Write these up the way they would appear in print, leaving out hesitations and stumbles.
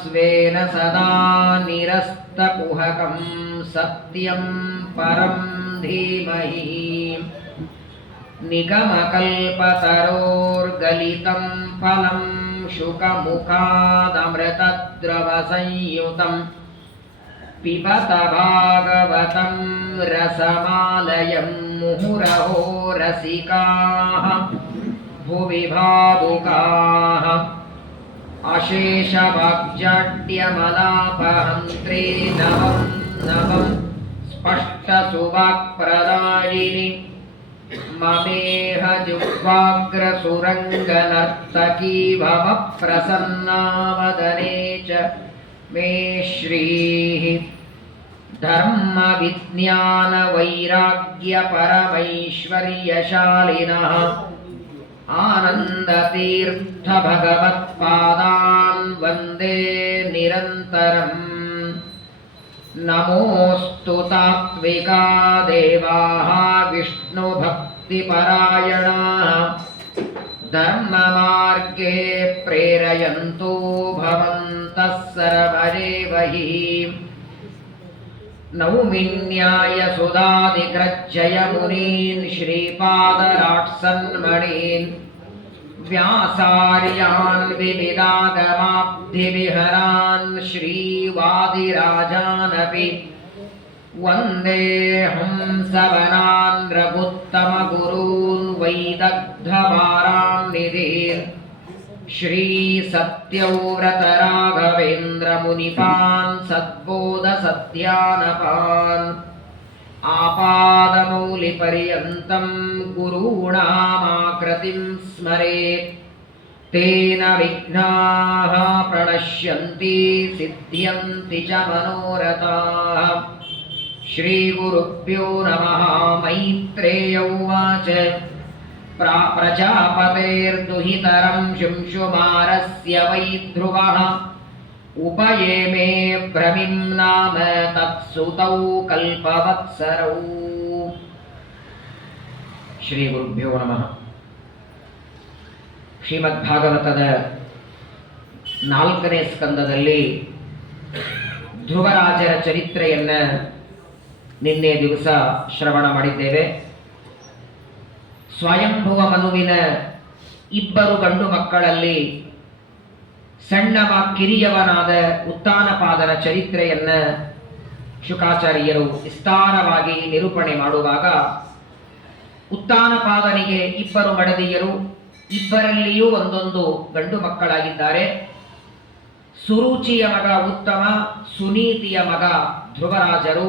स्वेन सदा निरस्तकुहकं सत्यं परं धीमहि निगमकल्पतरोर्गलितं फलं शुकमुखादमृतद्रवसंयुतं पिबत भागवतं रसमालयं मुहुरहो रसिकाः भुवि भावुकाः अशेषवाग्जाड्यमलापहन्त्रे नवं नवं स्पष्टसुवाक्प्रदायिनि ममेह जिह्वाग्रसुरङ्गनर्तकी भव प्रसन्ना वदने च मे श्रीः धर्मविज्ञानवैराग्यपरमैश्वर्यशालिनः आनन्दतीर्थभगवत्पादान् वन्दे निरन्तरम् नमोऽस्तु तात्विका देवाः विष्णुभक्तिपरायणाः धर्ममार्गे प्रेरयन्तु भवन्तः सर्वरेव हि नौमिन्यायसुधादिग्रज्जयमुनीन् श्रीपादराट्सन्मणीन् व्यासार्यान् विविधागमाब्धिविहरान् श्रीवादिराजानपि वन्दे हंसवनान् रघुत्तमगुरून् वैदग्धवारान्निधीन् श्रीसत्यव्रतराघवेन्द्रमुनिपान् सद्बोधसत्यानपान् आपादमौलिपर्यन्तं गुरूणामाकृतिं स्मरेत् तेन विघ्नाः प्रणश्यन्ति सिद्ध्यन्ति च मनोरथाः श्रीगुरुभ्यो नमः। मैत्रेय उवाच प्रजापतेर्दुहितरं शुंशुमारस्य वै ध्रुवः उपयेमे भ्रमिं नाम तत्सुतौ कल्पवत्सरौ। ಶ್ರೀ ಗುರುಭ್ಯೋ ನಮಃ. ಶ್ರೀಮದ್ಭಾಗವತದ 4ನೇ ಸ್ಕಂದದಲ್ಲಿ ಧ್ರುವರಾಜರ ಚರಿತ್ರೆಯನ್ನು ನಿನ್ನೆ ದಿವಸ ಶ್ರವಣ ಮಾಡಿದ್ದೇವೆ. ಸ್ವಯಂಭುವ ಮನುವಿನ ಇಬ್ಬರು ಗಂಡು ಮಕ್ಕಳಲ್ಲಿ ಸಣ್ಣವ ಕಿರಿಯವನಾದ ಉತ್ತಾನಪಾದನ ಚರಿತ್ರೆಯನ್ನ ಶುಕಾಚಾರ್ಯರು ವಿಸ್ತಾರವಾಗಿ ನಿರೂಪಣೆ ಮಾಡುವಾಗ ಉತ್ತಾನಪಾದನಿಗೆ ಇಬ್ಬರು ಮಡದಿಯರು, ಇಬ್ಬರಲ್ಲಿಯೂ ಒಂದೊಂದು ಗಂಡು ಮಕ್ಕಳಾಗಿದ್ದಾರೆ. ಸುರುಚಿಯ ಮಗ ಉತ್ತಮ, ಸುನೀತಿಯ ಮಗ ಧ್ರುವರಾಜರು.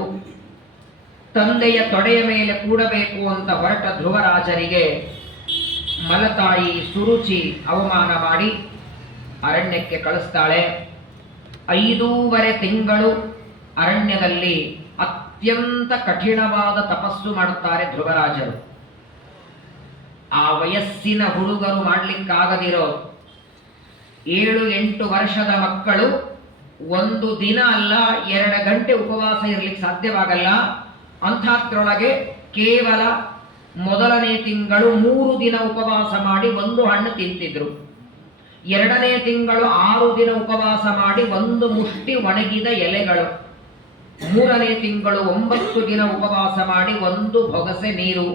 ತಂದೆಯ ತೊಡೆಯ ಮೇಲೆ ಕೂಡಬೇಕು ಅಂತ ಹೊರಟ ಧ್ರುವರಾಜರಿಗೆ ಮಲತಾಯಿ ಸುರುಚಿ ಅವಮಾನ ಮಾಡಿ ಅರಣ್ಯಕ್ಕೆ ಕಳಿಸ್ತಾಳೆ. 5.5 ತಿಂಗಳು ಅರಣ್ಯದಲ್ಲಿ ಅತ್ಯಂತ ಕಠಿಣವಾದ ತಪಸ್ಸು ಮಾಡುತ್ತಾರೆ ಧ್ರುವರಾಜರು. ಆ ವಯಸ್ಸಿನ ಹುಡುಗರು ಮಾಡಲಿಕ್ಕಾಗದಿರೋ 7-8 ವರ್ಷದ ಮಕ್ಕಳು ಒಂದು ದಿನ ಅಲ್ಲ 2 ಗಂಟೆ ಉಪವಾಸ ಇರಲಿಕ್ಕೆ ಸಾಧ್ಯವಾಗಲ್ಲ. ಅಂಥದ್ರೊಳಗೆ ಕೇವಲ ಮೊದಲನೇ ತಿಂಗಳು 3 ದಿನ ಉಪವಾಸ ಮಾಡಿ ಒಂದು ಹಣ್ಣು ತಿಂತಿದ್ರು. 2ನೇ ತಿಂಗಳು 6 ದಿನ ಉಪವಾಸ ಮಾಡಿ ಒಂದು ಮುಷ್ಟಿ ಒಣಗಿದ ಎಲೆಗಳು. 3ನೇ ತಿಂಗಳು 9 ದಿನ ಉಪವಾಸ ಮಾಡಿ ಒಂದು ಬೊಗಸೆ ನೀರು.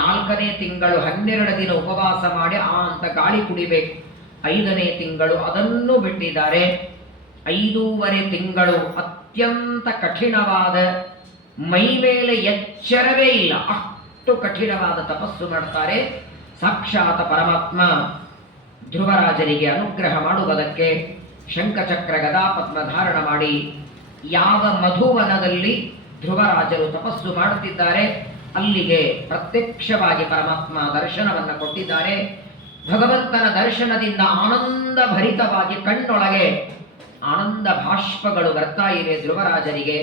4ನೇ ತಿಂಗಳು 12 ದಿನ ಉಪವಾಸ ಮಾಡಿ ಅಂತ ಗಾಳಿ ಕುಡಿಬೇಕು. 5ನೇ ತಿಂಗಳು ಅದನ್ನು ಬಿಟ್ಟಿದ್ದಾರೆ. 5.5 ತಿಂಗಳು ಅತ್ಯಂತ ಕಠಿಣವಾದ, ಮೈ ಮೇಲೆ ಎಚ್ಚರವೇ ಇಲ್ಲ, ಅಷ್ಟು ಕಠಿಣವಾದ ತಪಸ್ಸು ಮಾಡ್ತಾರೆ. ಸಾಕ್ಷಾತ್ ಪರಮಾತ್ಮ ಧ್ರುವರಾಜರಿಗೆ ಅನುಗ್ರಹ ಮಾಡುವುದಕ್ಕೆ ಶಂಖಚಕ್ರ ಗದಾಪದ್ಮ ಧಾರಣ ಮಾಡಿ ಯಾವ ಮಧುವನದಲ್ಲಿ ಧ್ರುವರಾಜರು ತಪಸ್ಸು ಮಾಡುತ್ತಿದ್ದಾರೆ ಅಲ್ಲಿಗೆ ಪ್ರತ್ಯಕ್ಷವಾಗಿ ಪರಮಾತ್ಮ ದರ್ಶನವನ್ನು ಕೊಟ್ಟಿದ್ದಾರೆ. ಭಗವಂತನ ದರ್ಶನದಿಂದ ಆನಂದ ಭರಿತವಾಗಿ ಕಣ್ಣೊಳಗೆ ಆನಂದ ಭಾಷ್ಪಗಳು ಬರ್ತಾ ಇವೆ. ಧ್ರುವರಾಜರಿಗೆ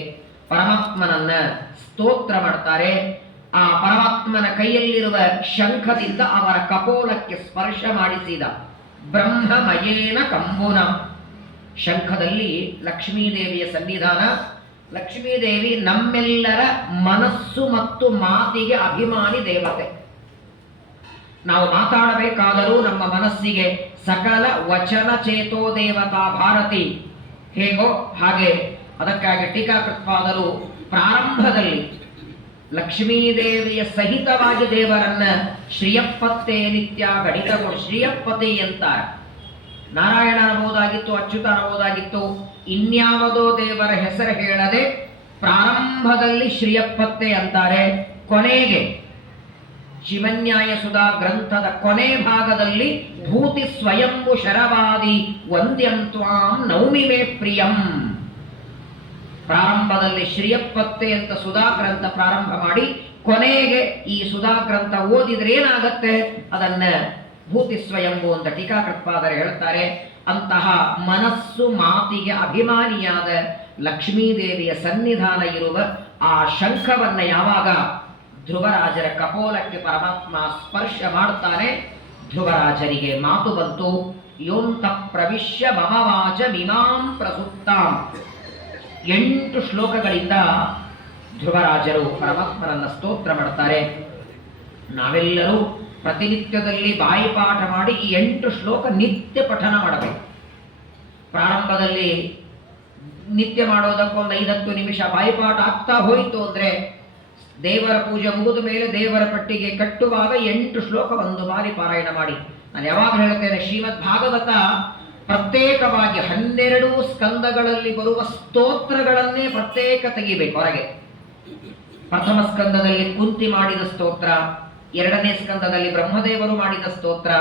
ಪರಮಾತ್ಮನನ್ನ ಸ್ತೋತ್ರ ಮಾಡ್ತಾರೆ. ಆ ಪರಮಾತ್ಮನ ಕೈಯಲ್ಲಿರುವ ಶಂಖದಿಂದ ಅವರ ಕಪೋಲಕ್ಕೆ ಸ್ಪರ್ಶ ಮಾಡಿಸಿದ ಬ್ರಹ್ಮಮಯೇನ ಕಂಬುನ. ಶಂಖದಲ್ಲಿ ಲಕ್ಷ್ಮೀದೇವಿಯ ಸನ್ನಿಧಾನ. ಲಕ್ಷ್ಮೀದೇವಿ ನಮ್ಮೆಲ್ಲರ ಮನಸ್ಸು ಮತ್ತು ಮಾತಿಗೆ ಅಭಿಮಾನಿ ದೇವತೆ. ನಾವು ಮಾತಾಡಬೇಕಾದರೂ ನಮ್ಮ ಮನಸ್ಸಿಗೆ ಸಕಲ ವಚನ ಚೇತೋ ದೇವತಾ ಭಾರತಿ ಹೇಗೋ ಹಾಗೆ. ಅದಕ್ಕಾಗಿ ಟೀಕಾಕೃತ್ಪಾದರು ಪ್ರಾರಂಭದಲ್ಲಿ ಲಕ್ಷ್ಮೀದೇವಿಯ ಸಹಿತವಾಗಿ ದೇವರನ್ನ ಶ್ರೀಯಪ್ಪತ್ತೆ ನಿತ್ಯ ಗಣಿತಗಳು ಶ್ರೀಯಪ್ಪತೆ ಅಂತಾರೆ. ನಾರಾಯಣ ಅನ್ನಬಹುದಾಗಿತ್ತು, ಅಚ್ಯುತ ಅನ್ನಬಹುದಾಗಿತ್ತು, ಇನ್ಯಾವುದೋ ದೇವರ ಹೆಸರು ಹೇಳದೆ ಪ್ರಾರಂಭದಲ್ಲಿ ಶ್ರೀಯಪ್ಪತ್ತೆ ಅಂತಾರೆ. ಕೊನೆಗೆ ಶಿವನ್ಯಾಯ ಸುಧಾ ಗ್ರಂಥದ ಕೊನೆ ಭಾಗದಲ್ಲಿ ಭೂತಿ ಸ್ವಯಂಭು ಶರವಾದಿ ವಂದ್ಯಂ ತ್ವಾಂ ನೌಮಿ ಮೇ ಪ್ರಿಯಂ. ಪ್ರಾರಂಭದಲ್ಲಿ ಶ್ರೀಯಪ್ಪತ್ತೆ ಅಂತ ಸುಧಾ ಗ್ರಂಥ ಪ್ರಾರಂಭ ಮಾಡಿ ಕೊನೆಗೆ ಈ ಸುಧಾ ಗ್ರಂಥ ಓದಿದ್ರೆ ಏನಾಗತ್ತೆ ಅದನ್ನ ಭೂತಿ ಸ್ವಯಂಭು ಅಂತ ಟೀಕಾಕೃತ್ಪಾದರು ಹೇಳ್ತಾರೆ. ಅಂತಹ ಮನಸ್ಸು ಮಾತಿಗೆ ಅಭಿಮಾನಿಯಾದ ಲಕ್ಷ್ಮೀದೇವಿಯ ಸನ್ನಿಧಾನ ಇರುವ ಆ ಶಂಖವನ್ನ ಯಾವಾಗ ಧ್ರುವರಾಜರ ಕಪೋಲಕ್ಕೆ ಪರಮಾತ್ಮ ಸ್ಪರ್ಶ ಮಾಡ್ತಾನೆ, ಧ್ರುವರಾಜರಿಗೆ ಮಾತು ಬಂತು. ಯೋಂತ ಪ್ರವಿಶ್ಯ ಮಮ ವಾಚ ಮಿಮಾಂ ಪ್ರಸುಪ್ತಾಂ. 8 ಶ್ಲೋಕಗಳಿಂದ ಧ್ರುವರಾಜರು ಪರಮಾತ್ಮನನ್ನ ಸ್ತೋತ್ರ ಮಾಡ್ತಾರೆ. ನಾವೆಲ್ಲರೂ ಪ್ರತಿನಿತ್ಯದಲ್ಲಿ ಬಾಯಿಪಾಠ ಮಾಡಿ ಈ 8 ಶ್ಲೋಕ ನಿತ್ಯ ಪಠನ ಮಾಡಬೇಕು. ಪ್ರಾರಂಭದಲ್ಲಿ ನಿತ್ಯ ಮಾಡೋದಕ್ಕೊಂದು 5-10 ನಿಮಿಷ ಬಾಯಿಪಾಠ ಆಗ್ತಾ ಹೋಯಿತು ಅಂದ್ರೆ ದೇವರ ಪೂಜೆ ಮುಗಿದ ಮೇಲೆ ದೇವರ ಪಟ್ಟಿಗೆ ಕಟ್ಟುವಾಗ 8 ಶ್ಲೋಕ ಒಂದು ಬಾರಿ ಪಾರಾಯಣ ಮಾಡಿ. ನಾನು ಯಾವಾಗ ಹೇಳ್ತೇನೆ, ಶ್ರೀಮದ್ ಭಾಗವತ ಪ್ರತ್ಯೇಕವಾಗಿ 12 ಸ್ಕಂದಗಳಲ್ಲಿ ಬರುವ ಸ್ತೋತ್ರಗಳನ್ನೇ ಪ್ರತ್ಯೇಕ ತೆಗಿಬೇಕು ಹೊರಗೆ. ಪ್ರಥಮ ಸ್ಕಂದದಲ್ಲಿ ಕುಂತಿ ಮಾಡಿದ ಸ್ತೋತ್ರ, 2ನೇ ಸ್ಕಂದದಲ್ಲಿ ಬ್ರಹ್ಮದೇವರು ಮಾಡಿದ ಸ್ತೋತ್ರ,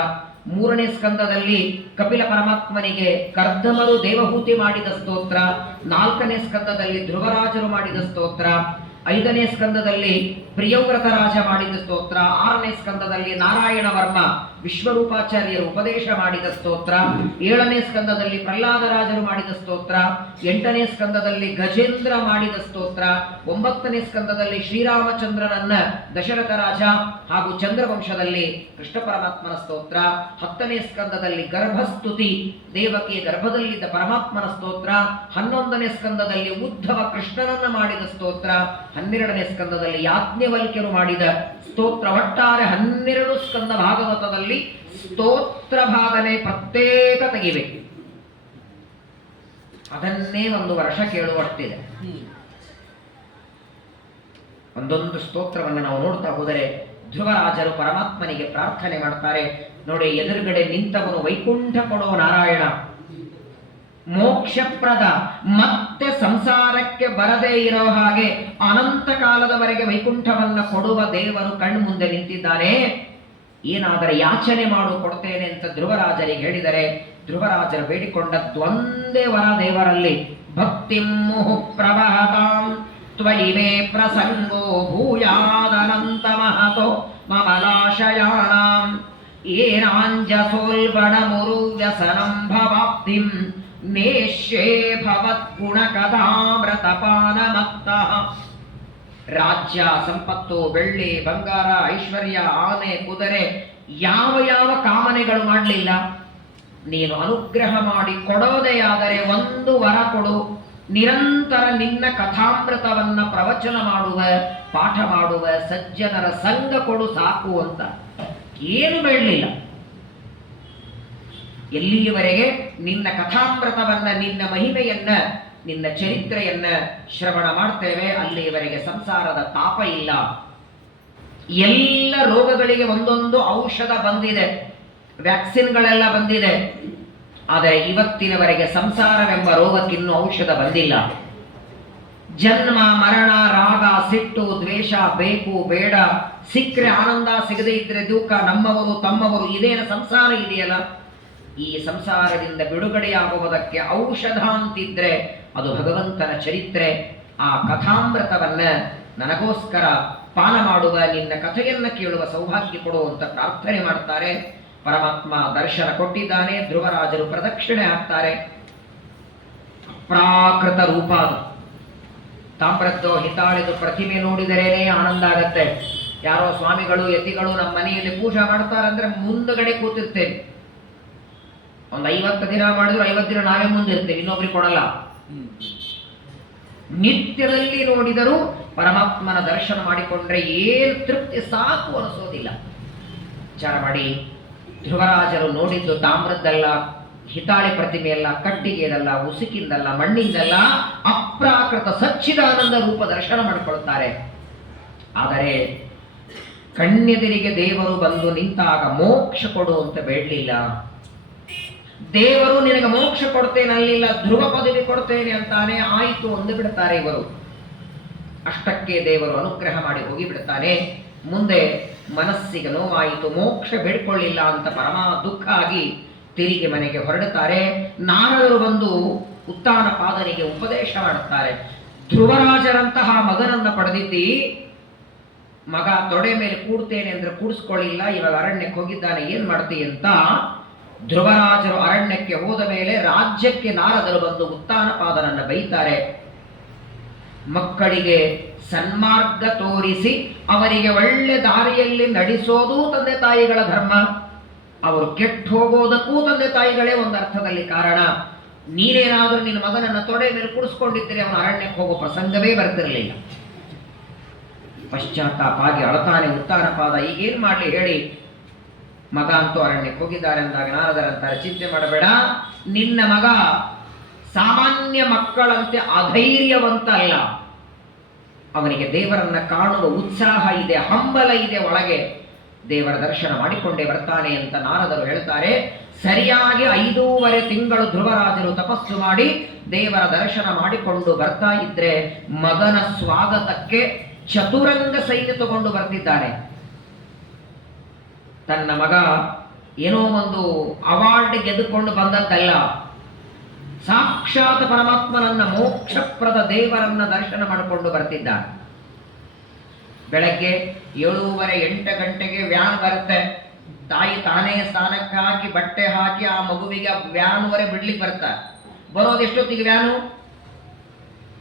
3ನೇ ಸ್ಕಂದದಲ್ಲಿ ಕಪಿಲ ಪರಮಾತ್ಮನಿಗೆ ಕರ್ದಮರು ದೇವಹೂತಿ ಮಾಡಿದ ಸ್ತೋತ್ರ, 4ನೇ ಸ್ಕಂದದಲ್ಲಿ ಧ್ರುವರಾಜರು ಮಾಡಿದ ಸ್ತೋತ್ರ, 5ನೇ ಸ್ಕಂದದಲ್ಲಿ ಪ್ರಿಯವ್ರತ ರಾಜ ಮಾಡಿದ ಸ್ತೋತ್ರ, 6ನೇ ಸ್ಕಂದದಲ್ಲಿ ನಾರಾಯಣ ವರ್ಮ ವಿಶ್ವರೂಪಾಚಾರ್ಯರು ಉಪದೇಶ ಮಾಡಿದ ಸ್ತೋತ್ರ, 7ನೇ ಸ್ಕಂದದಲ್ಲಿ ಪ್ರಹ್ಲಾದರಾಜರು ಮಾಡಿದ ಸ್ತೋತ್ರ, 8ನೇ ಸ್ಕಂದದಲ್ಲಿ ಗಜೇಂದ್ರ ಮಾಡಿದ ಸ್ತೋತ್ರ, 9ನೇ ಸ್ಕಂದದಲ್ಲಿ ಶ್ರೀರಾಮಚಂದ್ರನನ್ನ ದಶರಥ ರಾಜ ಹಾಗೂ ಚಂದ್ರವಂಶದಲ್ಲಿ ಕೃಷ್ಣ ಪರಮಾತ್ಮನ ಸ್ತೋತ್ರ, 10ನೇ ಸ್ಕಂದದಲ್ಲಿ ಗರ್ಭಸ್ತುತಿ ದೇವಕಿ ಗರ್ಭದಲ್ಲಿದ್ದ ಪರಮಾತ್ಮನ ಸ್ತೋತ್ರ, 11ನೇ ಸ್ಕಂದದಲ್ಲಿ ಉದ್ಧವ ಕೃಷ್ಣನನ್ನ ಮಾಡಿದ ಸ್ತೋತ್ರ, 12ನೇ ಸ್ಕಂದದಲ್ಲಿ ಯಾಜ್ಞವಲ್ಕ್ಯರು ಮಾಡಿದ ಸ್ತೋತ್ರ. ಒಟ್ಟಾರೆ 12 ಸ್ಕಂದ ಭಾಗವತದಲ್ಲಿ ಸ್ತೋತ್ರ ಭಾಗನೆ ಪ್ರತ್ಯೇಕ ತೆಗಿಬೇಕು. ಅದನ್ನೇ 1 ವರ್ಷ ಕೇಳುವಷ್ಟಿದೆ. ಒಂದೊಂದು ಸ್ತೋತ್ರವನ್ನು ನಾವು ನೋಡ್ತಾ ಹೋದರೆ ಧ್ರುವರಾಜರು ಪರಮಾತ್ಮನಿಗೆ ಪ್ರಾರ್ಥನೆ ಮಾಡ್ತಾರೆ. ನೋಡಿ, ಎದುರುಗಡೆ ನಿಂತವನು ವೈಕುಂಠ ಕೊಡೋ ನಾರಾಯಣ, ಮೋಕ್ಷಪ್ರದ, ಮತ್ತೆ ಸಂಸಾರಕ್ಕೆ ಬರದೇ ಇರೋ ಹಾಗೆ ಅನಂತ ಕಾಲದವರೆಗೆ ವೈಕುಂಠವನ್ನ ಕೊಡುವ ದೇವರು ಕಣ್ಣು ಮುಂದೆ ನಿಂತಿದ್ದಾನೆ. ಏನಾದರೆ ಯಾಚನೆ ಮಾಡು, ಕೊಡ್ತೇನೆ ಅಂತ ಧ್ರುವರಾಜರಿಗೆ ಹೇಳಿದರೆ ಧ್ರುವರಾಜರು ಬೇಡಿಕೊಂಡದ್ದೊಂದೇ ವರ ದೇವರಲ್ಲಿ. ಭಕ್ತಿಂ ಮುಹು ಪ್ರವಹತಾಂ ತ್ವಯಿ ಮೇ ಪ್ರಸಂಗೋ ಭೂಯಾದನಂತ ಮಹತೋ ಮಮಲಾಶಯಾನಾಂ ಏನಾಂಜಸೋಲ್ಬಣ ಮುರು ವ್ಯಸನಂ ಭವಾಪ್ತಿಂ ನೇಷ್ಯೇ ಭವದ್ಗುಣಕಥಾಮೃತಪಾನ ಮತ್ತಃ. ರಾಜ್ಯ ಸಂಪತ್ತು, ಬೆಳ್ಳಿ ಬಂಗಾರ, ಐಶ್ವರ್ಯ, ಆನೆ ಕುದುರೆ ಯಾವ ಯಾವ ಕಾಮನೆಗಳು ಮಾಡಲಿಲ್ಲ. ನೀನು ಅನುಗ್ರಹ ಮಾಡಿ ಕೊಡೋದೇ ಆದರೆ 1 ವರ ಕೊಡು, ನಿರಂತರ ನಿನ್ನ ಕಥಾಮೃತವನ್ನ ಪ್ರವಚನ ಮಾಡುವ, ಪಾಠ ಮಾಡುವ ಸಜ್ಜನರ ಸಂಘ ಕೊಡು ಸಾಕು ಅಂತ. ಏನು ಬೇಡಲಿಲ್ಲ. ಎಲ್ಲಿಯವರೆಗೆ ನಿನ್ನ ಕಥಾಮೃತವನ್ನ, ನಿನ್ನ ಮಹಿಮೆಯನ್ನ, ನಿನ್ನ ಚರಿತ್ರೆಯನ್ನ ಶ್ರವಣ ಮಾಡ್ತೇವೆ ಅಲ್ಲಿಯವರೆಗೆ ಸಂಸಾರದ ತಾಪ ಇಲ್ಲ. ಎಲ್ಲ ರೋಗಗಳಿಗೆ ಒಂದೊಂದು ಔಷಧ ಬಂದಿದೆ, ವ್ಯಾಕ್ಸಿನ್ಗಳೆಲ್ಲ ಬಂದಿದೆ. ಆದರೆ ಇವತ್ತಿನವರೆಗೆ ಸಂಸಾರವೆಂಬ ರೋಗಕ್ಕಿನ್ನೂ ಔಷಧ ಬಂದಿಲ್ಲ. ಜನ್ಮ ಮರಣ, ರಾಗ, ಸಿಟ್ಟು, ದ್ವೇಷ, ಬೇಕು ಬೇಡ, ಸಿಕ್ಕರೆ ಆನಂದ, ಸಿಗದೇ ಇದ್ರೆ ದುಃಖ, ನಮ್ಮವರು ತಮ್ಮವರು, ಇದೇನ ಸಂಸಾರ ಇದೆಯಲ್ಲ. ಈ ಸಂಸಾರದಿಂದ ಬಿಡುಗಡೆಯಾಗುವುದಕ್ಕೆ ಔಷಧ ಅಂತಿದ್ರೆ ಅದು ಭಗವಂತನ ಚರಿತ್ರೆ. ಆ ಕಥಾಮೃತವನ್ನ ನನಗೋಸ್ಕರ ಪಾನ ಮಾಡುವ, ನಿನ್ನ ಕಥೆಯನ್ನ ಕೇಳುವ ಸೌಭಾಗ್ಯ ಕೊಡುವಂತ ಪ್ರಾರ್ಥನೆ ಮಾಡ್ತಾರೆ. ಪರಮಾತ್ಮ ದರ್ಶನ ಕೊಟ್ಟಿದ್ದಾನೆ. ಧ್ರುವರಾಜರು ಪ್ರದಕ್ಷಿಣೆ ಹಾಕ್ತಾರೆ. ಪ್ರಾಕೃತ ರೂಪ ಅದು. ತಾಮ್ರದ್ದು ಹಿತಾಳಿದು ಪ್ರತಿಮೆ ನೋಡಿದರೇನೆ ಆನಂದ ಆಗತ್ತೆ. ಯಾರೋ ಸ್ವಾಮಿಗಳು ಯತಿಗಳು ನಮ್ಮ ಮನೆಯಲ್ಲಿ ಪೂಜೆ ಮಾಡ್ತಾರಂದ್ರೆ ಮುಂದಗಡೆ ಕೂತಿರ್ತೇವೆ. ಒಂದು 50 ದಿನ ಮಾಡಿದ್ರು 50 ದಿನ ನಾವೇ ಮುಂದಿರ್ತೇವೆ, ಇನ್ನೊಬ್ರಿಗೆ ಕೊಡಲ್ಲ. ನಿತ್ಯದಲ್ಲಿ ನೋಡಿದರೂ ಪರಮಾತ್ಮನ ದರ್ಶನ ಮಾಡಿಕೊಂಡ್ರೆ ಏನು ತೃಪ್ತಿ, ಸಾಕು ಅನಿಸೋದಿಲ್ಲ. ವಿಚಾರ ಮಾಡಿ, ಧ್ರುವರಾಜರು ನೋಡಿದ್ದು ತಾಮ್ರದ್ದಲ್ಲ, ಹಿತಾಳೆ ಪ್ರತಿಮೆಯಲ್ಲ, ಕಟ್ಟಿಗೆಯದಲ್ಲ, ಉಸುಕಿಂದಲ್ಲ, ಮಣ್ಣಿಂದಲ್ಲ, ಅಪ್ರಾಕೃತ ಸಚ್ಚಿದಾನಂದ ರೂಪ ದರ್ಶನ ಮಾಡಿಕೊಳ್ತಾರೆ. ಆದರೆ ಕಣ್ಣೆದುರಿಗೆ ದೇವರು ಬಂದು ನಿಂತಾಗ ಮೋಕ್ಷ ಕೊಡು ಅಂತ ಬೇಡಲಿಲ್ಲ. ದೇವರು ನಿನಗೆ ಮೋಕ್ಷ ಕೊಡ್ತೇನೆ ಅಲ್ಲಿಲ್ಲ, ಧ್ರುವ ಪದವಿ ಕೊಡ್ತೇನೆ ಅಂತಾನೆ, ಆಯಿತು ಅಂದು ಬಿಡ್ತಾರೆ ಇವರು. ಅಷ್ಟಕ್ಕೆ ದೇವರು ಅನುಗ್ರಹ ಮಾಡಿ ಹೋಗಿ ಬಿಡ್ತಾನೆ. ಮುಂದೆ ಮನಸ್ಸಿಗೆ ನೋವಾಯಿತು, ಮೋಕ್ಷ ಬೇಡ್ಕೊಳ್ಳಿಲ್ಲ ಅಂತ ಪರಮ ದುಃಖ ಆಗಿ ತಿರುಗಿ ಮನೆಗೆ ಹೊರಡುತ್ತಾರೆ. ನಾರದರು ಬಂದು ಉತ್ತಾನಪಾದನಿಗೆ ಉಪದೇಶ ಮಾಡುತ್ತಾರೆ. ಧ್ರುವರಾಜರಂತಹ ಮಗನನ್ನ ಪಡೆದಿದ್ದಿ, ಮಗ ತೊಡೆ ಮೇಲೆ ಕೂಡ್ತೇನೆ ಅಂದ್ರೆ ಕೂಡಿಸ್ಕೊಳ್ಳಿಲ್ಲ, ಇವಾಗ ಅರಣ್ಯಕ್ಕೆ ಹೋಗಿದ್ದಾನೆ, ಏನ್ ಮಾಡ್ತಿ ಅಂತ. ಧ್ರುವರಾಜರು ಅರಣ್ಯಕ್ಕೆ ಹೋದ ಮೇಲೆ ರಾಜ್ಯಕ್ಕೆ ನಾರದರು ಬಂದು ಉತ್ತಾನಪಾದನನ್ನ ಬೈತಾರೆ. ಮಕ್ಕಳಿಗೆ ಸನ್ಮಾರ್ಗ ತೋರಿಸಿ ಅವರಿಗೆ ಒಳ್ಳೆ ದಾರಿಯಲ್ಲಿ ನಡೆಸೋದು ತಂದೆ ತಾಯಿಗಳ ಧರ್ಮ. ಅವರು ಕೆಟ್ಟು ಹೋಗೋದಕ್ಕೂ ತಂದೆ ತಾಯಿಗಳೇ ಒಂದು ಅರ್ಥದಲ್ಲಿ ಕಾರಣ. ನೀನೇನಾದರೂ ನಿನ್ನ ಮಗನನ್ನ ತೊಡೆ ಮೇಲೆ ಕೂಡಿಸ್ಕೊಂಡಿದ್ದರೆ ಅವನು ಅರಣ್ಯಕ್ಕೆ ಹೋಗೋ ಪ್ರಸಂಗವೇ ಬರ್ತಿರಲಿಲ್ಲ. ಪಶ್ಚಾತ್ತಾಪ ಆಗಿ ಅಳತಾನೆ ಉತ್ತಾನಪಾದ. ಈಗೇನ್ ಮಾಡ್ಲಿ ಹೇಳಿ, ಮಗ ಅಂತೂ ಅರಣ್ಯಕ್ಕೆ ಹೋಗಿದ್ದಾರೆ ಅಂದಾಗ ನಾರದರಂತಾರೆ, ಚಿಂತೆ ಮಾಡಬೇಡ, ನಿನ್ನ ಮಗ ಸಾಮಾನ್ಯ ಮಕ್ಕಳಂತೆ ಅಧೈರ್ಯವಂತ ಅಲ್ಲ, ಅವನಿಗೆ ದೇವರನ್ನ ಕಾಣುವ ಉತ್ಸಾಹ ಇದೆ, ಹಂಬಲ ಇದೆ ಒಳಗೆ, ದೇವರ ದರ್ಶನ ಮಾಡಿಕೊಂಡೇ ಬರ್ತಾನೆ ಅಂತ ನಾರದರು ಹೇಳ್ತಾರೆ. ಸರಿಯಾಗಿ 5.5 ತಿಂಗಳು ಧ್ರುವರಾಜರು ತಪಸ್ಸು ಮಾಡಿ ದೇವರ ದರ್ಶನ ಮಾಡಿಕೊಂಡು ಬರ್ತಾ ಇದ್ರೆ ಮಗನ ಸ್ವಾಗತಕ್ಕೆ ಚತುರಂಗ ಸೈನ್ಯ ತಗೊಂಡು ಬರ್ತಿದ್ದಾನೆ. ತನ್ನ ಮಗ ಏನೋ ಒಂದು ಅವಾರ್ಡ್ ಗೆದ್ದುಕೊಂಡು ಬಂದದ್ದಲ್ಲ, ಸಾಕ್ಷಾತ್ ಪರಮಾತ್ಮನನ್ನ, ಮೋಕ್ಷಪ್ರದ ದೇವರನ್ನ ದರ್ಶನ ಮಾಡಿಕೊಂಡು ಬರ್ತಿದ್ದಾನೆ. ಬೆಳಗ್ಗೆ 7:30-8 ಗಂಟೆಗೆ ವ್ಯಾನ್ ಬರುತ್ತೆ. ತಾಯಿ ತಾನೇ ಸ್ನಾನಕ್ಕೆ ಹಾಕಿ ಬಟ್ಟೆ ಹಾಕಿ ಆ ಮಗುವಿಗೆ ವ್ಯಾನ್ವರೆ ಬಿಡ್ಲಿಕ್ಕೆ ಬರ್ತಾರೆ. ಬರೋದೆಷ್ಟೊತ್ತಿಗೆ ವ್ಯಾನು?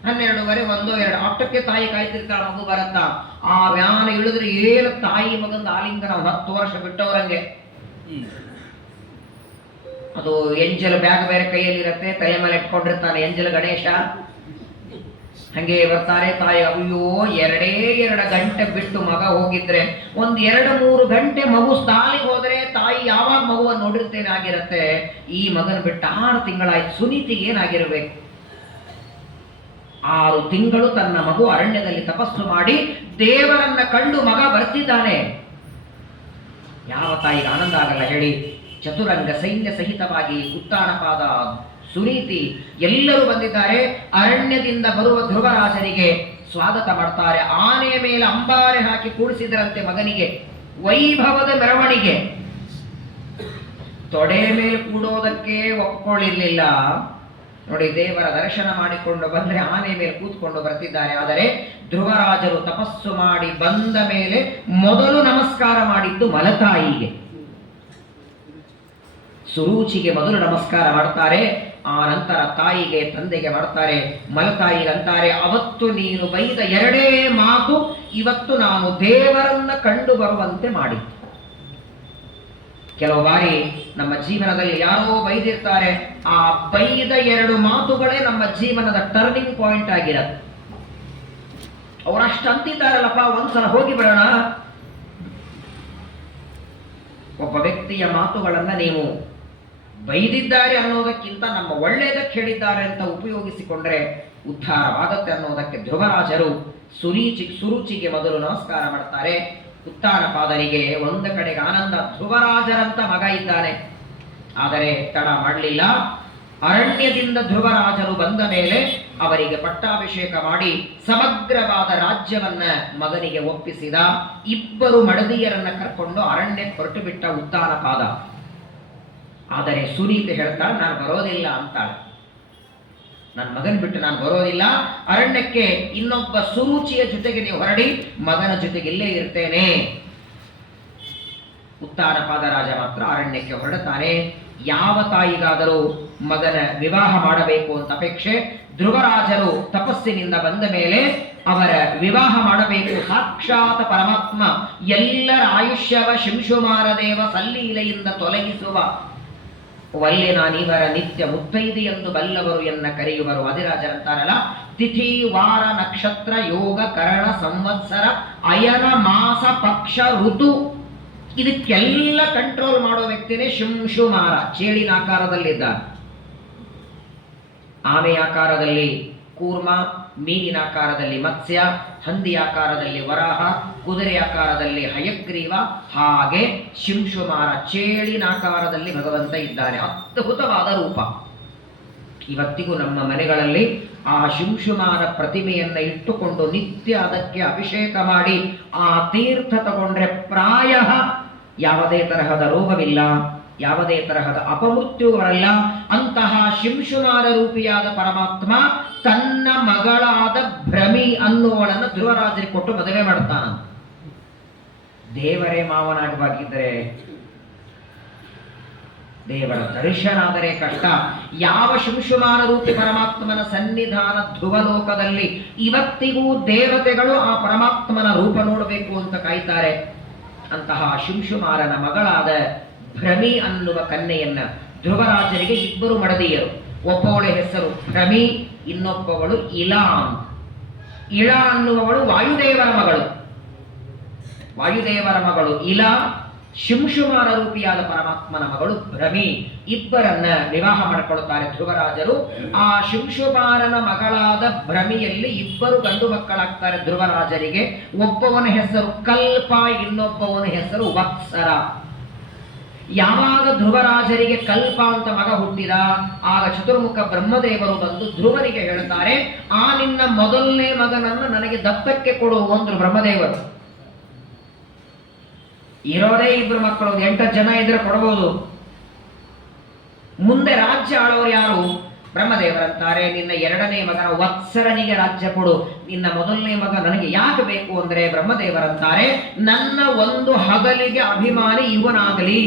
12:30, 1-2 ಅಷ್ಟಕ್ಕೆ ತಾಯಿ ಕಾಯ್ತಿರ್ತಾಳ, ಮಗು ಬರುತ್ತಾ. ಆ ವ್ಯಾನ್ ಇಳಿದ್ರೆ ಏನು ತಾಯಿ ಮಗಂದ ಆಲಿಂಗನ 10 ವರ್ಷ ಬಿಟ್ಟವರಂಗೆ. ಅದು ಎಂಜಲ್ ಬ್ಯಾಗ್ ಬೇರೆ ಕೈಯಲ್ಲಿರುತ್ತೆ, ತಲೆ ಮೇಲೆ ಇಟ್ಕೊಂಡಿರ್ತಾನೆ ಎಂಜಲ್ ಗಣೇಶ. ಹಂಗೆ ಬರ್ತಾರೆ. ತಾಯಿ ಅಯ್ಯೋ 2 ಗಂಟೆ ಬಿಟ್ಟು ಮಗ ಹೋಗಿದ್ರೆ, 1-2-3 ಗಂಟೆ ಮಗು ಸ್ನಾಲಿಗೆ ಹೋದ್ರೆ ತಾಯಿ ಯಾವಾಗ ಮಗುವನ್ನು ನೋಡಿರ್ತೇನೆ ಆಗಿರತ್ತೆ. ಈ ಮಗನ ಬಿಟ್ಟು 6 ತಿಂಗಳಾಯ್ತು. ಸುನೀತಿಗೆ ಏನಾಗಿರ್ಬೇಕು? 6 ತಿಂಗಳು ತನ್ನ ಮಗು ಅರಣ್ಯದಲ್ಲಿ ತಪಸ್ಸು ಮಾಡಿ ದೇವರನ್ನ ಕಂಡು ಮಗ ಬರ್ತಿದ್ದಾನೆ. ಯಾವ ತಾಯಿಗೆ ಆನಂದ ಆಗಲ್ಲ ಹೇಳಿ? ಚತುರಂಗ ಸೈನ್ಯ ಸಹಿತವಾಗಿ ಉತ್ತಾನಪಾದ, ಸುನೀತಿ ಎಲ್ಲರೂ ಬಂದಿದ್ದಾರೆ. ಅರಣ್ಯದಿಂದ ಬರುವ ಧ್ರುವರಾಜನಿಗೆ ಸ್ವಾಗತ ಮಾಡ್ತಾರೆ. ಆನೆಯ ಮೇಲೆ ಅಂಬಾರೆ ಹಾಕಿ ಕೂಡಿಸಿದರಂತೆ ಮಗನಿಗೆ. ವೈಭವದ ಮೆರವಣಿಗೆ. ತೊಡೆ ಮೇಲೆ ಕೂಡೋದಕ್ಕೆ ಒಪ್ಕೊಳ್ಳಿರ್ಲಿಲ್ಲ ನೋಡಿ. ದೇವರ ದರ್ಶನ ಮಾಡಿಕೊಂಡು ಬಂದರೆ ಆನೆ ಮೇಲೆ ಕೂತ್ಕೊಂಡು ಬರ್ತಿದ್ದಾರೆ. ಆದರೆ ಧ್ರುವರಾಜರು ತಪಸ್ಸು ಮಾಡಿ ಬಂದ ಮೇಲೆ ಮೊದಲು ನಮಸ್ಕಾರ ಮಾಡಿದ್ದು ಮಲತಾಯಿಗೆ, ಸುರುಚಿಗೆ ಮೊದಲು ನಮಸ್ಕಾರ ಮಾಡ್ತಾರೆ. ಆ ನಂತರ ತಾಯಿಗೆ, ತಂದೆಗೆ ಮಾಡ್ತಾರೆ. ಮಲತಾಯಿಗಂತಾರೆ, ಅವತ್ತು ನೀನು ಬೈದ 2 ಮಾತು ಇವತ್ತು ನಾನು ದೇವರನ್ನ ಕಂಡು ಬರುವಂತೆ ಮಾಡಿ. ಕೆಲವು ಬಾರಿ ನಮ್ಮ ಜೀವನದಲ್ಲಿ ಯಾರೋ ಬೈದಿರ್ತಾರೆ, ಆ ಬೈದ 2 ಮಾತುಗಳೇ ನಮ್ಮ ಜೀವನದ ಟರ್ನಿಂಗ್ ಪಾಯಿಂಟ್ ಆಗಿರತ್ತೆ. ಅವರಷ್ಟು ಅಂತಿದ್ದಾರಲ್ಲಪ್ಪ, ಒಂದ್ಸಲ ಹೋಗಿ ಬರೋಣ. ಒಬ್ಬ ವ್ಯಕ್ತಿಯ ಮಾತುಗಳನ್ನ ನೀವು ಬೈದಿದ್ದಾರೆ ಅನ್ನೋದಕ್ಕಿಂತ ನಮ್ಮ ಒಳ್ಳೆಯದಕ್ಕೆ ಹೇಳಿದ್ದಾರೆ ಅಂತ ಉಪಯೋಗಿಸಿಕೊಂಡ್ರೆ ಉದ್ಧಾರವಾಗತ್ತೆ ಅನ್ನೋದಕ್ಕೆ ಧ್ರುವರಾಜರು ಸುರುಚಿಗೆ ಮೊದಲು ನಮಸ್ಕಾರ ಮಾಡ್ತಾರೆ. ಉತ್ತಾನಪಾದನಿಗೆ ಒಂದು ಕಡೆಗೆ ಆನಂದ, ಧ್ರುವರಾಜರಂತ ಮಗ ಇದ್ದಾನೆ. ಆದರೆ ತಡ ಮಾಡಲಿಲ್ಲ. ಅರಣ್ಯದಿಂದ ಧ್ರುವರಾಜರು ಬಂದ ಮೇಲೆ ಅವರಿಗೆ ಪಟ್ಟಾಭಿಷೇಕ ಮಾಡಿ ಸಮಗ್ರವಾದ ರಾಜ್ಯವನ್ನ ಮಗನಿಗೆ ಒಪ್ಪಿಸಿದ. 2 ಮಡದಿಯರನ್ನ ಕರ್ಕೊಂಡು ಅರಣ್ಯಕ್ಕೆ ಹೊರಟು ಬಿಟ್ಟ ಉತ್ತಾನಪಾದ. ಆದರೆ ಸುನೀತಿ ಹೇಳ್ತಾಳೆ, ನಾನು ಬರೋದಿಲ್ಲ ಅಂತಾಳೆ. ನನ್ನ ಮಗನ್ ಬಿಟ್ಟು ನಾನು ಬರೋದಿಲ್ಲ, ಅರಣ್ಯಕ್ಕೆ ಇನ್ನೊಬ್ಬ ಸುರುಚಿಯ ಜೊತೆಗೆ ನೀವು ಹೊರಡಿ, ಮಗನ ಜೊತೆಗೆ ಇಲ್ಲೇ ಇರ್ತೇನೆ. ಉತ್ತಾನಪಾದ ರಾಜ ಮಾತ್ರ ಅರಣ್ಯಕ್ಕೆ ಹೊರಡುತ್ತಾನೆ. ಯಾವ ತಾಯಿಗಾದರೂ ಮಗನ ವಿವಾಹ ಮಾಡಬೇಕು ಅಂತ ಅಪೇಕ್ಷೆ. ಧ್ರುವರಾಜರು ತಪಸ್ಸಿನಿಂದ ಬಂದ ಮೇಲೆ ಅವರ ವಿವಾಹ ಮಾಡಬೇಕು. ಸಾಕ್ಷಾತ್ ಪರಮಾತ್ಮ ಎಲ್ಲರ ಆಯುಷ್ಯವ ಶಿಂಶುಮಾರದೇವ ಸಲ್ಲೀಲೆಯಿಂದ ತೊಲಗಿಸುವ ವಲ್ಲೆ ನಾನಿವರ ನಿತ್ಯ ಮುತ್ತೈದೆ ಎಂದು ಬಲ್ಲವರು ಎನ್ನ ಕರೆಯುವರು. ಅಧಿರಾಜರಂತಾರಲ್ಲ, ತಿಥಿ ವಾರ ನಕ್ಷತ್ರ ಯೋಗ ಕರಣ ಸಂವತ್ಸರ ಅಯನ ಮಾಸ ಪಕ್ಷ ಋತು ಇದಕ್ಕೆಲ್ಲ ಕಂಟ್ರೋಲ್ ಮಾಡೋ ವ್ಯಕ್ತಿನೇ ಶಿಂಶುಮಾರ. ಚೇಳಿನ ಆಕಾರದಲ್ಲಿದ್ದ, ಆಮೆ ಆಕಾರದಲ್ಲಿ ಕೂರ್ಮ, ಮೀನಿನ ಆಕಾರದಲ್ಲಿ ಮತ್ಸ್ಯ, ಹಂದಿ ಆಕಾರದಲ್ಲಿ ವರಾಹ, ಕುದುರೆ ಆಕಾರದಲ್ಲಿ ಹಯಗ್ರೀವ, ಹಾಗೆ ಶಿಂಶುಮಾರ ಚೇಳಿನ ಆಕಾರದಲ್ಲಿ ಭಗವಂತ ಇದ್ದಾನೆ. ಅದ್ಭುತವಾದ ರೂಪ. ಇವತ್ತಿಗೂ ನಮ್ಮ ಮನೆಗಳಲ್ಲಿ ಆ ಶಿಂಶುಮಾರ ಪ್ರತಿಮೆಯನ್ನ ಇಟ್ಟುಕೊಂಡು ನಿತ್ಯ ಅದಕ್ಕೆ ಅಭಿಷೇಕ ಮಾಡಿ ಆ ತೀರ್ಥ ತಗೊಂಡ್ರೆ ಪ್ರಾಯ ಯಾವುದೇ ತರಹದ ರೋಗವಿಲ್ಲ, ಯಾವುದೇ ತರಹದ ಅಪಮೃತ್ಯುಗಳಲ್ಲ. ಅಂತಹ ಶಿಂಶುಮಾರ ರೂಪಿಯಾದ ಪರಮಾತ್ಮ ತನ್ನ ಮಗಳಾದ ಭ್ರಮಿ ಅನ್ನುವಳನ್ನು ಧ್ರುವರಾಜರಿಗೆ ಕೊಟ್ಟು ಮದುವೆ ಮಾಡ್ತಾನ. ದೇವರೇ ಮಾವನಾಗವಾಗಿದ್ದರೆ, ದೇವರ ದರ್ಶನ ಆದರೆ ಕಷ್ಟ. ಯಾವ ಶಿಂಶುಮಾರ ರೂಪಿ ಪರಮಾತ್ಮನ ಸನ್ನಿಧಾನ ಧ್ರುವಲೋಕದಲ್ಲಿ ಇವತ್ತಿಗೂ ದೇವತೆಗಳು ಆ ಪರಮಾತ್ಮನ ರೂಪ ನೋಡಬೇಕು ಅಂತ ಕಾಯ್ತಾರೆ. ಅಂತಹ ಶಿಂಶುಮಾರನ ಮಗಳಾದ ಭ್ರಮಿ ಅನ್ನುವ ಕನ್ಯೆಯನ್ನ ಧ್ರುವರಾಜರಿಗೆ ಇಬ್ಬರು ಮಡದಿಯರು. ಒಬ್ಬವಳ ಹೆಸರು ಭ್ರಮಿ, ಇನ್ನೊಬ್ಬವಳು ಇಲಾ. ಇಳಾ ಅನ್ನುವವಳು ವಾಯುದೇವರ ಮಗಳು. ವಾಯುದೇವರ ಮಗಳು ಇಲಾ, ಶಿಂಶುಮಾರ ರೂಪಿಯಾದ ಪರಮಾತ್ಮನ ಮಗಳು ಭ್ರಮಿ. ಇಬ್ಬರನ್ನ ವಿವಾಹ ಮಾಡಿಕೊಳ್ಳುತ್ತಾರೆ ಧ್ರುವರಾಜರು. ಆ ಶಿಂಶುಮಾರನ ಮಗಳಾದ ಭ್ರಮಿಯಲ್ಲಿ ಇಬ್ಬರು ಗಂಡು ಮಕ್ಕಳಾಗ್ತಾರೆ ಧ್ರುವರಾಜರಿಗೆ. ಒಬ್ಬವನ ಹೆಸರು ಕಲ್ಪ, ಇನ್ನೊಬ್ಬವನ ಹೆಸರು ವತ್ಸರ. ಯಾವಾಗ ಧ್ರುವರಾಜರಿಗೆ ಕಲ್ಪ ಅಂತ ಮಗ ಹುಟ್ಟಿದ, ಆಗ ಚತುರ್ಮುಖ ಬ್ರಹ್ಮದೇವರು ಬಂದು ಧ್ರುವನಿಗೆ ಹೇಳ್ತಾರೆ, ಆ ನಿನ್ನ ಮೊದಲನೇ ಮಗನನ್ನು ನನಗೆ ದತ್ತಕ್ಕೆ ಕೊಡು ಅಂದ್ರು ಬ್ರಹ್ಮದೇವರು. ಇರೋದೇ ಇಬ್ರು ಮಕ್ಕಳು, 8 ಜನ ಇದ್ರೆ ಕೊಡಬಹುದು. ಮುಂದೆ ರಾಜ್ಯ ಆಳೋರು ಯಾರು? ಬ್ರಹ್ಮದೇವರಂತಾರೆ, ನಿನ್ನ 2ನೇ ಮಗನ ವತ್ಸರನಿಗೆ ರಾಜ್ಯ ಕೊಡು, ನಿನ್ನ ಮೊದಲನೇ ಮಗ ನನಗೆ ಯಾಕೆ ಬೇಕು ಅಂದ್ರೆ ಬ್ರಹ್ಮದೇವರಂತಾರೆ, ನನ್ನ ಒಂದು ಹಗಲಿಗೆ ಅಭಿಮಾನಿ ಇವನಾಗಲಿ.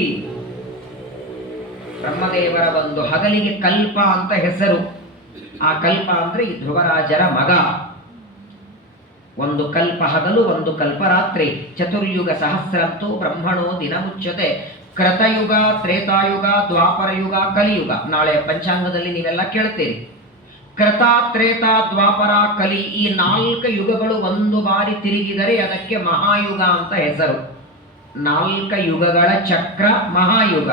ಬ್ರಹ್ಮದೇವರ ಒಂದು ಹಗಲಿಗೆ ಕಲ್ಪ ಅಂತ ಹೆಸರು. ಆ ಕಲ್ಪ ಅಂದ್ರೆ ಈ ಧ್ರುವರಾಜರ ಮಗ. ಒಂದು ಕಲ್ಪ ಹಗಲು, ಒಂದು ಕಲ್ಪ ರಾತ್ರಿ. ಚತುರ್ಯುಗ ಸಹಸ್ರಂತೂ ಬ್ರಹ್ಮಣೋ ದಿನ ಮುಚ್ಚತೆ. ಕೃತಯುಗ, ತ್ರೇತಾಯುಗ, ದ್ವಾಪರಯುಗ, ಕಲಿಯುಗ. ನಾಳೆ ಪಂಚಾಂಗದಲ್ಲಿ ನೀವೆಲ್ಲ ಕೇಳ್ತೀರಿ. ಕೃತ, ತ್ರೇತ, ದ್ವಾಪರ, ಕಲಿ, ಈ 4 ಯುಗಗಳು ಒಂದು ಬಾರಿ ತಿರುಗಿದರೆ ಅದಕ್ಕೆ ಮಹಾಯುಗ ಅಂತ ಹೆಸರು. 4 ಯುಗಗಳ ಚಕ್ರ ಮಹಾಯುಗ.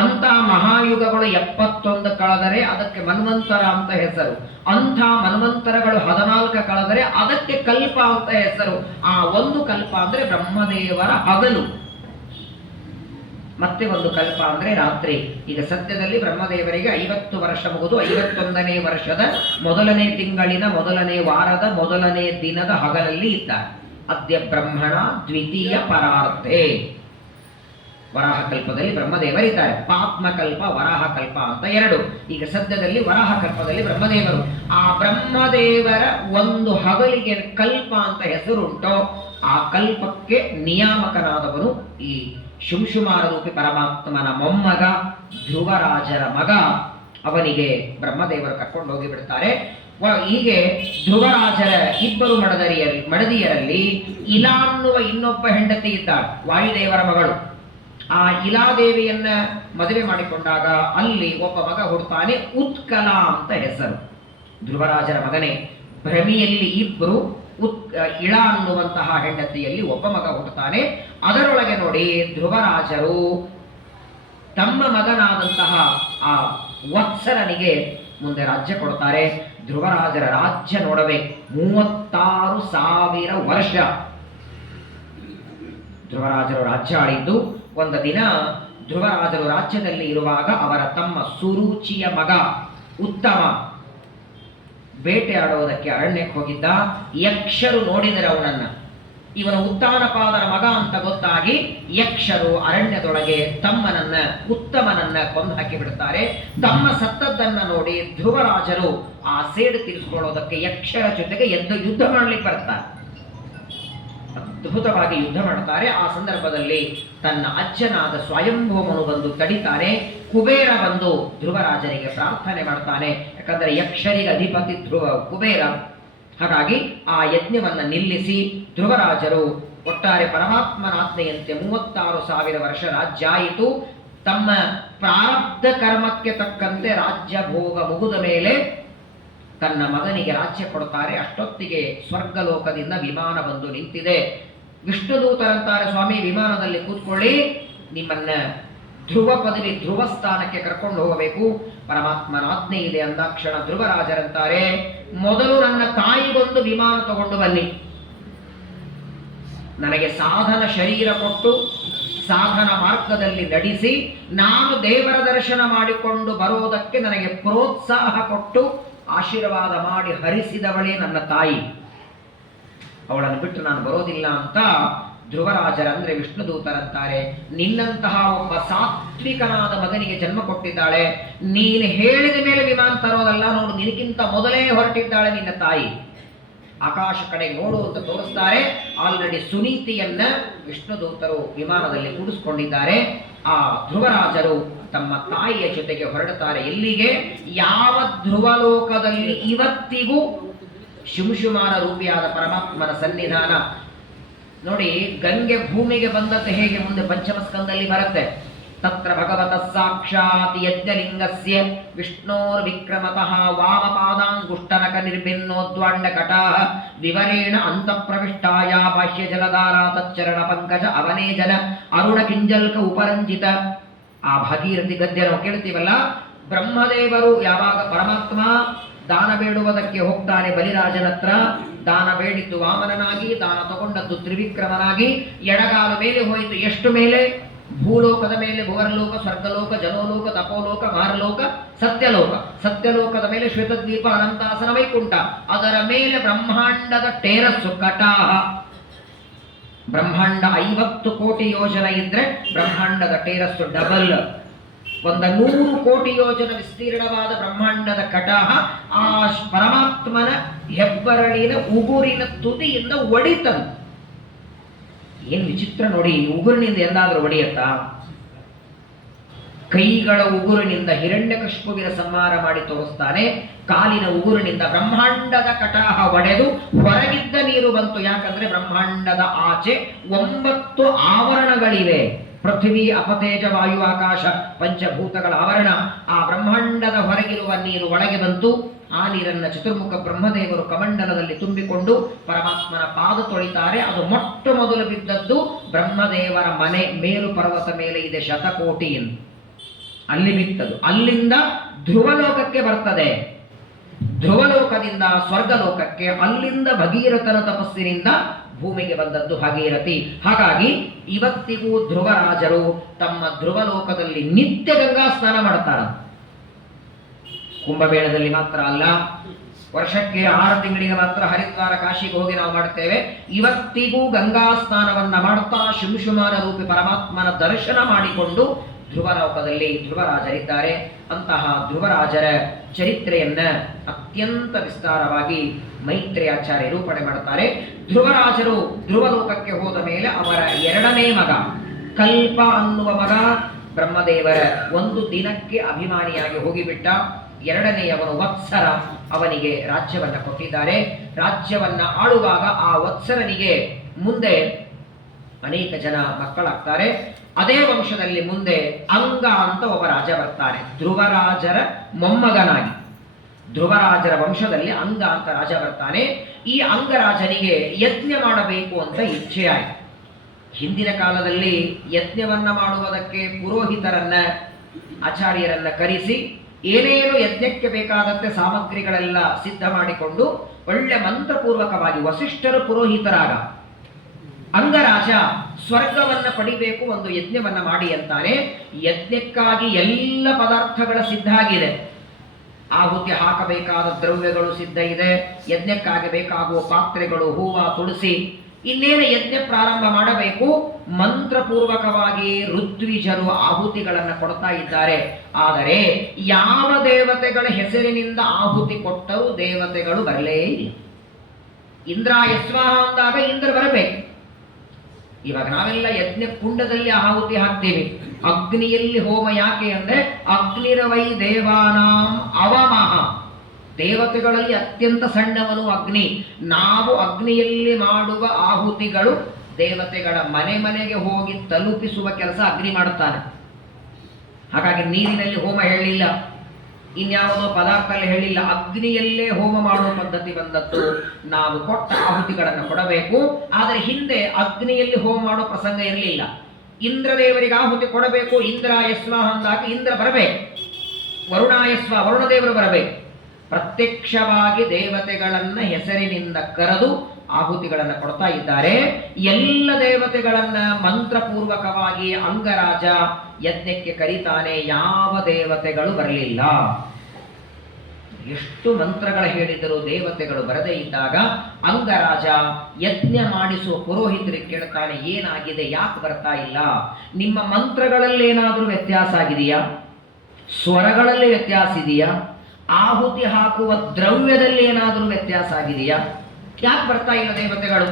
ಅಂತ ಮಹಾಯುಗಗಳು 71 ಕಳೆದರೆ ಅದಕ್ಕೆ ಮನ್ವಂತರ ಅಂತ ಹೆಸರು. ಅಂಥ ಮನ್ವಂತರಗಳು 14 ಕಳೆದರೆ ಅದಕ್ಕೆ ಕಲ್ಪ ಅಂತ ಹೆಸರು. ಆ ಒಂದು ಕಲ್ಪ ಅಂದ್ರೆ ಬ್ರಹ್ಮದೇವರ ಹಗಲು, ಮತ್ತೆ ಒಂದು ಕಲ್ಪ ಅಂದ್ರೆ ರಾತ್ರಿ. ಈಗ ಸದ್ಯದಲ್ಲಿ ಬ್ರಹ್ಮದೇವರಿಗೆ 50 ವರ್ಷ ಮುಗಿದು 51ನೇ ವರ್ಷದ ಮೊದಲನೇ ತಿಂಗಳಿನ ಮೊದಲನೇ ವಾರದ ಮೊದಲನೇ ದಿನದ ಹಗಲಲ್ಲಿ ಇದ್ದಾರೆ. ಅದ್ಯ ಬ್ರಹ್ಮಣ ದ್ವಿತೀಯ ಪರಾರ್ಥೆ. ವರಾಹ ಕಲ್ಪದಲ್ಲಿ ಬ್ರಹ್ಮದೇವರಿದ್ದಾರೆ. ಪಾತ್ಮಕಲ್ಪ, ವರಾಹ ಕಲ್ಪ ಅಂತ 2. ಈಗ ಸದ್ಯದಲ್ಲಿ ವರಾಹ ಕಲ್ಪದಲ್ಲಿ ಬ್ರಹ್ಮದೇವರು. ಆ ಬ್ರಹ್ಮದೇವರ ಒಂದು ಹಗಲಿಗೆ ಕಲ್ಪ ಅಂತ ಹೆಸರುಂಟೋ ಆ ಕಲ್ಪಕ್ಕೆ ನಿಯಾಮಕನಾದವನು ಈ ಶಿಂಶುಮಾರ ರೂಪಿ ಪರಮಾತ್ಮನ ಮೊಮ್ಮಗ ಧ್ರುವರಾಜರ ಮಗ. ಅವನಿಗೆ ಬ್ರಹ್ಮದೇವರು ಕರ್ಕೊಂಡು ಹೋಗಿ ಬಿಡ್ತಾರೆ. ಹೀಗೆ ಧ್ರುವರಾಜರ ಇಬ್ಬರು ಮಡದಿಯರಲ್ಲಿ ಇಲಾ ಅನ್ನುವ ಇನ್ನೊಬ್ಬ ಹೆಂಡತಿ ಇದ್ದಾಳೆ, ವಾಯುದೇವರ ಮಗಳು. ಆ ಇಲಾದೇವಿಯನ್ನ ಮದುವೆ ಮಾಡಿಕೊಂಡಾಗ ಅಲ್ಲಿ ಒಬ್ಬ ಮಗ ಹುಡ್ತಾನೆ, ಉತ್ಕಲ ಅಂತ ಹೆಸರು. ಧ್ರುವರಾಜರ ಮಗನೇ. ಭ್ರಮಿಯಲ್ಲಿ ಇಬ್ರು, ಇಳಾ ಅನ್ನುವಂತಹ ಹೆಂಡತಿಯಲ್ಲಿ ಒಬ್ಬ ಮಗ ಹುಟ್ಟುತ್ತಾನೆ. ಅದರೊಳಗೆ ನೋಡಿ ಧ್ರುವರಾಜರು ತಮ್ಮ ಮಗನಾದಂತಹ ಆ ವತ್ಸರನಿಗೆ ಮುಂದೆ ರಾಜ್ಯ ಕೊಡ್ತಾರೆ. ಧ್ರುವರಾಜರ ರಾಜ್ಯ ನೋಡಬೇಕು, 36,000 ವರ್ಷ ಧ್ರುವರಾಜರು ರಾಜ್ಯ ಆಳಿದ್ದು. ಒಂದು ದಿನ ಧ್ರುವರಾಜರು ರಾಜ್ಯದಲ್ಲಿ ಇರುವಾಗ ಅವರ ತಮ್ಮ ಸುರುಚಿಯ ಮಗ ಉತ್ತಮ ಬೇಟೆಯಾಡುವುದಕ್ಕೆ ಅರಣ್ಯಕ್ಕೆ ಹೋಗಿದ್ದ. ಯಕ್ಷರು ನೋಡಿದರೆ ಅವನನ್ನ, ಇವನು ಉತ್ತಾನಪಾದರ ಮಗ ಅಂತ ಗೊತ್ತಾಗಿ ಯಕ್ಷರು ಅರಣ್ಯದೊಳಗೆ ಉತ್ತಮನನ್ನ ಕೊಂದು ಹಾಕಿ ಬಿಡುತ್ತಾರೆ. ತಮ್ಮ ಸತ್ತದ್ದನ್ನ ನೋಡಿ ಧ್ರುವರಾಜರು ಆ ಸೇಡು ತೀರಿಸಿಕೊಳ್ಳೋದಕ್ಕೆ ಯಕ್ಷರ ಜೊತೆಗೆ ಎದ್ದು ಯುದ್ಧ ಮಾಡಲಿಕ್ಕೆ ಬರ್ತಾರೆ. ಅದ್ಭುತವಾಗಿ ಯುದ್ಧ ಮಾಡ್ತಾರೆ. ಆ ಸಂದರ್ಭದಲ್ಲಿ ತನ್ನ ಅಜ್ಜನಾದ ಸ್ವಯಂಭೂಮನು ಬಂದು ತಡಿತಾನೆ. ಕುಬೇರ ಬಂದು ಧ್ರುವರಾಜನಿಗೆ ಪ್ರಾರ್ಥನೆ ಮಾಡ್ತಾನೆ. ಯಾಕಂದ್ರೆ ಯಕ್ಷರಿಗೆ ಅಧಿಪತಿ ಕುಬೇರ. ಹಾಗಾಗಿ ಆ ಯಜ್ಞವನ್ನ ನಿಲ್ಲಿಸಿ ಧ್ರುವರಾಜರು ಒಟ್ಟಾರೆ ಪರಮಾತ್ಮನಾಜ್ಞೆಯಂತೆ 36,000 ವರ್ಷ ರಾಜ್ಯ ಆಯಿತು. ತಮ್ಮ ಪ್ರಾರಬ್ಧ ಕರ್ಮಕ್ಕೆ ತಕ್ಕಂತೆ ರಾಜ್ಯ ಭೋಗ ಮುಗಿದ ಮೇಲೆ ತನ್ನ ಮಗನಿಗೆ ರಾಜ್ಯ ಕೊಡ್ತಾರೆ. ಅಷ್ಟೊತ್ತಿಗೆ ಸ್ವರ್ಗಲೋಕದಿಂದ ವಿಮಾನ ಬಂದು ನಿಂತಿದೆ. ವಿಷ್ಣುದೂತರಂತಾರೆ, ಸ್ವಾಮಿ ವಿಮಾನದಲ್ಲಿ ಕೂತ್ಕೊಳ್ಳಿ, ನಿಮ್ಮನ್ನ ಧ್ರುವ ಪದವಿ ಧ್ರುವ ಸ್ಥಾನಕ್ಕೆ ಕರ್ಕೊಂಡು ಹೋಗಬೇಕು, ಪರಮಾತ್ಮನ ಆಜ್ಞೆ ಇದೆ ಅಂದಾಕ್ಷಣ ಧ್ರುವರಾಜರಂತಾರೆ, ಮೊದಲು ನನ್ನ ತಾಯಿಗೊಂದು ವಿಮಾನ ತಗೊಂಡು ಬನ್ನಿ, ನನಗೆ ಸಾಧನ ಶರೀರ ಕೊಟ್ಟು ಸಾಧನ ಮಾರ್ಗದಲ್ಲಿ ನಡೆಸಿ ನಾನು ದೇವರ ದರ್ಶನ ಮಾಡಿಕೊಂಡು ಬರೋದಕ್ಕೆ ನನಗೆ ಪ್ರೋತ್ಸಾಹ ಕೊಟ್ಟು ಆಶೀರ್ವಾದ ಮಾಡಿ ಹರಿಸಿದವಳೇ ನನ್ನ ತಾಯಿ, ಅವಳನ್ನು ಬಿಟ್ಟು ನಾನು ಬರೋದಿಲ್ಲ ಅಂತ ಧ್ರುವರಾಜರಂದ್ರೆ ವಿಷ್ಣುದೂತರಂತಾರೆ, ನಿನ್ನಂತಹ ಒಬ್ಬ ಸಾತ್ವಿಕನಾದ ಮಗನಿಗೆ ಜನ್ಮ ಕೊಟ್ಟಿದ್ದಾಳೆ, ನೀನು ಹೇಳಿದ ಮೇಲೆ ವಿಮಾನ ತರೋದಲ್ಲ, ನೋಡು ನಿನಗಿಂತ ಮೊದಲೇ ಹೊರಟಿದ್ದಾಳೆ ನಿನ್ನ ತಾಯಿ, ಆಕಾಶ ಕಡೆ ನೋಡು ಅಂತ ತೋರಿಸ್ತಾರೆ. ಆಲ್ರೆಡಿ ಸುನೀತಿಯನ್ನ ವಿಷ್ಣುದೂತರು ವಿಮಾನದಲ್ಲಿ ಕೂಡಿಸ್ಕೊಂಡಿದ್ದಾರೆ. ಆ ಧ್ರುವರಾಜರು ತಮ್ಮ ತಾಯಿಯ ಜೊತೆಗೆ ಹೊರಡುತ್ತಾರೆ. ಎಲ್ಲಿಗೆ? ಯಾವ ಧ್ರುವಲೋಕದಲ್ಲಿ ಇವತ್ತಿಗೂ ಶಿಂಶುಮಾನ ರೂಪಿಯಾದ ಪರಮಾತ್ಮನ ಸನ್ನಿಧಾನ ನೋಡಿ. ಗಂಗೆ ಭೂಮಿಗೆ ಬಂದದ್ದು ಹೇಗೆ ಮುಂದೆ ಪಂಚಮಸ್ಕಂದಲ್ಲಿ ಬರುತ್ತೆ. ತತ್ರ ಭಗವತಃ ಸಾಕ್ಷಾತ್ ಯಜ್ಞಲಿಂಗಸ್ಯ ವಿಷ್ಣೋರ್ ವಿಕ್ರಮತಃ ವಾಮಪಾದಾಂಗುಷ್ಟನಕ ನಿರ್ಭಿನ್ನೋದ್ವಾಂಡ ಕಟಾಹ ವಿವರೇಣ ಅಂತಃಪ್ರವಿಷ್ಟಾಯ ಬಾಹ್ಯ ಜಲಧಾರಾ ತಚ್ಚರಣ ಪಂಕಜ ಅವನೇಜನ ಅರುಣ ಕಿಂಜಲ್ಕ ಉಪರಂಜಿತ. ಆ ಭಾಗೀರಥಿ ಗದ್ಯ ನಾವು ಕೇಳ್ತೀವಲ್ಲ, ಬ್ರಹ್ಮದೇವರು ಯಾವಾಗ ಪರಮಾತ್ಮ ದಾನ ಬೇಡುವುದಕ್ಕೆ ಹೋಗ್ತಾನೆ ಬಲಿರಾಜನ ಹತ್ರ, ದಾನ ಬೇಡಿದ್ದು ವಾಮನನಾಗಿ, ದಾನ ತಗೊಂಡದ್ದು ತ್ರಿವಿಕ್ರಮನಾಗಿ, ಎಡಗಾಲು ಮೇಲೆ ಹೋಯಿತು. ಎಷ್ಟು ಮೇಲೆ? ಭೂಲೋಕದ ಮೇಲೆ ಭುವರಲೋಕ, ಸ್ವರ್ಗಲೋಕ, ಜನೋಲೋಕ, ತಪೋಲೋಕ, ಮಹರ್ಲೋಕ, ಸತ್ಯಲೋಕ. ಸತ್ಯಲೋಕದ ಮೇಲೆ ಶ್ವೇತದ್ವೀಪ, ಅನಂತಾಸನ, ವೈಕುಂಠ. ಅದರ ಮೇಲೆ ಬ್ರಹ್ಮಾಂಡದ ಟೇರಸ್ಸು ಕಟಾಹ. ಬ್ರಹ್ಮಾಂಡ 50 ಕೋಟಿ ಯೋಜನೆ ಇದ್ರೆ ಬ್ರಹ್ಮಾಂಡದ ಟೇರಸ್ಸು ಡಬಲ್. 100 ಕೋಟಿ ಯೋಜನ ವಿಸ್ತೀರ್ಣವಾದ ಬ್ರಹ್ಮಾಂಡದ ಕಟಾಹ ಆ ಪರಮಾತ್ಮನ ಹೆಬ್ಬರಳಿನ ಉಗುರಿನ ತುದಿಯಿಂದ ಒಡಿತನು. ಏನ್ ವಿಚಿತ್ರ ನೋಡಿ, ಉಗುರಿನಿಂದ ಎಂದಾದ್ರೂ ಒಡೆಯತ್ತಾ? ಕೈಗಳ ಉಗುರಿನಿಂದ ಹಿರಣ್ಯಕಶ್ಯಪುವಿನ ಸಂಹಾರ ಮಾಡಿ ತೋರಿಸ್ತಾನೆ. ಕಾಲಿನ ಉಗುರಿನಿಂದ ಬ್ರಹ್ಮಾಂಡದ ಕಟಾಹ ಒಡೆದು ಹೊರಗಿದ್ದ ನೀರು ಬಂತು. ಯಾಕಂದ್ರೆ ಬ್ರಹ್ಮಾಂಡದ ಆಚೆ 9 ಆವರಣಗಳಿವೆ. ಪೃಥ್ವಿ, ಅಪತೇಜ, ವಾಯು, ಆಕಾಶ, ಪಂಚಭೂತಗಳ ಆವರಣ. ಆ ಬ್ರಹ್ಮಾಂಡದ ಹೊರಗಿರುವ ನೀರು ಒಳಗೆ ಬಂತು. ಆ ನೀರನ್ನ ಚತುರ್ಮುಖ ಬ್ರಹ್ಮದೇವರು ಕಮಂಡಲದಲ್ಲಿ ತುಂಬಿಕೊಂಡು ಪರಮಾತ್ಮನ ಪಾದ ತೊಳಿತಾರೆ. ಅದು ಮೊಟ್ಟ ಮೊದಲು ಬಿದ್ದದ್ದು ಬ್ರಹ್ಮದೇವರ ಮನೆ ಮೇಲು ಪರ್ವತ ಮೇಲೆ ಇದೆ, ಶತಕೋಟಿ ಎಂದು. ಅಲ್ಲಿ ಬಿತ್ತದು. ಅಲ್ಲಿಂದ ಧ್ರುವಲೋಕಕ್ಕೆ ಬರ್ತದೆ, ಧ್ರುವಲೋಕದಿಂದ ಸ್ವರ್ಗಲೋಕಕ್ಕೆ, ಅಲ್ಲಿಂದ ಭಗೀರಥನ ತಪಸ್ಸಿನಿಂದ ಭೂಮಿಗೆ ಬಂದದ್ದು ಭಾಗೀರಥಿ. ಹಾಗಾಗಿ ಇವತ್ತಿಗೂ ಧ್ರುವರಾಜರು ತಮ್ಮ ಧ್ರುವಲೋಕದಲ್ಲಿ ನಿತ್ಯ ಗಂಗಾ ಸ್ನಾನ ಮಾಡ್ತಾರೆ. ಕುಂಭಮೇಳದಲ್ಲಿ ಮಾತ್ರ ಅಲ್ಲ, ವರ್ಷಕ್ಕೆ 6 ತಿಂಗಳಿಗೆ ಮಾತ್ರ ಹರಿದ್ವಾರ ಕಾಶಿಗೆ ಹೋಗಿ ನಾವು ಮಾಡ್ತೇವೆ. ಇವತ್ತಿಗೂ ಗಂಗಾ ಸ್ನಾನವನ್ನ ಮಾಡ್ತಾ ಶಿಂಶುಮಾನ ರೂಪಿ ಪರಮಾತ್ಮನ ದರ್ಶನ ಮಾಡಿಕೊಂಡು ಧ್ರುವಲೋಕದಲ್ಲಿ ಧ್ರುವರಾಜರಿದ್ದಾರೆ. ಅಂತಹ ಧ್ರುವರಾಜರ ಚರಿತ್ರೆಯನ್ನ ಅತ್ಯಂತ ವಿಸ್ತಾರವಾಗಿ ಮೈತ್ರೇಯಾಚಾರ್ಯ ನಿರೂಪಣೆ ಮಾಡುತ್ತಾರೆ. ಧ್ರುವರಾಜರು ಧ್ರುವಲೋಕಕ್ಕೆ ಹೋದ ಮೇಲೆ ಅವರ 2ನೇ ಮಗ ಕಲ್ಪ ಅನ್ನುವ ಮಗ ಬ್ರಹ್ಮದೇವರ ಒಂದು ದಿನಕ್ಕೆ ಅಭಿಮಾನಿಯಾಗಿ ಹೋಗಿಬಿಟ್ಟ. 2ನೇಯವನು ವತ್ಸರ, ಅವನಿಗೆ ರಾಜ್ಯವನ್ನ ಕೊಟ್ಟಿದ್ದಾರೆ. ರಾಜ್ಯವನ್ನ ಆಳುವಾಗ ಆ ವತ್ಸರನಿಗೆ ಮುಂದೆ ಅನೇಕ ಜನ ಮಕ್ಕಳಾಗ್ತಾರೆ. ಅದೇ ವಂಶದಲ್ಲಿ ಮುಂದೆ ಅಂಗ ಅಂತ ಒಬ್ಬ ರಾಜ ಬರ್ತಾನೆ, ಧ್ರುವರಾಜರ ಮೊಮ್ಮಗನಾಗಿ. ಧ್ರುವರಾಜರ ವಂಶದಲ್ಲಿ ಅಂಗ ಅಂತ ರಾಜ ಬರ್ತಾನೆ. ಈ ಅಂಗರಾಜನಿಗೆ ಯಜ್ಞ ಮಾಡಬೇಕು ಅಂತ ಇಚ್ಛೆ ಆಯಿತು. ಹಿಂದಿನ ಕಾಲದಲ್ಲಿ ಯಜ್ಞವನ್ನ ಮಾಡುವುದಕ್ಕೆ ಪುರೋಹಿತರನ್ನ, ಆಚಾರ್ಯರನ್ನ ಕರೆಸಿ ಏನೇನು ಯಜ್ಞಕ್ಕೆ ಬೇಕಾದಂತೆ ಸಾಮಗ್ರಿಗಳೆಲ್ಲ ಸಿದ್ಧ ಮಾಡಿಕೊಂಡು ಒಳ್ಳೆ ಮಂತ್ರಪೂರ್ವಕವಾಗಿ ವಸಿಷ್ಠರು ಪುರೋಹಿತರಾಗ ಅಂಗರಾಜ ಸ್ವರ್ಗವನ್ನ ಪಡಿಬೇಕು, ಒಂದು ಯಜ್ಞವನ್ನ ಮಾಡಿ ಅಂತಾನೆ. ಯಜ್ಞಕ್ಕಾಗಿ ಎಲ್ಲ ಪದಾರ್ಥಗಳ ಸಿದ್ಧ ಆಗಿದೆ. ಆಹುತಿ ಹಾಕಬೇಕಾದ ದ್ರವ್ಯಗಳು ಸಿದ್ಧ ಇದೆ. ಯಜ್ಞಕ್ಕಾಗಿ ಬೇಕಾಗುವ ಪಾತ್ರೆಗಳು, ಹೂವ, ತುಳಸಿ. ಇನ್ನೇನು ಯಜ್ಞ ಪ್ರಾರಂಭ ಮಾಡಬೇಕು. ಮಂತ್ರಪೂರ್ವಕವಾಗಿ ಋತ್ವಿಜರು ಆಹುತಿಗಳನ್ನು ಕೊಡ್ತಾ ಇದ್ದಾರೆ. ಆದರೆ ಯಾವ ದೇವತೆಗಳ ಹೆಸರಿನಿಂದ ಆಹುತಿ ಕೊಟ್ಟರೂ ದೇವತೆಗಳು ಬರಲೇ ಇಲ್ಲ. ಇಂದ್ರ ಯಸ್ವಾಹ ಅಂದಾಗ ಇಂದ್ರ ಬರಬೇಕು. ಇವಾಗ ನಾವೆಲ್ಲ ಯಜ್ಞ ಕುಂಡದಲ್ಲಿ ಆಹುತಿ ಹಾಕ್ತೇವೆ. ಅಗ್ನಿಯಲ್ಲಿ ಹೋಮ ಯಾಕೆ ಅಂದ್ರೆ ಅಗ್ನಿರವೈ ದೇವಾನಾಂ ಅವಮಃ, ದೇವತೆಗಳಲ್ಲಿ ಅತ್ಯಂತ ಸಣ್ಣವನು ಅಗ್ನಿ. ನಾವು ಅಗ್ನಿಯಲ್ಲಿ ಮಾಡುವ ಆಹುತಿಗಳು ದೇವತೆಗಳ ಮನೆ ಮನೆಗೆ ಹೋಗಿ ತಲುಪಿಸುವ ಕೆಲಸ ಅಗ್ನಿ ಮಾಡುತ್ತಾನೆ. ಹಾಗಾಗಿ ನೀರಿನಲ್ಲಿ ಹೋಮ ಹೇಳಲಿಲ್ಲ. ಇನ್ಯಾವುದೋ ಪದಾರ್ಥದಲ್ಲಿ ಹೇಳಿಲ್ಲ. ಅಗ್ನಿಯಲ್ಲೇ ಹೋಮ ಮಾಡುವ ಪದ್ಧತಿ ಬಂದದ್ದು. ನಾವು ಕೊಟ್ಟ ಆಹುತಿಗಳನ್ನು ಕೊಡಬೇಕು. ಆದರೆ ಹಿಂದೆ ಅಗ್ನಿಯಲ್ಲಿ ಹೋಮ ಮಾಡೋ ಪ್ರಸಂಗ ಇರಲಿಲ್ಲ. ಇಂದ್ರದೇವರಿಗೆ ಆಹುತಿ ಕೊಡಬೇಕು. ಇಂದ್ರಾಯ ಸ್ವಾಹ ಅಂದಾಗ ಇಂದ್ರ ಬರಬೇಕು, ವರುಣಾಯ ಸ್ವಾಹ ವರುಣದೇವರು ಬರಬೇಕು. ಪ್ರತ್ಯಕ್ಷವಾಗಿ ದೇವತೆಗಳನ್ನ ಹೆಸರಿನಿಂದ ಕರೆದು ಆಹುತಿಗಳನ್ನು ಕೊಡ್ತಾ ಇದ್ದಾರೆ. ಎಲ್ಲ ದೇವತೆಗಳನ್ನ ಮಂತ್ರಪೂರ್ವಕವಾಗಿ ಅಂಗರಾಜ ಯಜ್ಞಕ್ಕೆ ಕರೀತಾನೆ. ಯಾವ ದೇವತೆಗಳು ಬರಲಿಲ್ಲ. ಎಷ್ಟು ಮಂತ್ರಗಳ ಹೇಳಿದರೂ ದೇವತೆಗಳು ಬರದೇ ಇದ್ದಾಗ ಅಂಗರಾಜ ಯಜ್ಞ ಮಾಡಿಸುವ ಪುರೋಹಿತರಿಗೆ ಕೇಳ್ತಾನೆ, ಏನಾಗಿದೆ, ಯಾಕೆ ಬರ್ತಾ ಇಲ್ಲ? ನಿಮ್ಮ ಮಂತ್ರಗಳಲ್ಲಿ ಏನಾದರೂ ವ್ಯತ್ಯಾಸ ಆಗಿದೆಯಾ? ಸ್ವರಗಳಲ್ಲಿ ವ್ಯತ್ಯಾಸ ಇದೆಯಾ? ಆಹುತಿ ಹಾಕುವ ದ್ರವ್ಯದಲ್ಲಿ ಏನಾದರೂ ವ್ಯತ್ಯಾಸ ಆಗಿದೆಯಾ? ಯಾಕೆ ಬರ್ತಾ ಇಲ್ಲ ದೇವತೆಗಳು?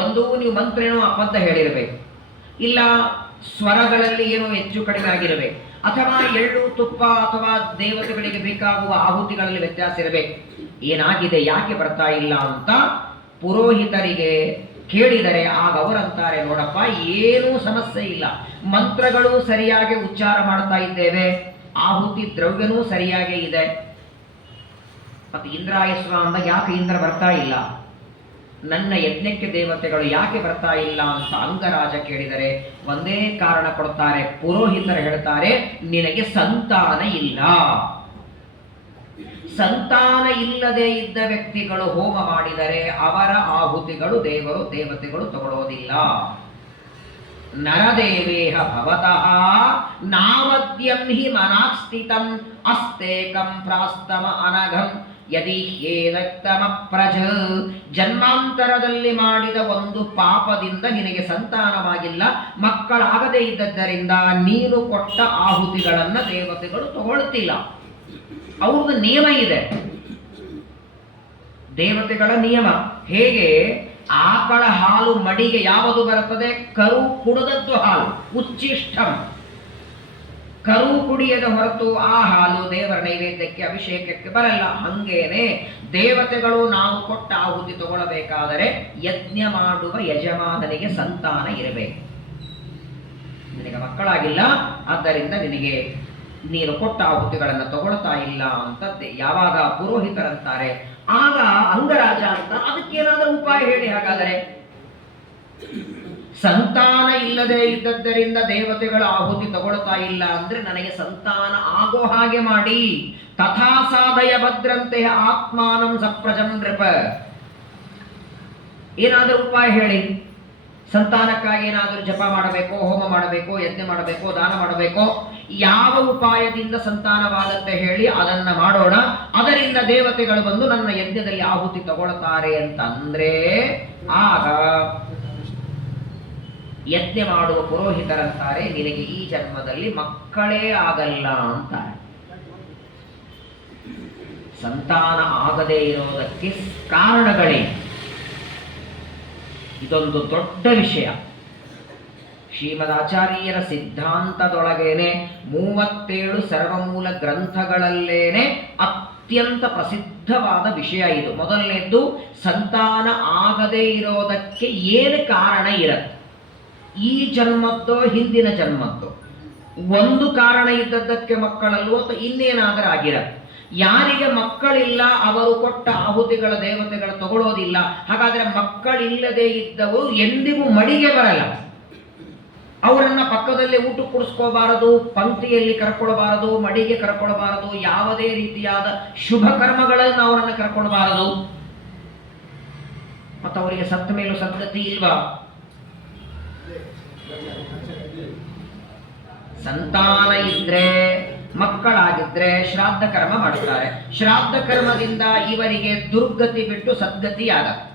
ಒಂದು, ನೀವು ಮಂತ್ರ ಏನೋ ಅಬದ್ಧ ಹೇಳಿರಬೇಕು, ಇಲ್ಲ ಸ್ವರಗಳಲ್ಲಿ ಏನೋ ಹೆಚ್ಚು ಕಡಿಮೆ ಆಗಿರಬೇಕು, ಅಥವಾ ಎಳ್ಳು ತುಪ್ಪ ಅಥವಾ ದೇವತೆಗಳಿಗೆ ಬೇಕಾಗುವ ಆಹುತಿಗಳಲ್ಲಿ ವ್ಯತ್ಯಾಸ ಇರಬೇಕು. ಏನಾಗಿದೆ, ಯಾಕೆ ಬರ್ತಾ ಇಲ್ಲ ಅಂತ ಪುರೋಹಿತರಿಗೆ ಕೇಳಿದರೆ ಆಗ ಅವರಂತಾರೆ, ನೋಡಪ್ಪ ಏನೂ ಸಮಸ್ಯೆ ಇಲ್ಲ, ಮಂತ್ರಗಳು ಸರಿಯಾಗಿ ಉಚ್ಚಾರ ಮಾಡ್ತಾ ಇದ್ದೇವೆ, ಆಹುತಿ ದ್ರವ್ಯನೂ ಸರಿಯಾಗೇ ಇದೆ. ಮತ್ತೆ ಇಂದ್ರಾಯಸ್ವ ಅಂದಾಗ ಯಾಕೆ ಇಂದ್ರ ಬರ್ತಾ ಇಲ್ಲ? ನನ್ನ ಯಜ್ಞಕ್ಕೆ ದೇವತೆಗಳು ಯಾಕೆ ಬರ್ತಾ ಇಲ್ಲ ಅಂತ ಅಂಗರಾಜ ಕೇಳಿದರೆ ಒಂದೇ ಕಾರಣ ಕೊಡ್ತಾರೆ. ಪುರೋಹಿತರು ಹೇಳ್ತಾರೆ, ನಿನಗೆ ಸಂತಾನ ಇಲ್ಲ. ಸಂತಾನ ಇಲ್ಲದೆ ಇದ್ದ ವ್ಯಕ್ತಿಗಳು ಹೋಮ ಮಾಡಿದರೆ ಅವರ ಆಹುತಿಗಳು ದೇವತೆಗಳು ತಗೊಳ್ಳೋದಿಲ್ಲ. ನರದೇವೇಹ ಭವತಃ ನಾವದ್ಯಂ ಹಿ ಮನಾಸ್ಥಿತಂ ಅಸ್ತೇಕಂ ಪ್ರಾಸ್ತಮ ಅನಘಂ ಯದಿ ಹೇನಕ್ತಮ ಪ್ರಜ. ಜನ್ಮಾಂತರದಲ್ಲಿ ಮಾಡಿದ ಒಂದು ಪಾಪದಿಂದ ನಿನಗೆ ಸಂತಾನವಾಗಿಲ್ಲ, ಮಕ್ಕಳಾಗದೇ ಇದ್ದದ್ದರಿಂದ ನೀನು ಕೊಟ್ಟ ಆಹುತಿಗಳನ್ನ ದೇವತೆಗಳು ತಗೊಳ್ತಿಲ್ಲ. ಅವ್ರದ್ದು ನಿಯಮ ಇದೆ, ದೇವತೆಗಳ ನಿಯಮ. ಹೇಗೆ ಆಕಳ ಹಾಲು ಮಡಿಗೆ ಯಾವುದು ಬರುತ್ತದೆ? ಕರು ಕುಡಿದದ್ದು ಹಾಲು, ಉಚ್ಚಿಷ್ಟಂ. ಕರು ಕುಡಿಯದ ಹೊರತು ಆ ಹಾಲು ದೇವರ ನೈವೇದ್ಯಕ್ಕೆ ಅಭಿಷೇಕಕ್ಕೆ ಬರಲ್ಲ. ಹಂಗೇನೆ ದೇವತೆಗಳು ನಾವು ಕೊಟ್ಟ ಆಹುತಿ ತಗೊಳ್ಳಬೇಕಾದರೆ ಯಜ್ಞ ಮಾಡುವ ಯಜಮಾನನಿಗೆ ಸಂತಾನ ಇರಬೇಕು. ನಿನಗೆ ಮಕ್ಕಳಾಗಿಲ್ಲ, ಆದ್ದರಿಂದ ನಿನಗೆ ನೀನು ಕೊಟ್ಟ ಆಹುತಿಗಳನ್ನು ತಗೊಳ್ತಾ ಇಲ್ಲ ಅಂತ ಯಾವಾಗ ಪುರೋಹಿತರಂತಾರೆ, ಆಗ ಅಂಗರಾಜ ಅಂತ ಅದಕ್ಕೇನಾದರೂ ಉಪಾಯ ಹೇಳಿ. ಹಾಗಾದರೆ ಸಂತಾನ ಇಲ್ಲದೆ ಇದ್ದದ್ದರಿಂದ ದೇವತೆಗಳ ಆಹುತಿ ತಗೊಳ್ತಾ ಇಲ್ಲ ಅಂದ್ರೆ ನನಗೆ ಸಂತಾನ ಆಗೋ ಹಾಗೆ ಮಾಡಿ. ತಥಾ ಸಾಧಯ ಭದ್ರಂತೆ ಆತ್ಮಾನಂ ಸಪ್ರಜಂ ನೃಪ. ಏನಾದರೂ ಉಪಾಯ ಹೇಳಿ. ಸಂತಾನಕ್ಕಾಗಿ ಏನಾದರೂ ಜಪ ಮಾಡಬೇಕೋ, ಹೋಮ ಮಾಡಬೇಕೋ, ಯಜ್ಞ ಮಾಡಬೇಕೋ, ದಾನ ಮಾಡಬೇಕೋ, ಯಾವ ಉಪಾಯದಿಂದ ಸಂತಾನವಾಗತ್ತೆ ಹೇಳಿ, ಅದನ್ನ ಮಾಡೋಣ. ಅದರಿಂದ ದೇವತೆಗಳು ಬಂದು ನನ್ನ ಯಜ್ಞದಲ್ಲಿ ಆಹುತಿ ತಗೊಳ್ತಾರೆ ಅಂತ ಅಂದ್ರೆ ಆಗ ಯಜ್ಞ ಮಾಡುವ ಪುರೋಹಿತರಂತಾರೆ, ನಿನಗೆ ಈ ಜನ್ಮದಲ್ಲಿ ಮಕ್ಕಳೇ ಆಗಲ್ಲ ಅಂತಾರೆ. ಸಂತಾನ ಆಗದೇ ಇರೋದಕ್ಕೆ ಕಾರಣಗಳೇ, ಇದೊಂದು ದೊಡ್ಡ ವಿಷಯ. ಶ್ರೀಮದ್ ಆಚಾರ್ಯರ ಸಿದ್ಧಾಂತದೊಳಗೇನೆ 37 ಸರ್ವಮೂಲ ಗ್ರಂಥಗಳಲ್ಲೇನೆ ಅತ್ಯಂತ ಪ್ರಸಿದ್ಧವಾದ ವಿಷಯ ಇದು. ಮೊದಲನೇದ್ದು, ಸಂತಾನ ಆಗದೇ ಇರೋದಕ್ಕೆ ಏನು ಕಾರಣ ಇರುತ್ತೆ? ಈ ಜನ್ಮದ್ದೋ ಹಿಂದಿನ ಜನ್ಮದ್ದೋ? ಒಂದು ಕಾರಣ ಇದ್ದದ್ದಕ್ಕೆ ಮಕ್ಕಳಲ್ಲೋ ಅಥವಾ ಇನ್ನೇನಾದರೂ ಆಗಿರತ್ತೆ. ಯಾರಿಗೆ ಮಕ್ಕಳಿಲ್ಲ ಅವರು ಕೊಟ್ಟ ಆಹುತಿಗಳ ದೇವತೆಗಳು ತಗೊಳ್ಳೋದಿಲ್ಲ. ಹಾಗಾದ್ರೆ ಮಕ್ಕಳಿಲ್ಲದೆ ಇದ್ದವರು ಎಂದಿಗೂ ಮಡಿಗೆ ಬರಲ್ಲ. ಅವರನ್ನ ಪಕ್ಕದಲ್ಲಿ ಊಟ ಕುಡಿಸ್ಕೋಬಾರದು, ಪಂಕ್ತಿಯಲ್ಲಿ ಕರ್ಕೊಳ್ಬಾರದು, ಮಡಿಗೆ ಕರ್ಕೊಳ್ಬಾರದು, ಯಾವುದೇ ರೀತಿಯಾದ ಶುಭ ಕರ್ಮಗಳನ್ನು ಅವರನ್ನು ಕರ್ಕೊಳ್ಬಾರದು. ಮತ್ತು ಅವರಿಗೆ ಸತ್ತ ಮೇಲೂ ಸದ್ಗತಿ ಇಲ್ವಾ? ಸಂತಾನ ಇದ್ರೆ, ಮಕ್ಕಳಾಗಿದ್ರೆ ಶ್ರಾದ್ದ ಕರ್ಮ ಮಾಡ್ತಾರೆ. ಶ್ರಾದ್ದ ಕರ್ಮದಿಂದ ಇವರಿಗೆ ದುರ್ಗತಿ ಬಿಟ್ಟು ಸದ್ಗತಿ ಆಗತ್ತೆ.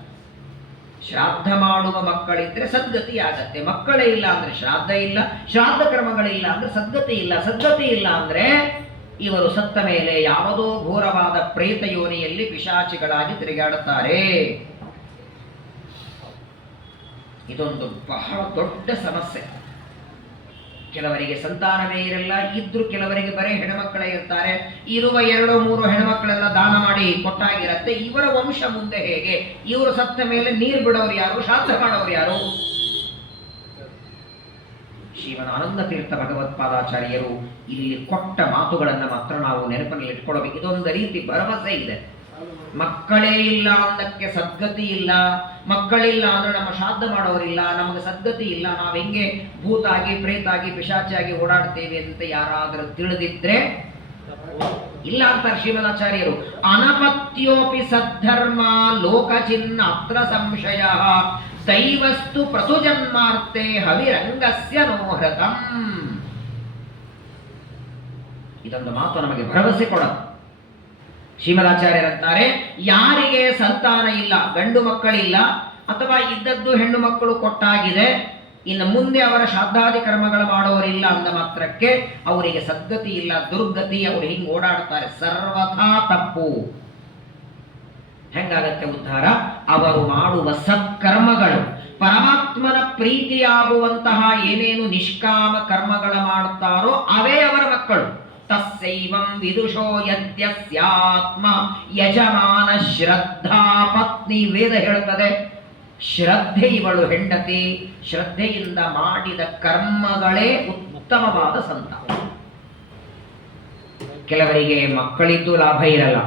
ಶ್ರಾದ್ದ ಮಾಡುವ ಮಕ್ಕಳಿದ್ರೆ ಸದ್ಗತಿ ಆಗತ್ತೆ. ಮಕ್ಕಳೇ ಇಲ್ಲ ಅಂದ್ರೆ ಶ್ರಾದ್ದ ಇಲ್ಲ, ಶ್ರಾದ್ದ ಕರ್ಮಗಳಿಲ್ಲ ಅಂದ್ರೆ ಸದ್ಗತಿ ಇಲ್ಲ. ಸದ್ಗತಿ ಇಲ್ಲ ಅಂದ್ರೆ ಇವರು ಸತ್ತ ಮೇಲೆ ಯಾವುದೋ ಘೋರವಾದ ಪ್ರೇತ ಯೋನಿಯಲ್ಲಿ ಪಿಶಾಚಿಗಳಾಗಿ ತಿರುಗಾಡುತ್ತಾರೆ. ಇದೊಂದು ಬಹಳ ದೊಡ್ಡ ಸಮಸ್ಯೆ. ಕೆಲವರಿಗೆ ಸಂತಾನವೇ ಇರಲ್ಲ, ಇದ್ರು ಕೆಲವರಿಗೆ ಬರೀ ಹೆಣ್ಮಕ್ಕಳೇ ಇರ್ತಾರೆ. ಇರುವ 2-3 ಹೆಣ್ಮಕ್ಕಳೆಲ್ಲ ದಾನ ಮಾಡಿ ಕೊಟ್ಟಾಗಿರತ್ತೆ. ಇವರ ವಂಶ ಮುಂದೆ ಹೇಗೆ? ಇವರು ಸತ್ತ ಮೇಲೆ ನೀರು ಬಿಡೋರು ಯಾರು? ಶ್ರಾದ್ದ ಮಾಡೋರು ಯಾರು? ಶ್ರೀಮನ್ ಆನಂದ ತೀರ್ಥ ಭಗವತ್ಪಾದಾಚಾರ್ಯರು ಇಲ್ಲಿ ಕೊಟ್ಟ ಮಾತುಗಳನ್ನು ಮಾತ್ರ ನಾವು ನೆನಪಿನಲ್ಲಿ ಇಟ್ಕೊಳ್ಬೇಕು. ಇದೊಂದು ರೀತಿ ಭರವಸೆ ಇದೆ. ಮಕ್ಕಳೇ ಇಲ್ಲ ಅನ್ನಕ್ಕೆ ಸದ್ಗತಿ ಇಲ್ಲ, ಮಕ್ಕಳಿಲ್ಲ ಅಂದ್ರೆ ನಮ್ಮ ಶ್ರಾದ್ದ ಮಾಡೋರಿಲ್ಲ, ನಮಗೆ ಸದ್ಗತಿ ಇಲ್ಲ, ನಾವು ಹೆಂಗೆ ಭೂತಾಗಿ ಪ್ರೇತಾಗಿ ಪಿಶಾಚಿಯಾಗಿ ಓಡಾಡ್ತೇವೆ ಅಂತ ಯಾರಾದರೂ ತಿಳಿದಿದ್ರೆ ಇಲ್ಲ ಅಂತಾರೆ ಶ್ರೀಮದಾಚಾರ್ಯರು. ಅನಪತ್ಯೋಪಿ ಸದ್ಧರ್ಮ ಲೋಕಚಿನ್ನ ಅತ್ರ ಸಂಶಯ ದೈವಸ್ತು ಪ್ರಸುಜನ್ಮಾರ್ತೆ ಹವಿರಂಗಸ್ಯ ನೋಹೃತಂ. ಇದೊಂದು ಮಾತು ನಮಗೆ ಭರವಸೆ ಕೊಡೋದು. ಶ್ರೀಮದಾಚಾರ್ಯರಂತಾರೆ, ಯಾರಿಗೆ ಸಂತಾನ ಇಲ್ಲ, ಗಂಡು ಮಕ್ಕಳಿಲ್ಲ, ಅಥವಾ ಇದ್ದದ್ದು ಹೆಣ್ಣು ಮಕ್ಕಳು ಕೊಟ್ಟಾಗಿದೆ, ಇನ್ನು ಮುಂದೆ ಅವರ ಶ್ರಾದ್ದಾದಿ ಕರ್ಮಗಳು ಮಾಡೋರಿಲ್ಲ ಅಂದ ಮಾತ್ರಕ್ಕೆ ಅವರಿಗೆ ಸದ್ಗತಿ ಇಲ್ಲ, ದುರ್ಗತಿ, ಅವರು ಹಿಂಗೆ ಓಡಾಡ್ತಾರೆ, ಸರ್ವಥಾ ತಪ್ಪು. ಹೆಂಗಾಗತ್ತೆ ಉದ್ಧಾರ? ಅವರು ಮಾಡುವ ಸತ್ಕರ್ಮಗಳು, ಪರಮಾತ್ಮನ ಪ್ರೀತಿಯಾಗುವಂತಹ ಏನೇನು ನಿಷ್ಕಾಮ ಕರ್ಮಗಳ ಮಾಡುತ್ತಾರೋ ಅವೇ ಅವರ ಮಕ್ಕಳು. ತಸ್ಸೈವಂ ವಿದುಷೋ ಯದ್ಯಸ್ಯಾತ್ಮ ಯಜಮಾನ ಶ್ರದ್ಧಾ ಪತ್ನಿ. ವೇದ ಹೇಳುತ್ತದೆ, ಶ್ರದ್ಧೆ ಇವಳು ಹೆಂಡತಿ, ಶ್ರದ್ಧೆಯಿಂದ ಮಾಡಿದ ಕರ್ಮಗಳೇ ಉತ್ತಮವಾದ ಸಂತಾನ. ಕೆಲವರಿಗೆ ಮಕ್ಕಳಿದ್ದು ಲಾಭ ಇರಲ್ಲ,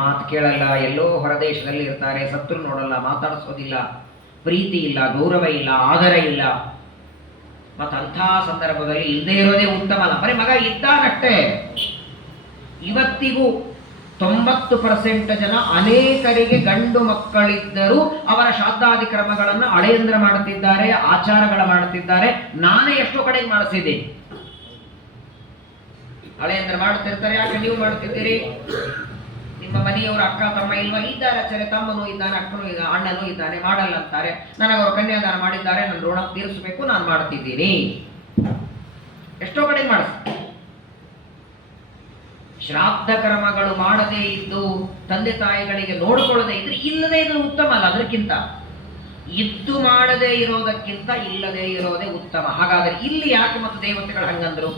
ಮಾತು ಕೇಳಲ್ಲ, ಎಲ್ಲೋ ಹೊರದೇಶದಲ್ಲಿ ಇರ್ತಾರೆ, ಸತ್ರು ನೋಡಲ್ಲ, ಮಾತಾಡಿಸೋದಿಲ್ಲ, ಪ್ರೀತಿ ಇಲ್ಲ, ಗೌರವ ಇಲ್ಲ, ಆದರ ಇಲ್ಲ. ಮತ್ತಂಥ ಸಂದರ್ಭದಲ್ಲಿ ಇಲ್ಲದೆ ಇರೋದೇ ಉತ್ತಮ ಅಲ್ಲ. ಬರೀ ಮಗ ಇದ್ದಾನಷ್ಟೇ. ಇವತ್ತಿಗೂ 90% ಜನ ಅನೇಕರಿಗೆ ಗಂಡು ಮಕ್ಕಳಿದ್ದರೂ ಅವರ ಶ್ರಾದ್ದಾದಿ ಕರ್ಮಗಳನ್ನು ಅಳೆಯಂದ್ರ ಮಾಡುತ್ತಿದ್ದಾರೆ, ಆಚಾರಗಳ ಮಾಡುತ್ತಿದ್ದಾರೆ. ನಾನೇ ಎಷ್ಟೋ ಕಡೆಗೆ ಮಾಡಿಸಿದ್ದೀನಿ. ಅಳೆಯಂದ್ರ ಮಾಡುತ್ತಿರ್ತಾರೆ, ಯಾಕೆ ನೀವು ಮಾಡುತ್ತಿದ್ದೀರಿ? ನಿಮ್ಮ ಮನೆಯವರು ಅಕ್ಕ ತಮ್ಮ ಇಲ್ವಾ? ಇದ್ದಾರೆ, ಆಚಾರ್ಯ, ತಮ್ಮನೂ ಇದ್ದಾನೆ, ಅಕ್ಕನೂ ಇದ್ದಾನೆ, ಅಣ್ಣನೂ ಇದ್ದಾನೆ, ಮಾಡಲ್ಲ ಅಂತಾರೆ. ನನಗವರು ಕನ್ಯಾದಾನ ಮಾಡಿದ್ದಾರೆ, ನನ್ನ ಋಣ ತೀರಿಸಬೇಕು, ನಾನು ಮಾಡ್ತಿದ್ದೀನಿ. ಎಷ್ಟೋ ಕಡೆ ಮಾಡಿಸ್ತೀನಿ. ಶ್ರಾದ್ದ ಕರ್ಮಗಳು ಮಾಡದೇ ಇದ್ದು ತಂದೆ ತಾಯಿಗಳಿಗೆ ನೋಡಿಕೊಳ್ಳದೆ ಇದ್ರೆ ಇಲ್ಲದೆ ಇದ್ರೆ ಉತ್ತಮ ಅಲ್ಲ. ಅದಕ್ಕಿಂತ ಇದ್ದು ಮಾಡದೇ ಇರೋದಕ್ಕಿಂತ ಇಲ್ಲದೆ ಇರೋದೇ ಉತ್ತಮ. ಹಾಗಾದ್ರೆ ಇಲ್ಲಿ ಯಾಕೆ ಮತ್ತು ದೇವತೆಗಳು ಹಂಗಂದ್ರು?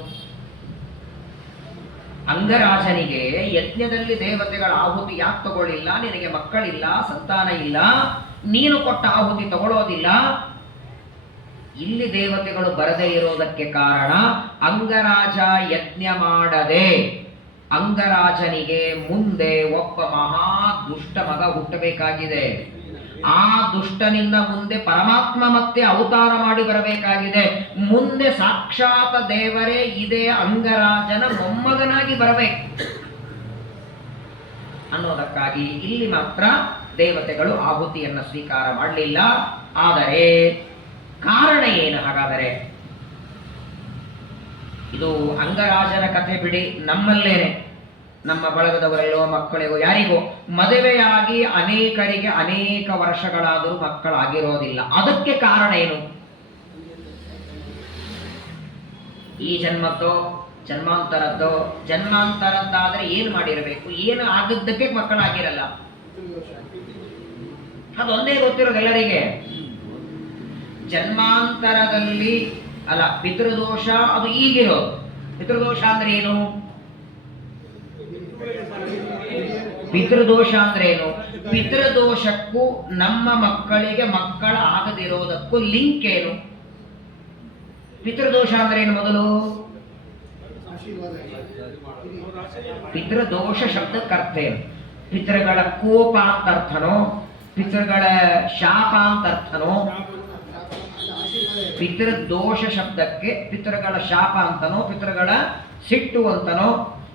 ಅಂಗರಾಜನಿಗೆ ಯಜ್ಞದಲ್ಲಿ ದೇವತೆಗಳ ಆಹುತಿ ಯಾಕೆ ತಗೊಳ್ಳಿಲ್ಲ? ನಿನಗೆ ಮಕ್ಕಳಿಲ್ಲ, ಸಂತಾನ ಇಲ್ಲ, ನೀನು ಕೊಟ್ಟ ಆಹುತಿ ತಗೊಳ್ಳೋದಿಲ್ಲ. ಇಲ್ಲಿ ದೇವತೆಗಳು ಬರದೇ ಇರೋದಕ್ಕೆ ಕಾರಣ ಅಂಗರಾಜ ಯಜ್ಞ ಮಾಡದೆ ಅಂಗರಾಜನಿಗೆ ಮುಂದೆ ಒಬ್ಬ ಮಹಾ ದುಷ್ಟ ಮಗ ಹುಟ್ಟಬೇಕಾಗಿದೆ. ಆ ದುಷ್ಟನಿಂದ ಮುಂದೆ ಪರಮಾತ್ಮ ಮತ್ತೆ ಅವತಾರ ಮಾಡಿ ಬರಬೇಕಾಗಿದೆ. ಮುಂದೆ ಸಾಕ್ಷಾತ್ ದೇವರೇ ಇದೇ ಅಂಗರಾಜನ ಮೊಮ್ಮಗನಾಗಿ ಬರಬೇಕು ಅನ್ನೋದಕ್ಕಾಗಿ ಇಲ್ಲಿ ಮಾತ್ರ ದೇವತೆಗಳು ಆಹುತಿಯನ್ನು ಸ್ವೀಕಾರ ಮಾಡಲಿಲ್ಲ. ಆದರೆ ಕಾರಣ ಏನು? ಹಾಗಾದರೆ ಇದು ಅಂಗರಾಜನ ಕಥೆ ಬಿಡಿ, ನಮ್ಮಲ್ಲೇನೆ, ನಮ್ಮ ಬಳಗದವರೆಲ್ಲೋ ಮಕ್ಕಳಿಗೋ ಯಾರಿಗೋ ಮದುವೆಯಾಗಿ ಅನೇಕರಿಗೆ ಅನೇಕ ವರ್ಷಗಳಾದರೂ ಮಕ್ಕಳಾಗಿರೋದಿಲ್ಲ. ಅದಕ್ಕೆ ಕಾರಣ ಏನು? ಈ ಜನ್ಮದ್ದೋ ಜನ್ಮಾಂತರದ್ದೋ? ಜನ್ಮಾಂತರದ್ದಾದ್ರೆ ಏನು ಮಾಡಿರಬೇಕು? ಏನು ಆಗದ್ದಕ್ಕೆ ಮಕ್ಕಳಾಗಿರಲ್ಲ. ಅದೊಂದೇ ಗೊತ್ತಿರೋದು ಎಲ್ಲರಿಗೆ. ಜನ್ಮಾಂತರದಲ್ಲಿ ಅಲ್ಲ, ಪಿತೃದೋಷ ಅದು ಈಗಿರೋದು. ಪಿತೃದೋಷ ಅಂದ್ರೆ ಏನು? ಪಿತೃದೋಷ ಅಂದ್ರೆ ಏನು? ಪಿತೃದೋಷಕ್ಕೂ ನಮ್ಮ ಮಕ್ಕಳಿಗೆ ಮಕ್ಕಳ ಆಗದಿರೋದಕ್ಕೂ ಲಿಂಕ್ ಏನು? ಪಿತೃದೋಷ ಅಂದ್ರೆ ಏನು? ಮೊದಲು ಪಿತೃದೋಷ ಶಬ್ದಕ್ಕರ್ಥ ಏನು? ಪಿತೃಗಳ ಕೋಪ ಅಂತ ಅರ್ಥನೋ, ಪಿತೃಗಳ ಶಾಪ ಅಂತ ಅರ್ಥನೋ? ಪಿತೃದೋಷ ಶಬ್ದಕ್ಕೆ ಪಿತೃಗಳ ಶಾಪ ಅಂತನೋ, ಪಿತೃಗಳ ಸಿಟ್ಟು ಅಂತನೋ?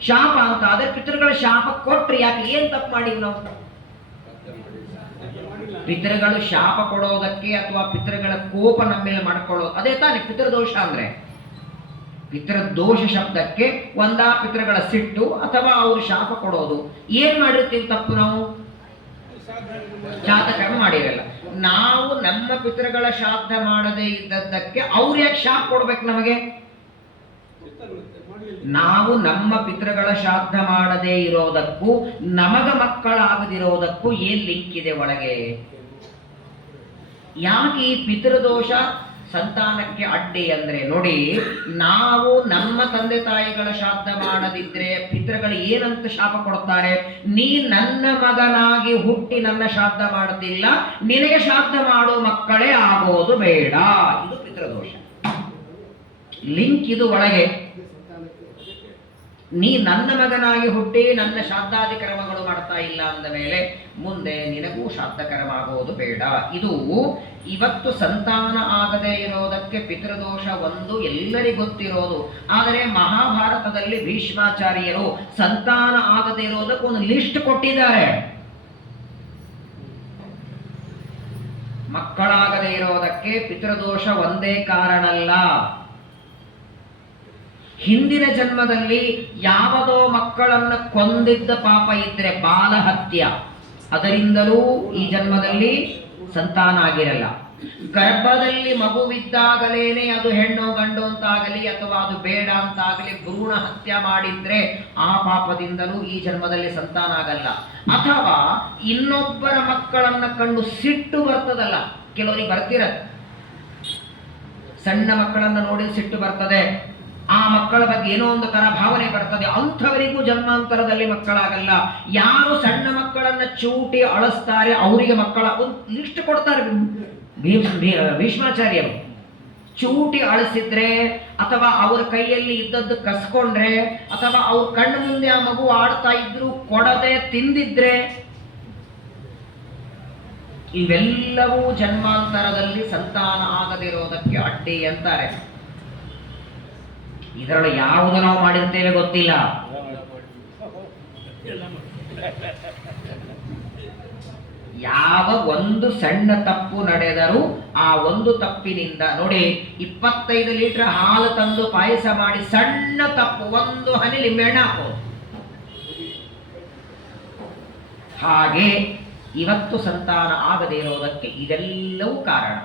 ಶಾಪ ಅಂತ ಆದ್ರೆ ಪಿತೃಗಳ ಶಾಪ ಕೊಟ್ರಿ ಯಾಕೆ? ಏನ್ ತಪ್ಪು ಮಾಡಿವಿ ನಾವು? ಪಿತೃಗಳು ಶಾಪ ಕೊಡೋದಕ್ಕೆ ಅಥವಾ ಪಿತೃಗಳ ಕೋಪ ನಮ್ಮ ಮೇಲೆ ಮಾಡ್ಕೊಳ್ಳೋದು, ಅದೇ ತಾನೇ ಪಿತೃದೋಷ ಅಂದ್ರೆ. ಪಿತೃದೋಷ ಶಬ್ದಕ್ಕೆ ಒಂದ ಪಿತೃಗಳ ಸಿಟ್ಟು ಅಥವಾ ಅವರು ಶಾಪ ಕೊಡೋದು. ಏನ್ ಮಾಡಿರ್ತೀವಿ ತಪ್ಪು ನಾವು? ಶ್ರಾದ್ದ ಕರ್ಮ ಮಾಡಿರಲ್ಲ. ನಾವು ನಮ್ಮ ಪಿತೃಗಳ ಶ್ರಾದ್ದ ಮಾಡದೇ ಇದ್ದದ್ದಕ್ಕೆ ಅವ್ರು ಯಾಕೆ ಶಾಪ ಕೊಡ್ಬೇಕು ನಮಗೆ? ನಾವು ನಮ್ಮ ಪಿತೃಗಳ ಶ್ರಾದ್ದ ಮಾಡದೇ ಇರೋದಕ್ಕೂ ನಮಗ ಮಕ್ಕಳಾಗದಿರೋದಕ್ಕೂ ಏನ್ ಲಿಂಕ್ ಇದೆ ಒಳಗೆ? ಯಾಕೆ ಈ ಪಿತೃದೋಷ ಸಂತಾನಕ್ಕೆ ಅಡ್ಡಿ ಅಂದ್ರೆ, ನೋಡಿ, ನಾವು ನಮ್ಮ ತಂದೆ ತಾಯಿಗಳ ಶ್ರಾದ್ದ ಮಾಡದಿದ್ರೆ ಪಿತೃಗಳು ಏನಂತ ಶಾಪ ಕೊಡ್ತಾರೆ? ನೀ ನನ್ನ ಮಗನಾಗಿ ಹುಟ್ಟಿ ನನ್ನ ಶ್ರಾದ್ದ ಮಾಡುತ್ತಿಲ್ಲ, ನಿನಗೆ ಶ್ರಾದ್ದ ಮಾಡೋ ಮಕ್ಕಳೇ ಆಗೋದು ಬೇಡ. ಇದು ಪಿತೃದೋಷ. ಲಿಂಕ್ ಇದು ಒಳಗೆ. ನೀ ನನ್ನ ಮಗನಾಗಿ ಹುಟ್ಟಿ ನನ್ನ ಶ್ರಾದ್ದಾದಿ ಕರ್ಮಗಳು ಮಾಡ್ತಾ ಇಲ್ಲ ಅಂದ ಮೇಲೆ ಮುಂದೆ ನಿನಗೂ ಶ್ರಾದ್ದ ಕರ್ಮ ಆಗೋದು ಬೇಡ. ಇದು ಇವತ್ತು ಸಂತಾನ ಆಗದೆ ಇರೋದಕ್ಕೆ ಪಿತೃದೋಷ ಒಂದು ಎಲ್ಲರಿಗೂ ಗೊತ್ತಿರೋದು. ಆದರೆ ಮಹಾಭಾರತದಲ್ಲಿ ಭೀಷ್ಮಾಚಾರ್ಯರು ಸಂತಾನ ಆಗದೆ ಇರೋದಕ್ಕೆ ಒಂದು ಲಿಸ್ಟ್ ಕೊಟ್ಟಿದ್ದಾರೆ. ಮಕ್ಕಳಾಗದೆ ಇರೋದಕ್ಕೆ ಪಿತೃದೋಷ ಒಂದೇ ಕಾರಣಲ್ಲ. ಹಿಂದಿನ ಜನ್ಮದಲ್ಲಿ ಯಾವುದೋ ಮಕ್ಕಳನ್ನ ಕೊಂದಿದ್ದ ಪಾಪ ಇದ್ರೆ ಬಾಲಹತ್ಯ, ಅದರಿಂದಲೂ ಈ ಜನ್ಮದಲ್ಲಿ ಸಂತಾನ ಆಗಿರಲ್ಲ. ಗರ್ಭದಲ್ಲಿ ಮಗುವಿದ್ದಾಗಲೇನೆ ಅದು ಹೆಣ್ಣು ಗಂಡು ಅಂತಾಗಲಿ ಅಥವಾ ಅದು ಬೇಡ ಅಂತಾಗಲಿ ಭ್ರೂಣ ಹತ್ಯೆ ಮಾಡಿದ್ರೆ ಆ ಪಾಪದಿಂದಲೂ ಈ ಜನ್ಮದಲ್ಲಿ ಸಂತಾನ ಆಗಲ್ಲ. ಅಥವಾ ಇನ್ನೊಬ್ಬರ ಮಕ್ಕಳನ್ನ ಕಂಡು ಸಿಟ್ಟು ಬರ್ತದಲ್ಲ, ಕೆಲವರಿಗೆ ಬರ್ತಿರತ್ತೆ, ಸಣ್ಣ ಮಕ್ಕಳನ್ನ ನೋಡಿ ಸಿಟ್ಟು ಬರ್ತದೆ, ಆ ಮಕ್ಕಳ ಬಗ್ಗೆ ಏನೋ ಒಂದು ತರ ಭಾವನೆ ಬರ್ತದೆ, ಅಂಥವರಿಗೂ ಜನ್ಮಾಂತರದಲ್ಲಿ ಮಕ್ಕಳಾಗಲ್ಲ. ಯಾರು ಸಣ್ಣ ಮಕ್ಕಳನ್ನ ಚೂಟಿ ಅಳಿಸ್ತಾರೆ ಅವರಿಗೆ ಮಕ್ಕಳ ಒಂದು ಲಿಸ್ಟ್ ಕೊಡ್ತಾರೆ ಭೀಷ್ಮಾಚಾರ್ಯರು. ಚೂಟಿ ಅಳಿಸಿದ್ರೆ ಅಥವಾ ಅವ್ರ ಕೈಯಲ್ಲಿ ಇದ್ದದ್ದು ಕಸ್ಕೊಂಡ್ರೆ ಅಥವಾ ಅವ್ರ ಕಣ್ಣು ಮುಂದೆ ಆ ಮಗು ಆಡ್ತಾ ಇದ್ರು ಕೊಡದೆ ತಿಂದಿದ್ರೆ ಇವೆಲ್ಲವೂ ಜನ್ಮಾಂತರದಲ್ಲಿ ಸಂತಾನ ಆಗದಿರೋದಕ್ಕೆ ಅಡ್ಡಿ ಅಂತಾರೆ. ಇದರಲ್ಲಿ ಯಾವುದು ನಾವು ಮಾಡಿರ್ತೇವೆ ಗೊತ್ತಿಲ್ಲ. ಯಾವ ಒಂದು ಸಣ್ಣ ತಪ್ಪು ನಡೆದರೂ ಆ ಒಂದು ತಪ್ಪಿನಿಂದ ನೋಡಿ, 25 ಲೀಟರ್ ಹಾಲು ತಂದು ಪಾಯಸ ಮಾಡಿ ಸಣ್ಣ ತಪ್ಪು ಒಂದು ಹನಿ ಲಿಂಬೆಹಣ್ಣು ಹಾಕೋದು. ಹಾಗೆ ಇವತ್ತು ಸಂತಾನ ಆಗದೇ ಇರೋದಕ್ಕೆ ಇದೆಲ್ಲವೂ ಕಾರಣ.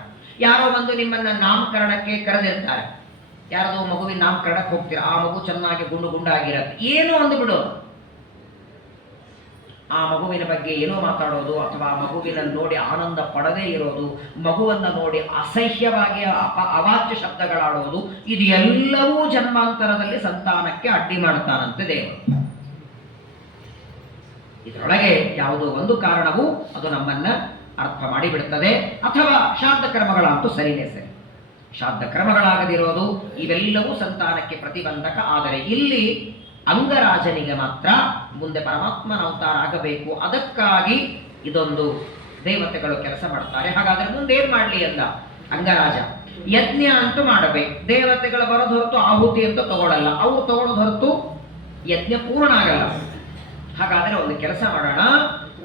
ಯಾರೋ ಒಂದು ನಿಮ್ಮನ್ನ ನಾಮಕರಣಕ್ಕೆ ಕರೆದಿರ್ತಾರೆ, ಯಾರದೋ ಮಗುವಿನ ನಾಮಕರಣಕ್ಕೆ ಹೋಗ್ತೀರ, ಆ ಮಗು ಚೆನ್ನಾಗಿ ಗುಂಡು ಗುಂಡಾಗಿರತ್ತೆ, ಏನೋ ಒಂದು ಬಿಡೋದು, ಆ ಮಗುವಿನ ಬಗ್ಗೆ ಏನೋ ಮಾತಾಡೋದು ಅಥವಾ ಆ ಮಗುವಿನ ನೋಡಿ ಆನಂದ ಪಡದೇ ಇರೋದು, ಮಗುವನ್ನ ನೋಡಿ ಅಸಹ್ಯವಾಗಿ ಅವಾಚ್ಯ ಶಬ್ದಗಳಾಡೋದು, ಇದು ಎಲ್ಲವೂ ಜನ್ಮಾಂತರದಲ್ಲಿ ಸಂತಾನಕ್ಕೆ ಅಡ್ಡಿ ಮಾಡ್ತಾನಂತೆ ದೇವರು. ಇದರೊಳಗೆ ಯಾವುದೋ ಒಂದು ಕಾರಣವು ಅದು ನಮ್ಮನ್ನ ಅರ್ಥ ಮಾಡಿಬಿಡುತ್ತದೆ. ಅಥವಾ ಶ್ರಾದ್ದ ಕರ್ಮಗಳಂತೂ ಸರಿನೇ ಸರಿ, ಶ್ರಾದ್ದ ಕರ್ಮಗಳಾಗದಿರೋದು ಇವೆಲ್ಲವೂ ಸಂತಾನಕ್ಕೆ ಪ್ರತಿಬಂಧಕ. ಆದರೆ ಇಲ್ಲಿ ಅಂಗರಾಜನಿಗೆ ಮಾತ್ರ ಮುಂದೆ ಪರಮಾತ್ಮನ ಅವತಾರ ಆಗಬೇಕು, ಅದಕ್ಕಾಗಿ ಇದೊಂದು ದೇವತೆಗಳು ಕೆಲಸ ಮಾಡ್ತಾರೆ. ಹಾಗಾದ್ರೆ ಮುಂದೆ ಏನ್ ಮಾಡ್ಲಿ ಅಂದ ಅಂಗರಾಜ, ಯಜ್ಞ ಅಂತೂ ಮಾಡಬೇಕು. ದೇವತೆಗಳು ಬರೋದು ಹೊರತು ಆಹುತಿ ಅಂತ ತಗೊಳ್ಳಲ್ಲ, ಅವ್ರು ತಗೊಳ್ಳೋದು ಹೊರತು ಯಜ್ಞ ಪೂರ್ಣ ಆಗಲ್ಲ. ಹಾಗಾದ್ರೆ ಒಂದು ಕೆಲಸ ಮಾಡೋಣ,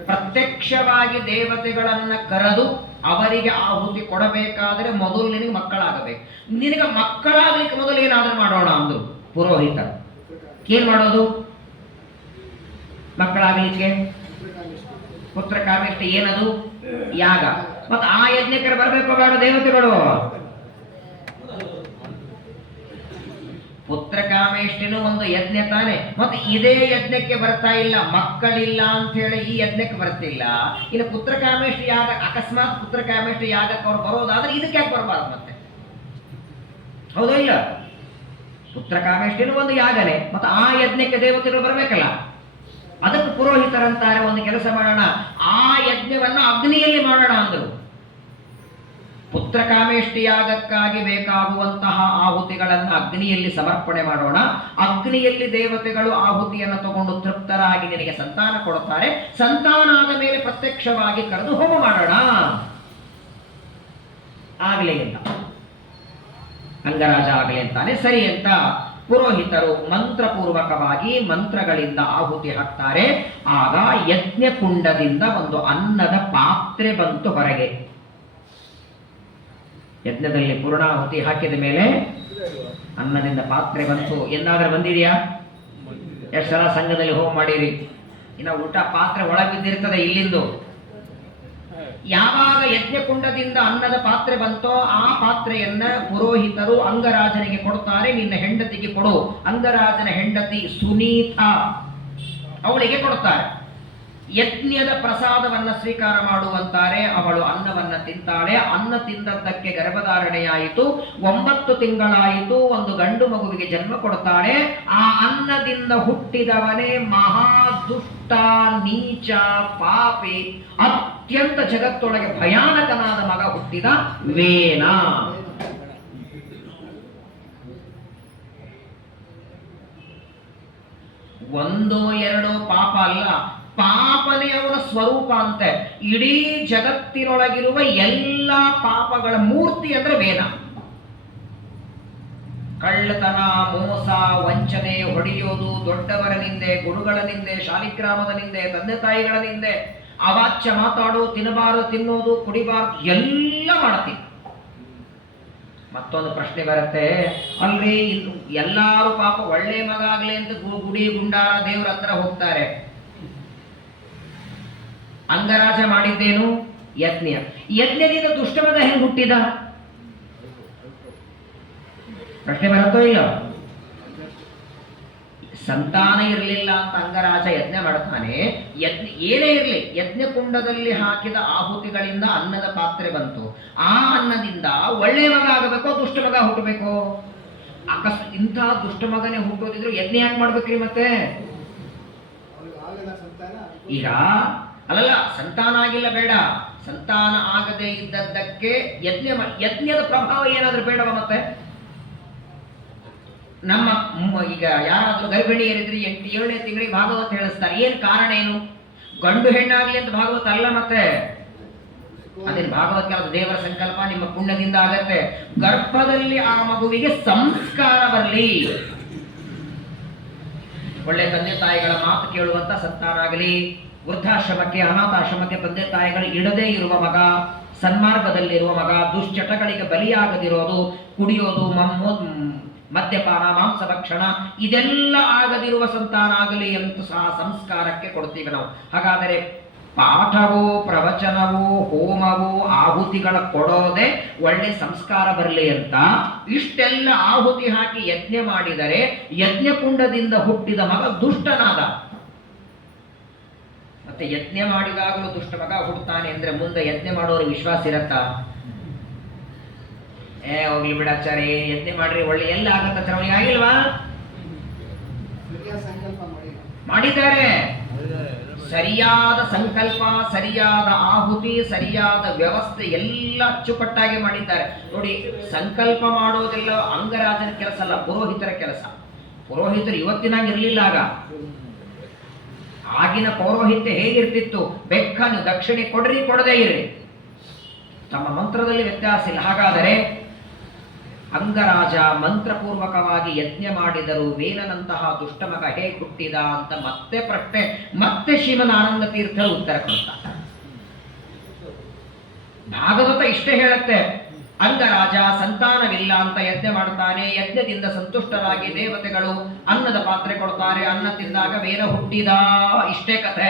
ಪ್ರತ್ಯಕ್ಷವಾಗಿ ದೇವತೆಗಳನ್ನ ಕರೆದು ಅವರಿಗೆ ಆಹುತಿ ಕೊಡಬೇಕಾದ್ರೆ ಮೊದಲು ನಿನಗೆ ಮಕ್ಕಳಾಗಬೇಕು. ನಿನಗೆ ಮಕ್ಕಳಾಗ್ಲಿಕ್ಕೆ ಮೊದಲು ಏನಾದ್ರೂ ಮಾಡೋಣ ಅಂದ್ರು ಪುರೋಹಿತರು. ಏನ್ ಮಾಡೋದು ಮಕ್ಕಳಾಗ್ಲಿಕ್ಕೆ? ಪುತ್ರ ಕಾಮೇಷ್ಟ, ಏನದು ಯಾಗ. ಮತ್ತೆ ಆ ಯಜ್ಞಕ್ಕೆ ಬರಬೇಕು ಬೇಡ ದೇವತೆಗಳು? ಪುತ್ರ ಕಾಮೇಷ್ಟನು ಒಂದು ಯಜ್ಞ ತಾನೆ, ಮತ್ತೆ ಇದೇ ಯಜ್ಞಕ್ಕೆ ಬರ್ತಾ ಇಲ್ಲ, ಮಕ್ಕಳಿಲ್ಲ ಅಂತ ಹೇಳಿ ಈ ಯಜ್ಞಕ್ಕೆ ಬರ್ತಿಲ್ಲ. ಇನ್ನು ಪುತ್ರ ಕಾಮೇಷ್ಟ ಯಾಗ, ಅಕಸ್ಮಾತ್ ಪುತ್ರ ಕಾಮೇಷ್ಟ ಯಾಗಕ್ಕೆ ಅವ್ರು ಬರೋದಾದ್ರೆ ಇದಕ್ಕೆ ಯಾಕೆ ಬರಬಾರ್ದು ಮತ್ತೆ? ಹೌದೋ ಇಲ್ಲ? ಪುತ್ರ ಕಾಮೇಷ್ಟನು ಒಂದು ಯಾಗನೆ, ಮತ್ತೆ ಆ ಯಜ್ಞಕ್ಕೆ ದೇವತೆಗಳು ಬರಬೇಕಲ್ಲ. ಅದಕ್ಕೆ ಪುರೋಹಿತರಂತಾರೆ ಒಂದು ಕೆಲಸ ಮಾಡೋಣ, ಆ ಯಜ್ಞವನ್ನು ಅಗ್ನಿಯಲ್ಲಿ ಮಾಡೋಣ ಅಂದರು. ಪುತ್ರ ಕಾಮೇಷ್ಟಿ ಯಾಗಕ್ಕಾಗಿ ಬೇಕಾಗುವಂತಹ ಆಹುತಿಗಳನ್ನು ಅಗ್ನಿಯಲ್ಲಿ ಸಮರ್ಪಣೆ ಮಾಡೋಣ. ಅಗ್ನಿಯಲ್ಲಿ ದೇವತೆಗಳು ಆಹುತಿಯನ್ನು ತಗೊಂಡು ತೃಪ್ತರಾಗಿ ನಿನಗೆ ಸಂತಾನ ಕೊಡುತ್ತಾರೆ. ಸಂತಾನ ಆದ ಮೇಲೆ ಪ್ರತ್ಯಕ್ಷವಾಗಿ ಕರೆದು ಹೋಮ ಮಾಡೋಣ. ಆಗಲೇ ಇಲ್ಲ, ಅಂಗರಾಜ ಆಗಲೇ ಅಂತಾನೆ. ಸರಿ ಅಂತ ಪುರೋಹಿತರು ಮಂತ್ರಪೂರ್ವಕವಾಗಿ ಮಂತ್ರಗಳಿಂದ ಆಹುತಿ ಹಾಕ್ತಾರೆ. ಆಗ ಯಜ್ಞ ಕುಂಡದಿಂದ ಒಂದು ಅನ್ನದ ಪಾತ್ರೆ ಬಂತು ಹೊರಗೆ. ಯಜ್ಞದಲ್ಲಿ ಪೂರ್ಣಾಹುತಿ ಹಾಕಿದ ಮೇಲೆ ಅನ್ನದಿಂದ ಪಾತ್ರೆ ಬಂತು. ಎಂದಾದ್ರೂ ಬಂದಿದೆಯಾ? ಎಷ್ಟು ಸಲ ಸಂಘದಲ್ಲಿ ಹೋಮ ಮಾಡಿರಿ, ಇನ್ನು ಊಟ ಪಾತ್ರೆ ಒಳಗೆ ಬಿದ್ದಿರ್ತದೆ ಇಲ್ಲಿಂದು. ಯಾವಾಗ ಯಜ್ಞಕುಂಡದಿಂದ ಅನ್ನದ ಪಾತ್ರೆ ಬಂತೋ ಆ ಪಾತ್ರೆಯನ್ನ ಪುರೋಹಿತರು ಅಂಗರಾಜನಿಗೆ ಕೊಡ್ತಾರೆ. ನಿನ್ನ ಹೆಂಡತಿಗೆ ಕೊಡು. ಅಂಗರಾಜನ ಹೆಂಡತಿ ಸುನೀತಾ, ಅವಳಿಗೆ ಕೊಡ್ತಾರೆ. ಯಜ್ಞದ ಪ್ರಸಾದವನ್ನ ಸ್ವೀಕಾರ ಮಾಡುವಂತಾರೆ. ಅವಳು ಅನ್ನವನ್ನ ತಿಂತಾಳೆ. ಅನ್ನ ತಿಂದದ್ದಕ್ಕೆ ಗರ್ಭಧಾರಣೆಯಾಯಿತು. 9 ತಿಂಗಳಾಯಿತು. ಒಂದು ಗಂಡು ಮಗುವಿಗೆ ಜನ್ಮ ಕೊಡ್ತಾಳೆ. ಆ ಅನ್ನದಿಂದ ಹುಟ್ಟಿದವನೇ ಮಹಾದುಷ್ಟ, ನೀಚ, ಪಾಪಿ, ಅತ್ಯಂತ ಜಗತ್ತೊಳಗೆ ಭಯಾನಕನಾದ ಮಗ ಹುಟ್ಟಿದ ವೇನ. ಒಂದೋ ಎರಡೋ ಪಾಪ ಅಲ್ಲ, ಪಾಪನೇ ಅವನ ಸ್ವರೂಪ ಅಂತೆ. ಇಡೀ ಜಗತ್ತಿನೊಳಗಿರುವ ಎಲ್ಲ ಪಾಪಗಳ ಮೂರ್ತಿ ಅಂದ್ರೆ ವೇನ. ಕಳ್ಳತನ, ಮೋಸ, ವಂಚನೆ, ಹೊಡೆಯೋದು, ದೊಡ್ಡವರ ನಿಂದೆ, ಗುರುಗಳ ನಿಂದೆ, ಶಾಲಿಗ್ರಾಮದ ನಿಂದೆ, ತಂದೆ ತಾಯಿಗಳ ನಿಂದೆ, ಅವಾಚ್ಯ ಮಾತಾಡೋ, ತಿನ್ನಬಾರದು ತಿನ್ನೋದು, ಕುಡಿಬಾರದು, ಎಲ್ಲ ಮಾಡ್ತೀವಿ. ಮತ್ತೊಂದು ಪ್ರಶ್ನೆ ಬರುತ್ತೆ, ಅಲ್ರಿ ಎಲ್ಲಾರು ಪಾಪ ಒಳ್ಳೆ ಮಗ ಆಗ್ಲಿ ಅಂತ ಗುಡಿ ಗುಂಡಾರ ದೇವ್ರ ಹತ್ರ ಹೋಗ್ತಾರೆ. ಅಂಗರಾಜ ಮಾಡಿದ್ದೇನು? ಯಜ್ಞ. ಯಜ್ಞದಿಂದ ದುಷ್ಟಮಗ ಹೆಂಗ್ ಹುಟ್ಟಿದ? ಪ್ರಶ್ನೆ ಬರುತ್ತೋ ಇಲ್ಲ? ಸಂತಾನ ಇರಲಿಲ್ಲ ಅಂತ ಅಂಗರಾಜ ಯಜ್ಞ ಮಾಡ್ತಾನೆ. ಯಜ್ಞ ಏನೇ ಇರಲಿ, ಯಜ್ಞ ಕುಂಡದಲ್ಲಿ ಹಾಕಿದ ಆಹುತಿಗಳಿಂದ ಅನ್ನದ ಪಾತ್ರೆ ಬಂತು. ಆ ಅನ್ನದಿಂದ ಒಳ್ಳೆ ಮಗ ಆಗಬೇಕೋ ದುಷ್ಟ ಮಗ ಹುಟ್ಟಬೇಕು? ಇಂಥ ದುಷ್ಟ ಮಗನೇ ಹುಟ್ಟೋದಿದ್ರು ಯಜ್ಞ ಯಾಕೆ ಮಾಡ್ಬೇಕ್ರಿ ಮತ್ತೆ? ಈಗ ಅಲ್ಲಲ್ಲ, ಸಂತಾನ ಆಗಿಲ್ಲ ಬೇಡ, ಸಂತಾನ ಆಗದೆ ಇದ್ದದ್ದಕ್ಕೆ ಯಜ್ಞದ ಪ್ರಭಾವ ಏನಾದ್ರೂ ಬೇಡವ ಮತ್ತೆ? ನಮ್ಮ ಈಗ ಯಾರಾದ್ರೂ ಗರ್ಭಿಣಿಯರಿದ್ರೆ 7ನೇ ತಿಂಗಳಿಗೆ ಭಾಗವತ ಹೇಳಿಸ್ತಾರೆ. ಏನ್ ಕಾರಣ ಏನು? ಗಂಡು ಹೆಣ್ಣಾಗ್ಲಿ ಅಂತ ಭಾಗವತ ಅಲ್ಲ ಮತ್ತೆ. ಅದೇನು ಭಾಗವತ ಅದು ದೇವರ ಸಂಕಲ್ಪ, ನಿಮ್ಮ ಪುಣ್ಯದಿಂದ ಆಗತ್ತೆ. ಗರ್ಭದಲ್ಲಿ ಆ ಮಗುವಿಗೆ ಸಂಸ್ಕಾರ ಬರಲಿ, ಒಳ್ಳೆ ತಂದೆ ತಾಯಿಗಳ ಮಾತು ಕೇಳುವಂತ ಸಂತಾನ ಆಗಲಿ. ವೃದ್ಧಾಶ್ರಮಕ್ಕೆ, ಅನಾಥಾಶ್ರಮಕ್ಕೆ ತಂದೆ ತಾಯಿಗಳು ಇಡದೇ ಇರುವ ಮಗ, ಸನ್ಮಾರ್ಗದಲ್ಲಿರುವ ಮಗ, ದುಶ್ಚಟಗಳಿಗೆ ಬಲಿಯಾಗದಿರೋದು, ಕುಡಿಯೋದು, ಮದ್ಯಪಾನ, ಮಾಂಸಭಕ್ಷಣ ಇದೆಲ್ಲ ಆಗದಿರುವ ಸಂತಾನ ಆಗಲಿ ಅಂತ ಸಹ ಸಂಸ್ಕಾರಕ್ಕೆ ಕೊಡ್ತೀವಿ ನಾವು. ಹಾಗಾದರೆ ಪಾಠವೋ, ಪ್ರವಚನವೋ, ಹೋಮವೋ, ಆಹುತಿಗಳ ಕೊಡೋದೆ ಒಳ್ಳೆ ಸಂಸ್ಕಾರ ಬರಲಿ ಅಂತ ಇಷ್ಟೆಲ್ಲ ಆಹುತಿ ಹಾಕಿ ಯಜ್ಞ ಮಾಡಿದರೆ ಯಜ್ಞಕುಂಡದಿಂದ ಹುಟ್ಟಿದ ಮಗ ದುಷ್ಟನಾದ. ಮತ್ತೆ ಯಜ್ಞ ಮಾಡಿದಾಗಲೂ ದುಷ್ಟ ಮಗ ಹುಡ್ತಾನೆ ಅಂದ್ರೆ ಮುಂದೆ ಯಜ್ಞ ಮಾಡೋರು ವಿಶ್ವಾಸ ಇರತ್ತಾ? ಹೋಗ್ಲಿ ಬಿಡಾಚಾರ್ಯ, ಯಜ್ಞ ಮಾಡ್ರಿ ಒಳ್ಳೆ ಎಲ್ಲ ಆಗತ್ತ ಚರವಣಿಗೆ ಆಗಿಲ್ವಾ? ಮಾಡಿದ್ದಾರೆ. ಸರಿಯಾದ ಸಂಕಲ್ಪ, ಸರಿಯಾದ ಆಹುತಿ, ಸರಿಯಾದ ವ್ಯವಸ್ಥೆ ಎಲ್ಲ ಅಚ್ಚುಕಟ್ಟಾಗಿ ಮಾಡಿದ್ದಾರೆ. ನೋಡಿ, ಸಂಕಲ್ಪ ಮಾಡೋದೆಲ್ಲ ಅಂಗರಾಜನ ಕೆಲಸ ಅಲ್ಲ, ಪುರೋಹಿತರ ಕೆಲಸ. ಪುರೋಹಿತರು ಇವತ್ತಿನಾಗ ಇರಲಿಲ್ಲ. ಆಗಿನ ಪೌರೋಹಿತ್ಯ ಹೇಗಿರ್ತಿತ್ತು? ಬೆಕ್ಕನ್ನು ದಕ್ಷಿಣೆ ಕೊಡ್ರಿ, ಕೊಡದೇ ಇರ್ರಿ, ತಮ್ಮ ಮಂತ್ರದಲ್ಲಿ ವ್ಯತ್ಯಾಸ ಇಲ್ಲ. ಹಾಗಾದರೆ ಅಂಗರಾಜ ಮಂತ್ರಪೂರ್ವಕವಾಗಿ ಯಜ್ಞ ಮಾಡಿದರು, ವೇನನಂತಹ ದುಷ್ಟಮಗ ಹೇಗೆ ಹುಟ್ಟಿದ ಅಂತ ಮತ್ತೆ ಪ್ರಶ್ನೆ. ಮತ್ತೆ ಶ್ರೀಮನ್ ಆನಂದ ತೀರ್ಥ ಉತ್ತರ ಕೊಡ್ತಾರೆ. ಭಾಗವತ ಇಷ್ಟೇ ಹೇಳುತ್ತೆ, ಅಂಗರಾಜ ಸಂತಾನವಿಲ್ಲ ಅಂತ ಯಜ್ಞ ಮಾಡ್ತಾನೆ. ಯಜ್ಞದಿಂದ ಸಂತುಷ್ಟರಾಗಿ ದೇವತೆಗಳು ಅನ್ನದ ಪಾತ್ರೆ ಕೊಡ್ತಾರೆ. ಅನ್ನ ತಿಂದಾಗ ವೇನ ಹುಟ್ಟಿದ. ಇಷ್ಟೇ ಕಥೆ.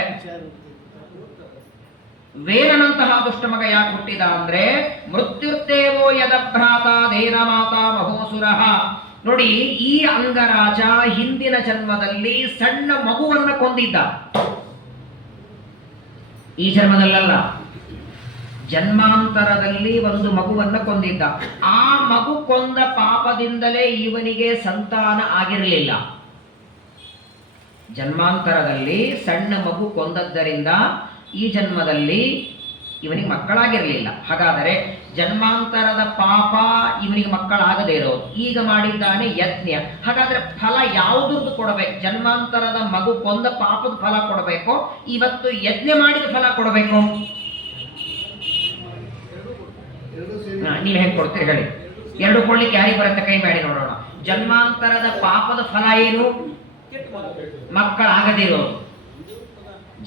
ವೇನನಂತಹ ದುಷ್ಟಮಗ ಯಾಕೆ ಹುಟ್ಟಿದ ಅಂದ್ರೆ ಮೃತ್ಯುರ್ತೇವೋ ಯದಭ್ರಾತ ದೇನ ಮಾತಾ ಮಹೋಸುರಃ. ನೋಡಿ, ಈ ಅಂಗರಾಜ ಹಿಂದಿನ ಜನ್ಮದಲ್ಲಿ ಸಣ್ಣ ಮಗುವನ್ನ ಕೊಂದಿದ್ದ. ಈ ಜನ್ಮದಲ್ಲ, ಜನ್ಮಾಂತರದಲ್ಲಿ ಒಂದು ಮಗುವನ್ನ ಕೊಂದಿದ್ದ. ಆ ಮಗು ಕೊಂದ ಪಾಪದಿಂದಲೇ ಇವನಿಗೆ ಸಂತಾನ ಆಗಿರಲಿಲ್ಲ. ಜನ್ಮಾಂತರದಲ್ಲಿ ಸಣ್ಣ ಮಗು ಕೊಂದದ್ದರಿಂದ ಈ ಜನ್ಮದಲ್ಲಿ ಇವನಿಗೆ ಮಕ್ಕಳಾಗಿರಲಿಲ್ಲ. ಹಾಗಾದರೆ ಜನ್ಮಾಂತರದ ಪಾಪ ಇವನಿಗೆ ಮಕ್ಕಳಾಗದೇ ಇರೋದು. ಈಗ ಮಾಡಿದ್ದಾನೆ ಯಜ್ಞ. ಹಾಗಾದ್ರೆ ಫಲ ಯಾವುದರದ್ದು ಕೊಡಬೇಕು? ಜನ್ಮಾಂತರದ ಮಗು ಕೊಂದ ಪಾಪದ ಫಲ ಕೊಡಬೇಕು, ಇವತ್ತು ಯಜ್ಞ ಮಾಡಿದ ಫಲ ಕೊಡಬೇಕು? ನೀವು ಹೆಂಗ್ ಕೊಡ್ತೀರಿ ಹೇಳಿ? ಎರಡು ಕೊಡ್ಲಿಕ್ಕೆ ಯಾರಿಗೆ ಬರುತ್ತೆ? ಕೈ ಮಾಡಿ ನೋಡೋಣ. ಜನ್ಮಾಂತರದ ಪಾಪದ ಫಲ ಏನು? ಮಕ್ಕಳಾಗದಿರೋದು.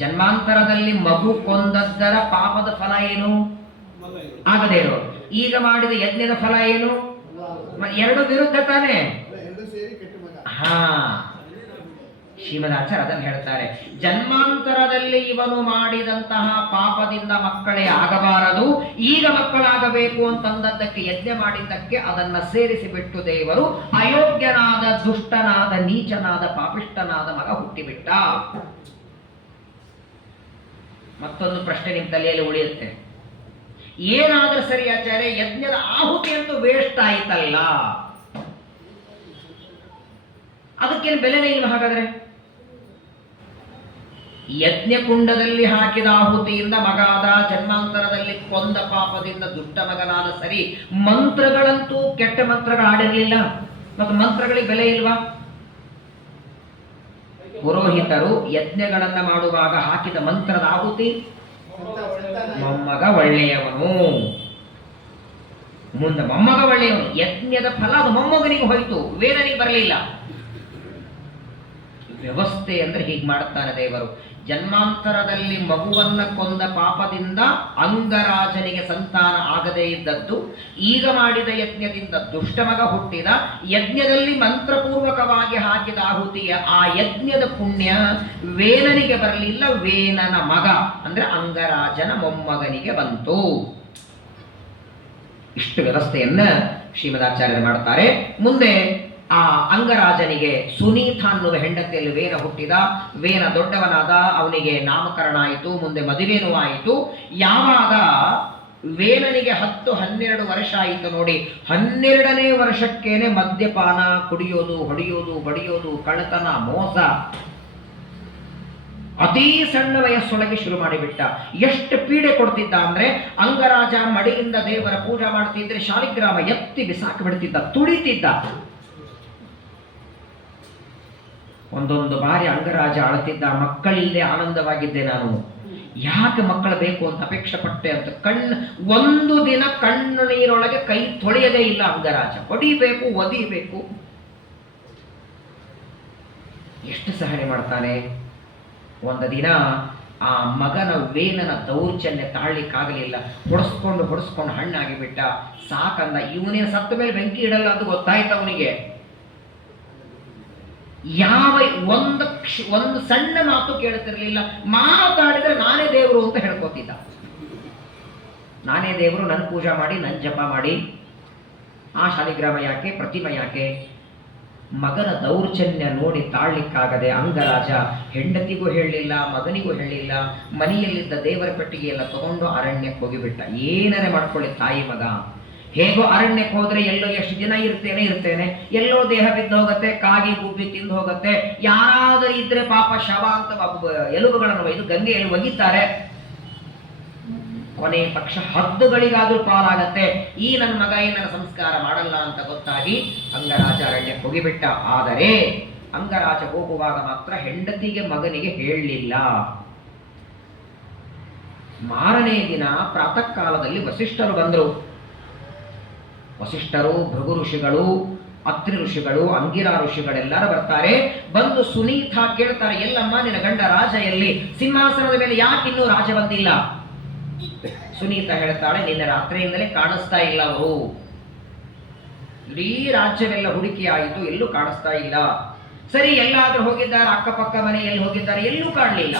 ಜನ್ಮಾಂತರದಲ್ಲಿ ಮಗು ಕೊಂದದ್ದರ ಪಾಪದ ಫಲ ಏನು? ಆಗದೇ ಇರೋದು. ಈಗ ಮಾಡಿದ ಯಜ್ಞದ ಫಲ ಏನು? ಎರಡು ವಿರುದ್ಧ ತಾನೆ. ಹಾ, ಶ್ರೀಮದಾಚಾರ್ಯ ಅದನ್ನು ಹೇಳ್ತಾರೆ. ಜನ್ಮಾಂತರದಲ್ಲಿ ಇವನು ಮಾಡಿದಂತಹ ಪಾಪದಿಂದ ಮಕ್ಕಳೇ ಆಗಬಾರದು, ಈಗ ಮಕ್ಕಳಾಗಬೇಕು ಅಂತಂದದ್ದಕ್ಕೆ ಯಜ್ಞ ಮಾಡಿದ್ದಕ್ಕೆ ಅದನ್ನ ಸೇರಿಸಿ ಬಿಟ್ಟು ದೇವರು ಅಯೋಗ್ಯನಾದ, ದುಷ್ಟನಾದ, ನೀಚನಾದ, ಪಾಪಿಷ್ಟನಾದ ಮಗ ಹುಟ್ಟಿಬಿಟ್ಟ. ಮತ್ತೊಂದು ಪ್ರಶ್ನೆ ನಿಮ್ಮ ತಲೆಯಲ್ಲಿ ಉಳಿಯುತ್ತೆ. ಏನಾದ್ರೂ ಸರಿ ಆಚಾರ್ಯ, ಯಜ್ಞದ ಆಹುತಿ ಅಂತೂ ವೇಸ್ಟ್ ಆಯ್ತಲ್ಲ, ಅದಕ್ಕೇನು ಬೆಲೆನೇ ಇಲ್ಲ. ಹಾಗಾದ್ರೆ ಯಜ್ಞ ಕುಂಡದಲ್ಲಿ ಹಾಕಿದ ಆಹುತಿಯಿಂದ ಮಗಾದ, ಜನ್ಮಾಂತರದಲ್ಲಿ ಕೊಂದ ಪಾಪದಿಂದ ದುಷ್ಟ ಮಗನಾದ. ಸರಿ, ಮಂತ್ರಗಳಂತೂ ಕೆಟ್ಟ ಮಂತ್ರಗಳು ಆಡಿರ್ಲಿಲ್ಲ, ಮತ್ತು ಮಂತ್ರಗಳಿಗೆ ಬೆಲೆ ಇಲ್ವಾ? ಪುರೋಹಿತರು ಯಜ್ಞಗಳನ್ನ ಮಾಡುವಾಗ ಹಾಕಿದ ಮಂತ್ರದ ಆಹುತಿ ಮೊಮ್ಮಗ ಒಳ್ಳೆಯವನು. ಮುಂದೆ ಮೊಮ್ಮಗ ಒಳ್ಳೆಯವನು, ಯಜ್ಞದ ಫಲ ಅದು ಮೊಮ್ಮಗನಿಗೆ ಹೋಯಿತು, ವೇದನಿಗೆ ಬರಲಿಲ್ಲ. ವ್ಯವಸ್ಥೆ ಅಂದ್ರೆ ಹೀಗೆ ಮಾಡುತ್ತಾನೆ ದೇವರು. ಜನ್ಮಾಂತರದಲ್ಲಿ ಮಗುವನ್ನ ಕೊಂದ ಪಾಪದಿಂದ ಅಂಗರಾಜನಿಗೆ ಸಂತಾನ ಆಗದೇ ಇದ್ದದ್ದು, ಈಗ ಮಾಡಿದ ಯಜ್ಞದಿಂದ ದುಷ್ಟಮಗ ಹುಟ್ಟಿದ, ಯಜ್ಞದಲ್ಲಿ ಮಂತ್ರಪೂರ್ವಕವಾಗಿ ಹಾಕಿದ ಆಹುತಿಯ ಆ ಯಜ್ಞದ ಪುಣ್ಯ ವೇನನಿಗೆ ಬರಲಿಲ್ಲ, ವೇನನ ಮಗ ಅಂದ್ರೆ ಅಂಗರಾಜನ ಮೊಮ್ಮಗನಿಗೆ ಬಂತು. ಇಷ್ಟು ವ್ಯವಸ್ಥೆಯನ್ನ ಶ್ರೀಮದಾಚಾರ್ಯರು ಮಾಡ್ತಾರೆ. ಮುಂದೆ ಆ ಅಂಗರಾಜನಿಗೆ ಸುನೀತ ಅನ್ನುವ ಹೆಂಡತಿಯಲ್ಲಿ ವೇನ ಹುಟ್ಟಿದ. ವೇನ ದೊಡ್ಡವನಾದ, ಅವನಿಗೆ ನಾಮಕರಣ ಆಯಿತು, ಮುಂದೆ ಮದುವೆನೂ ಆಯಿತು. ಯಾವಾಗ ವೇನನಿಗೆ 10-12 ವರ್ಷ ಆಯಿತು ನೋಡಿ, 12ನೇ ವರ್ಷಕ್ಕೇನೆ ಮದ್ಯಪಾನ, ಕುಡಿಯೋದು, ಹೊಡೆಯೋದು, ಬಡಿಯೋದು, ಕಳ್ಳತನ, ಮೋಸ, ಅತೀ ಸಣ್ಣ ವಯಸ್ಸೊಳಗೆ ಶುರು ಮಾಡಿಬಿಟ್ಟ. ಎಷ್ಟು ಪೀಡೆ ಕೊಡ್ತಿದ್ದ ಅಂದ್ರೆ, ಅಂಗರಾಜ ಮಡಿಯಿಂದ ದೇವರ ಪೂಜೆ ಮಾಡ್ತಿದ್ರೆ ಶಾಲಿಗ್ರಾಮ ಎತ್ತಿ ಬಿಸಾಕಿ ಬಿಡ್ತಿದ್ದ, ತುಳಿತಿದ್ದ. ಒಂದೊಂದು ಬಾರಿ ಅಂಗರಾಜ ಅಳತಿದ್ದ, ಮಕ್ಕಳಿಲ್ಲದೆ ಆನಂದವಾಗಿದ್ದೆ ನಾನು, ಯಾಕೆ ಮಕ್ಕಳು ಬೇಕು ಅಂತ ಅಪೇಕ್ಷೆ ಪಟ್ಟೆ ಅಂತ. ಒಂದು ದಿನ ಕಣ್ಣು ನೀರೊಳಗೆ ಕೈ ತೊಳೆಯದೇ ಇಲ್ಲ ಅಂಗರಾಜ. ಹೊಡಿಬೇಕು, ಒದಿಬೇಕು, ಎಷ್ಟು ಸಹನೆ ಮಾಡ್ತಾನೆ. ಒಂದು ದಿನ ಆ ಮಗನ ವೇನನ ದೌರ್ಜನ್ಯ ತಾಳ್ಲಿಕ್ಕಾಗಲಿಲ್ಲ, ಹೊಡೆಸ್ಕೊಂಡು ಹಣ್ಣಾಗಿ ಬಿಟ್ಟ. ಸಾಕಂದ, ಇವನೇ ಸತ್ತ ಮೇಲೆ ಬೆಂಕಿ ಇಡಲ್ಲ ಅಂತ ಗೊತ್ತಾಯ್ತು ಅವನಿಗೆ. ಯಾವ ಒಂದು ಸಣ್ಣ ಮಾತು ಕೇಳುತ್ತಿರಲಿಲ್ಲ. ಮಾತಾಡಿದ್ರೆ ನಾನೇ ದೇವರು ಅಂತ ಹೇಳ್ಕೊತಿದ್ದ. ನಾನೇ ದೇವರು, ನನ್ನ ಪೂಜಾ ಮಾಡಿ, ನನ್ನ ಜಪ ಮಾಡಿ, ಆ ಶಾಲಿಗ್ರಾಮ ಯಾಕೆ, ಪ್ರತಿಮೆ ಯಾಕೆ? ಮಗನ ದೌರ್ಜನ್ಯ ನೋಡಿ ತಾಳ್ಲಿಕ್ಕಾಗದೆ ಅಂಗರಾಜ ಹೆಂಡತಿಗೂ ಹೇಳಲಿಲ್ಲ, ಮಗನಿಗೂ ಹೇಳಲಿಲ್ಲ. ಮನೆಯಲ್ಲಿದ್ದ ದೇವರ ಪೆಟ್ಟಿಗೆ ಎಲ್ಲ ತಗೊಂಡು ಅರಣ್ಯಕ್ಕೆ ಹೋಗಿಬಿಟ್ಟ. ಏನರೆ ಮಾಡ್ಕೊಳ್ಳಿ ತಾಯಿ ಮಗ. ಹೇಗೋ ಅರಣ್ಯಕ್ಕೆ ಹೋದ್ರೆ ಎಲ್ಲೋ ಎಷ್ಟು ದಿನ ಇರ್ತೇನೆ, ಎಲ್ಲೋ ದೇಹ ಬಿದ್ದು ಹೋಗುತ್ತೆ, ಕಾಗಿ ಗುಬ್ಬಿ ತಿಂದು ಹೋಗುತ್ತೆ. ಯಾರಾದರೂ ಇದ್ರೆ ಪಾಪ ಶವ ಅಂತ ಎಲುಬುಗಳನ್ನು ಒಯ್ದು ಗಂಗೆಯಲ್ಲಿ ಒಗಿತಾರೆ. ಕೊನೆ ಪಕ್ಷ ಹದ್ದುಗಳಿಗಾದ್ರೂ ಪಾಲಾಗತ್ತೆ. ಈ ನನ್ನ ಮಗ ನನ್ನ ಸಂಸ್ಕಾರ ಮಾಡಲ್ಲ ಅಂತ ಗೊತ್ತಾಗಿ ಅಂಗರಾಜ ಅರಣ್ಯಕ್ಕೆ ಹೋಗಿಬಿಟ್ಟ. ಆದರೆ ಅಂಗರಾಜ ಹೋಗುವಾಗ ಮಾತ್ರ ಹೆಂಡತಿಗೆ ಮಗನಿಗೆ ಹೇಳಲಿಲ್ಲ. ಮಾರನೇ ದಿನ ಪ್ರಾತಃ ಕಾಲದಲ್ಲಿ ವಸಿಷ್ಠರು ಬಂದರು. ವಸಿಷ್ಠರು, ಭೃಗು ಋಷಿಗಳು, ಅತ್ರಿ ಋಷಿಗಳು, ಅಂಗಿರಾ ಋಷಿಗಳೆಲ್ಲರೂ ಬರ್ತಾರೆ. ಬಂದು ಸುನೀತ ಕೇಳ್ತಾರೆ, ಎಲ್ಲಮ್ಮ ನಿನ್ನ ಗಂಡ ರಾಜ ಎಲ್ಲಿ? ಸಿಂಹಾಸನದ ಮೇಲೆ ಯಾಕೆ ಇನ್ನೂ ರಾಜ ಬಂದಿಲ್ಲ? ಸುನೀತ ಹೇಳ್ತಾಳೆ, ನಿನ್ನೆ ರಾತ್ರಿಯಿಂದಲೇ ಕಾಣಿಸ್ತಾ ಇಲ್ಲ ಅವರು. ಇಡೀ ರಾಜ್ಯವೆಲ್ಲ ಹುಡುಕಿ ಆಯಿತು, ಎಲ್ಲೂ ಕಾಣಿಸ್ತಾ ಇಲ್ಲ. ಸರಿ, ಎಲ್ಲಾದ್ರೂ ಹೋಗಿದ್ದಾರೆ, ಅಕ್ಕಪಕ್ಕ ಮನೆಯಲ್ಲಿ ಹೋಗಿದ್ದಾರೆ, ಎಲ್ಲೂ ಕಾಣಲಿಲ್ಲ.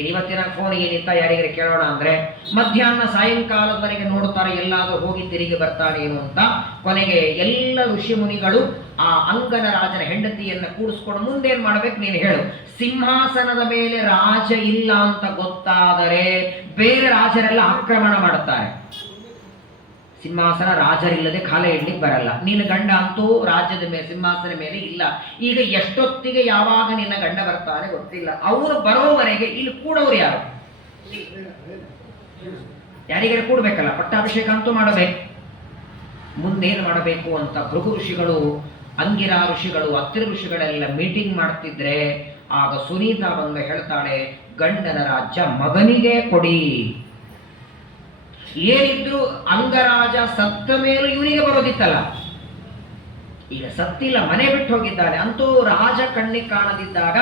ಇವತ್ತಿನ ಫೋನ್ ಏನಿತ್ತ ಯಾರಿಗಾರೆ ಕೇಳೋಣ ಅಂದ್ರೆ ಮಧ್ಯಾಹ್ನ ಸಾಯಂಕಾಲದವರೆಗೆ ನೋಡ್ತಾರೆ, ಎಲ್ಲಾದ್ರೂ ಹೋಗಿ ತಿರುಗಿ ಬರ್ತಾನೆ ಏನು ಅಂತ. ಕೊನೆಗೆ ಎಲ್ಲ ಋಷಿ ಮುನಿಗಳು ಆ ಅಂಗನ ರಾಜನ ಹೆಂಡತಿಯನ್ನ ಕೂಡಿಸ್ಕೊಂಡು ಮುಂದೇನ್ ಮಾಡ್ಬೇಕು ನೀನು ಹೇಳು. ಸಿಂಹಾಸನದ ಮೇಲೆ ರಾಜ ಇಲ್ಲ ಅಂತ ಗೊತ್ತಾದರೆ ಬೇರೆ ರಾಜರೆಲ್ಲ ಆಕ್ರಮಣ ಮಾಡುತ್ತಾರೆ. ಸಿಂಹಾಸನ ರಾಜರಿಲ್ಲದೆ ಖಾಲಿ ಇಡ್ಲಿಕ್ಕೆ ಬರಲ್ಲ. ನಿನ್ನ ಗಂಡ ಅಂತೂ ರಾಜ್ಯದ ಮೇಲೆ ಸಿಂಹಾಸನ ಮೇಲೆ ಇಲ್ಲ. ಈಗ ಎಷ್ಟೊತ್ತಿಗೆ ಯಾವಾಗ ನಿನ್ನ ಗಂಡ ಬರ್ತಾನೆ ಗೊತ್ತಿಲ್ಲ. ಅವರು ಬರೋವರೆಗೆ ಇಲ್ಲಿ ಕೂಡೋರು ಯಾರು? ಯಾರಿಗಾರು ಕೂಡ್ಬೇಕಲ್ಲ, ಪಟ್ಟಾಭಿಷೇಕ ಅಂತೂ ಮಾಡಬೇಕು. ಮುಂದೇನು ಮಾಡಬೇಕು ಅಂತ ಭೃಗು ಋಷಿಗಳು, ಅಂಗಿರಾ ಋಷಿಗಳು, ಅತ್ರಿ ಋಷಿಗಳೆಲ್ಲ ಮೀಟಿಂಗ್ ಮಾಡ್ತಿದ್ರೆ ಆಗ ಸುನೀತ ಬಂದು ಹೇಳ್ತಾಳೆ, ಗಂಡನ ರಾಜ್ಯ ಮಗನಿಗೆ ಕೊಡಿ. ಏನಿದ್ರು ಅಂಗರಾಜ ಸತ್ತ ಮೇಲೂ ಇವನಿಗೆ ಬರೋದಿತ್ತಲ್ಲ. ಈಗ ಸತ್ತಿಲ್ಲ, ಮನೆ ಬಿಟ್ಟು ಹೋಗಿದ್ದಾನೆ, ಅಂತೂ ರಾಜ ಕಣ್ಣಿಗೆ ಕಾಣದಿದ್ದಾಗ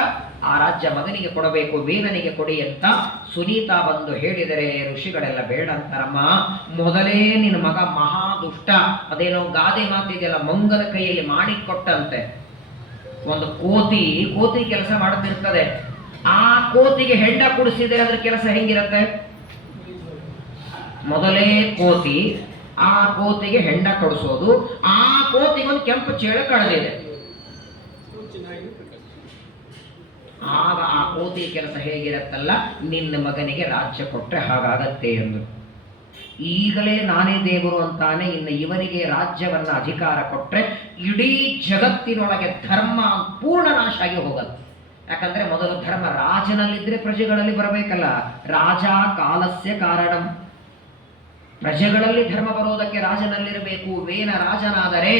ಆ ರಾಜ್ಯ ಮಗನಿಗೆ ಕೊಡಬೇಕು, ವೇನನಿಗೆ ಕೊಡಿ ಅಂತ ಸುನೀತ ಬಂದು ಹೇಳಿದರೆ ಋಷಿಗಳೆಲ್ಲ ಬೇಡ ಅಂತಾರಮ್ಮ. ಮೊದಲೇ ನಿನ್ನ ಮಗ ಮಹಾ ದುಷ್ಟ. ಅದೇನೋ ಗಾದೆ ಮಾತಿದೆಯಲ್ಲ, ಮಂಗನ ಕೈಯಲ್ಲಿ ಮಾಡಿಕೊಟ್ಟಂತೆ. ಒಂದು ಕೋತಿ ಕೆಲಸ ಮಾಡುತ್ತಿರ್ತದೆ. ಆ ಕೋತಿಗೆ ಹೆಂಡ ಕುಡಿಸಿದರೆ ಅದ್ರ ಕೆಲಸ ಹೆಂಗಿರತ್ತೆ? ಮೊದಲೇ ಕೋತಿ, ಆ ಕೋತಿಗೆ ಹೆಂಡ ಕೊಡಿಸೋದು, ಆ ಕೋತಿಗೆ ಒಂದು ಕೆಂಪು ಚೇಳು ಕಳೆದಿದೆ. ಆಗ ಆ ಕೋತಿ ಕೆಲಸ ಹೇಗಿರತ್ತಲ್ಲ, ನಿನ್ನ ಮಗನಿಗೆ ರಾಜ್ಯ ಕೊಟ್ಟರೆ ಹಾಗಾಗತ್ತೆ ಎಂದರು. ಈಗಲೇ ನಾನೇ ದೇವರು ಅಂತಾನೆ, ಇನ್ನು ಇವನಿಗೆ ರಾಜ್ಯವನ್ನ ಅಧಿಕಾರ ಕೊಟ್ಟರೆ ಇಡೀ ಜಗತ್ತಿನೊಳಗೆ ಧರ್ಮ ಪೂರ್ಣ ನಾಶ ಆಗಿ ಹೋಗತ್ತೆ. ಯಾಕಂದ್ರೆ ಮೊದಲು ಧರ್ಮ ರಾಜನಲ್ಲಿದ್ರೆ ಪ್ರಜೆಗಳಲ್ಲಿ ಬರಬೇಕಲ್ಲ. ರಾಜ ಕಾಲಸ್ಯ ಕಾರಣಂ. ಪ್ರಜೆಗಳಲ್ಲಿ ಧರ್ಮ ಬರೋದಕ್ಕೆ ರಾಜನಲ್ಲಿರಬೇಕು. ವೇನ ರಾಜನಾದರೆ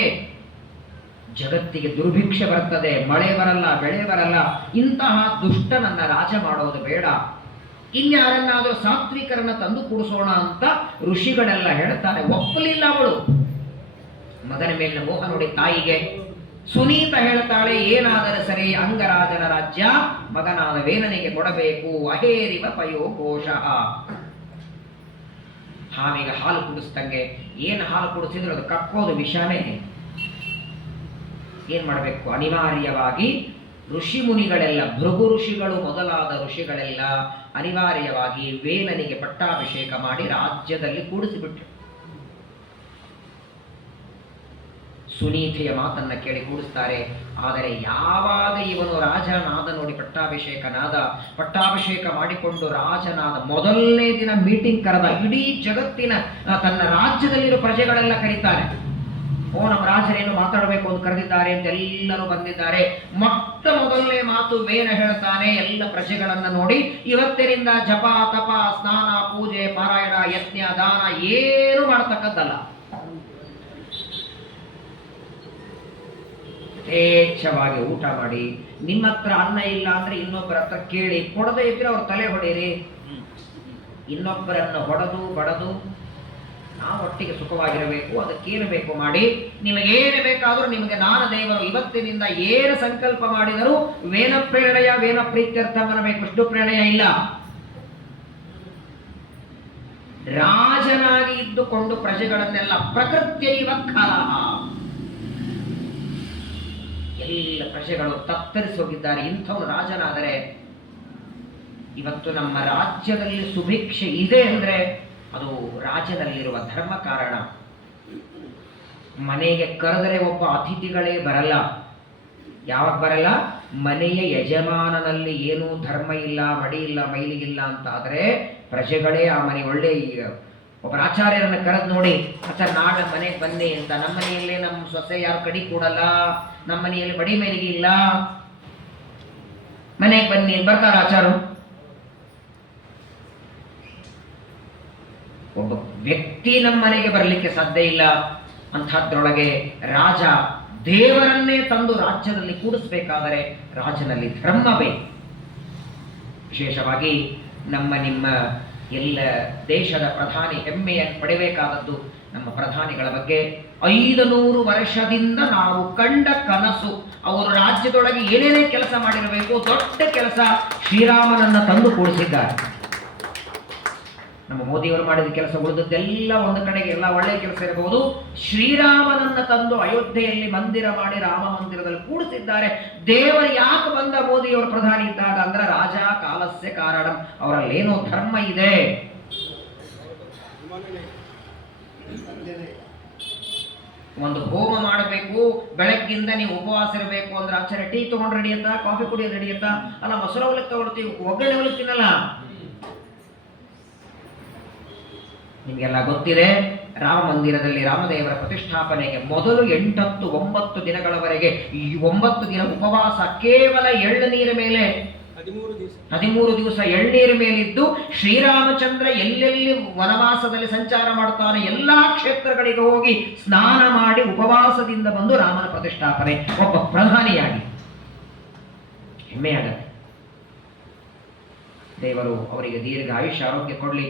ಜಗತ್ತಿಗೆ ದುರ್ಭಿಕ್ಷೆ ಬರ್ತದೆ, ಮಳೆ ಬರಲ್ಲ, ಬೆಳೆ ಬರಲ್ಲ, ಇಂತಹ ದುಷ್ಟ ನನ್ನ ರಾಜ ಮಾಡೋದು ಬೇಡ, ಇನ್ಯಾರನ್ನಾದರೂ ಸಾತ್ವಿಕರನ್ನ ತಂದು ಕೂಡಿಸೋಣ ಅಂತ ಋಷಿಗಳೆಲ್ಲ ಹೇಳ್ತಾರೆ. ಒಪ್ಪಲಿಲ್ಲ ಅವಳು. ಮಗನ ಮೇಲಿನ ಮೋಹ ನೋಡಿ ತಾಯಿಗೆ. ಸುನೀತ ಹೇಳ್ತಾಳೆ, ಏನಾದರೆ ಸರಿ, ಅಂಗರಾಜನ ರಾಜ್ಯ ಮಗನಾದ ವೇನನಿಗೆ ಕೊಡಬೇಕು. ಅಹೇರಿವ ಪಯೋಕೋಶ. ಹಾವಿಗೆ ಹಾಲು ಕುಡಿಸ್ತಂಗೆ. ಏನು ಹಾಲು ಕುಡಿಸಿದ್ರು ಅದು ಕಕ್ಕೋದು ವಿಷಾನೇ. ಏನ್ ಮಾಡಬೇಕು? ಅನಿವಾರ್ಯವಾಗಿ ಋಷಿ ಮುನಿಗಳೆಲ್ಲ, ಭೃಗು ಋಷಿಗಳು ಮೊದಲಾದ ಋಷಿಗಳೆಲ್ಲ ಅನಿವಾರ್ಯವಾಗಿ ವೇನನಿಗೆ ಪಟ್ಟಾಭಿಷೇಕ ಮಾಡಿ ರಾಜ್ಯದಲ್ಲಿ ಕೂಡಿಸಿಬಿಟ್ರು. ಸುನೀತೆಯ ಮಾತನ್ನ ಕೇಳಿ ಕೂಡಿಸ್ತಾರೆ. ಆದರೆ ಯಾವಾಗ ಇವನು ರಾಜನಾದ ನೋಡಿ, ಪಟ್ಟಾಭಿಷೇಕ ಮಾಡಿಕೊಂಡು ರಾಜನಾದ ಮೊದಲನೇ ದಿನ ಮೀಟಿಂಗ್ ಕರೆದ. ಇಡೀ ಜಗತ್ತಿನ ತನ್ನ ರಾಜ್ಯದಲ್ಲಿರೋ ಪ್ರಜೆಗಳೆಲ್ಲ ಕರೀತಾರೆ. ನಮ್ಮ ರಾಜರೇನು ಮಾತಾಡಬೇಕು ಅಂತ ಕರೆದಿದ್ದಾರೆ ಅಂತ ಎಲ್ಲರೂ ಬಂದಿದ್ದಾರೆ. ಮೊಟ್ಟ ಮೊದಲನೇ ಮಾತು ವೇನ ಹೇಳ್ತಾನೆ, ಎಲ್ಲ ಪ್ರಜೆಗಳನ್ನ ನೋಡಿ, ಇವತ್ತಿನಿಂದ ಜಪ, ತಪ, ಸ್ನಾನ, ಪೂಜೆ, ಪಾರಾಯಣ, ಯಜ್ಞ, ದಾನ ಏನು ಮಾಡತಕ್ಕದ್ದಲ್ಲ. ಯಥೇಚ್ಛವಾಗಿ ಊಟ ಮಾಡಿ, ನಿಮ್ಮ ಹತ್ರ ಅನ್ನ ಇಲ್ಲ ಅಂದ್ರೆ ಇನ್ನೊಬ್ಬರ ಹತ್ರ ಕೇಳಿ, ಕೊಡದೇ ಇದ್ರೆ ಅವ್ರ ತಲೆ ಹೊಡೀರಿ. ಇನ್ನೊಬ್ಬರನ್ನು ಹೊಡೆದು ಬಡದು ನಾವು ಒಟ್ಟಿಗೆ ಸುಖವಾಗಿರಬೇಕು. ಅದಕ್ಕೇನು ಬೇಕು ಮಾಡಿ, ನಿಮಗೇನು ಬೇಕಾದರೂ ನಿಮಗೆ ನಾನು ದೇವರು. ಇವತ್ತಿನಿಂದ ಏನು ಸಂಕಲ್ಪ ಮಾಡಿದರೂ ವೇನ ಪ್ರೇರಣೆಯ ವೇನ ಪ್ರೀತ್ಯರ್ಥ ಅನ್ನಬೇಕು, ವಿಷ್ಣು ಪ್ರೇರಣೆಯ ಇಲ್ಲ. ರಾಜನಾಗಿ ಇದ್ದುಕೊಂಡು ಪ್ರಜೆಗಳನ್ನೆಲ್ಲ ಪ್ರಕೃತ್ಯೈವ ಕಲಹ, ಎಲ್ಲ ಪ್ರಜೆಗಳು ತತ್ತರಿಸಿ ಹೋಗಿದ್ದಾರೆ. ಇಂಥವನು ರಾಜನಾದರೆ, ಇವತ್ತು ನಮ್ಮ ರಾಜ್ಯದಲ್ಲಿ ಸುಭಿಕ್ಷೆ ಇದೆ ಅಂದ್ರೆ ಅದು ರಾಜ್ಯದಲ್ಲಿರುವ ಧರ್ಮ ಕಾರಣ. ಮನೆಗೆ ಕರೆದರೆ ಒಬ್ಬ ಅತಿಥಿಗಳೇ ಬರಲ್ಲ. ಯಾವಾಗ ಬರಲ್ಲ? ಮನೆಯ ಯಜಮಾನನಲ್ಲಿ ಏನೂ ಧರ್ಮ ಇಲ್ಲ, ಮಡಿ ಇಲ್ಲ, ಮೈಲಿಗಿಲ್ಲ ಅಂತ ಆದರೆ ಪ್ರಜೆಗಳೇ ಆ ಮನೆ. ಒಳ್ಳೆ ಒಬ್ಬರ ಆಚಾರ್ಯರನ್ನು ಕರೆದು ನೋಡಿ, ಆಚಾರ್ಯ ನಾಳೆ ಮನೆಗೆ ಬನ್ನಿ ಅಂತ. ನಮ್ಮ ಮನೆಯಲ್ಲಿ ನಮ್ಮ ಸೊಸೆ ಯಾರು ಕಡಿ ಕೂಡಲ್ಲ, ನಮ್ಮ ಮನೆಯಲ್ಲಿ ಬಡಿ ಮೈಲಿಗೆ ಇಲ್ಲ, ಮನೆಗೆ ಬನ್ನಿ ಬರ್ತಾರ ಆಚಾರು. ಒಬ್ಬ ವ್ಯಕ್ತಿ ನಮ್ಮ ಮನೆಗೆ ಬರಲಿಕ್ಕೆ ಸಾಧ್ಯ ಇಲ್ಲ. ಅಂಥದ್ರೊಳಗೆ ರಾಜ ದೇವರನ್ನೇ ತಂದು ರಾಜ್ಯದಲ್ಲಿ ಕೂಡಿಸ್ಬೇಕಾದರೆ ರಾಜನಲ್ಲಿ ಧರ್ಮ ಬೇಕು. ವಿಶೇಷವಾಗಿ ನಿಮ್ಮ ಎಲ್ಲ ದೇಶದ ಪ್ರಧಾನಿ ಹೆಮ್ಮೆಯನ್ನು ಪಡೆಯಬೇಕಾದದ್ದು ನಮ್ಮ ಪ್ರಧಾನಿಗಳ ಬಗ್ಗೆ. 500 ವರ್ಷದಿಂದ ನಾವು ಕಂಡ ಕನಸು, ಅವರು ರಾಜ್ಯದೊಳಗೆ ಏನೇನೇ ಕೆಲಸ ಮಾಡಿರಬೇಕು, ದೊಡ್ಡ ಕೆಲಸ ಶ್ರೀರಾಮನನ್ನ ತಂದು ಕೂಡಿಸಿದ್ದಾರೆ. ನಮ್ಮ ಮೋದಿಯವರು ಮಾಡಿದ ಕೆಲಸ ಉಳಿದದ್ದೆಲ್ಲ ಒಂದು ಕಡೆಗೆ, ಎಲ್ಲ ಒಳ್ಳೆಯ ಕೆಲಸ ಇರಬಹುದು. ಶ್ರೀರಾಮನನ್ನ ತಂದು ಅಯೋಧ್ಯೆಯಲ್ಲಿ ಮಂದಿರ ಮಾಡಿ ರಾಮ ಮಂದಿರದಲ್ಲಿ ಕೂಡಿಸಿದ್ದಾರೆ. ದೇವರು ಯಾಕೆ ಬಂದ ಮೋದಿಯವರು ಪ್ರಧಾನಿ ಇದ್ದಾಗ ಅಂದ್ರೆ ರಾಜ ಕಾಲಸ್ಯ ಕಾರಣ, ಅವರಲ್ಲೇನೋ ಧರ್ಮ ಇದೆ. ಒಂದು ಹೋಮ ಮಾಡಬೇಕು, ಬೆಳಗ್ಗಿಂದ ನೀವು ಉಪವಾಸ ಇರಬೇಕು ಅಂದ್ರೆ ಆಚಾರ್ಯ ಟೀ ತಗೊಂಡು ರೆಡಿಯತ್ತಾ, ಕಾಫಿ ಕುಡಿಯೋದು ರೆಡಿಯತ್ತಾ? ಅಲ್ಲ, ಮೊಸರು ಅವಲಕ್ಕಿ ತಗೊಳ್ತೀವಿ, ಒಗ್ಗರಣೆ ಅವಲಕ್ಕಿ ತಿನ್ನಲ್ಲ. ನಿಮಗೆಲ್ಲ ಗೊತ್ತಿದೆ, ರಾಮ ಮಂದಿರದಲ್ಲಿ ರಾಮದೇವರ ಪ್ರತಿಷ್ಠಾಪನೆಗೆ ಮೊದಲು 8-9 ದಿನಗಳವರೆಗೆ, ಈ 9 ದಿನ ಉಪವಾಸ, ಕೇವಲ ಎಳ್ನೀರ ಮೇಲೆ 13 ದಿವಸ ಎಳ್ನೀರ ಮೇಲಿದ್ದು ಶ್ರೀರಾಮಚಂದ್ರ ಎಲ್ಲೆಲ್ಲಿ ವನವಾಸದಲ್ಲಿ ಸಂಚಾರ ಮಾಡ್ತಾನೆ ಎಲ್ಲಾ ಕ್ಷೇತ್ರಗಳಿಗೆ ಹೋಗಿ ಸ್ನಾನ ಮಾಡಿ ಉಪವಾಸದಿಂದ ಬಂದು ರಾಮನ ಪ್ರತಿಷ್ಠಾಪನೆ. ಒಬ್ಬ ಪ್ರಧಾನಿಯಾಗಿ ಹೆಮ್ಮೆಯಾಗತ್ತೆ. ದೇವರು ಅವರಿಗೆ ದೀರ್ಘ ಆಯುಷ್ಯ ಆರೋಗ್ಯ ಕೊಡ್ಲಿ,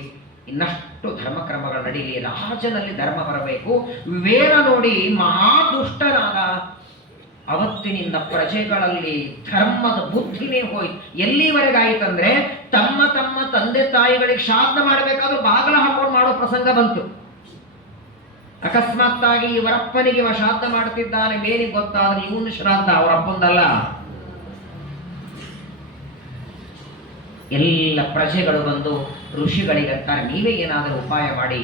ಇನ್ನಷ್ಟು ಧರ್ಮಕ್ರಮಗಳು ನಡೀಲಿ, ರಾಜನಲ್ಲಿ ಧರ್ಮ ಬರಬೇಕು. ವೇನ ನೋಡಿ ಮಹಾದುಷ್ಟನಾದ, ಅವತ್ತಿನಿಂದ ಪ್ರಜೆಗಳಲ್ಲಿ ಧರ್ಮದ ಬುದ್ಧಿನೇ ಹೋಯ್ತು. ಎಲ್ಲಿವರೆಗಾಯಿತಂದ್ರೆ ತಮ್ಮ ತಮ್ಮ ತಂದೆ ತಾಯಿಗಳಿಗೆ ಶ್ರಾದ್ದ ಮಾಡಬೇಕಾದ್ರೂ ಬಾಗಲ ಹಾಕೊಂಡು ಮಾಡೋ ಪ್ರಸಂಗ ಬಂತು. ಅಕಸ್ಮಾತ್ತಾಗಿ ಇವರಪ್ಪನಿಗೆ ಇವ ಶ್ರಾದ್ದ ಮಾಡ್ತಿದ್ದಾನೆ, ಮೇಲಿಗೆ ಗೊತ್ತಾದ್ರೆ ಇವನು ಶ್ರಾದ್ದ, ಅವರಪ್ಪಂದಲ್ಲ. ಎಲ್ಲ ಪ್ರಜೆಗಳು ಬಂದು ಋಷಿಗಳಿಗೆ ಅಂತಾರೆ, ನೀವೇ ಏನಾದರೂ ಉಪಾಯ ಮಾಡಿ.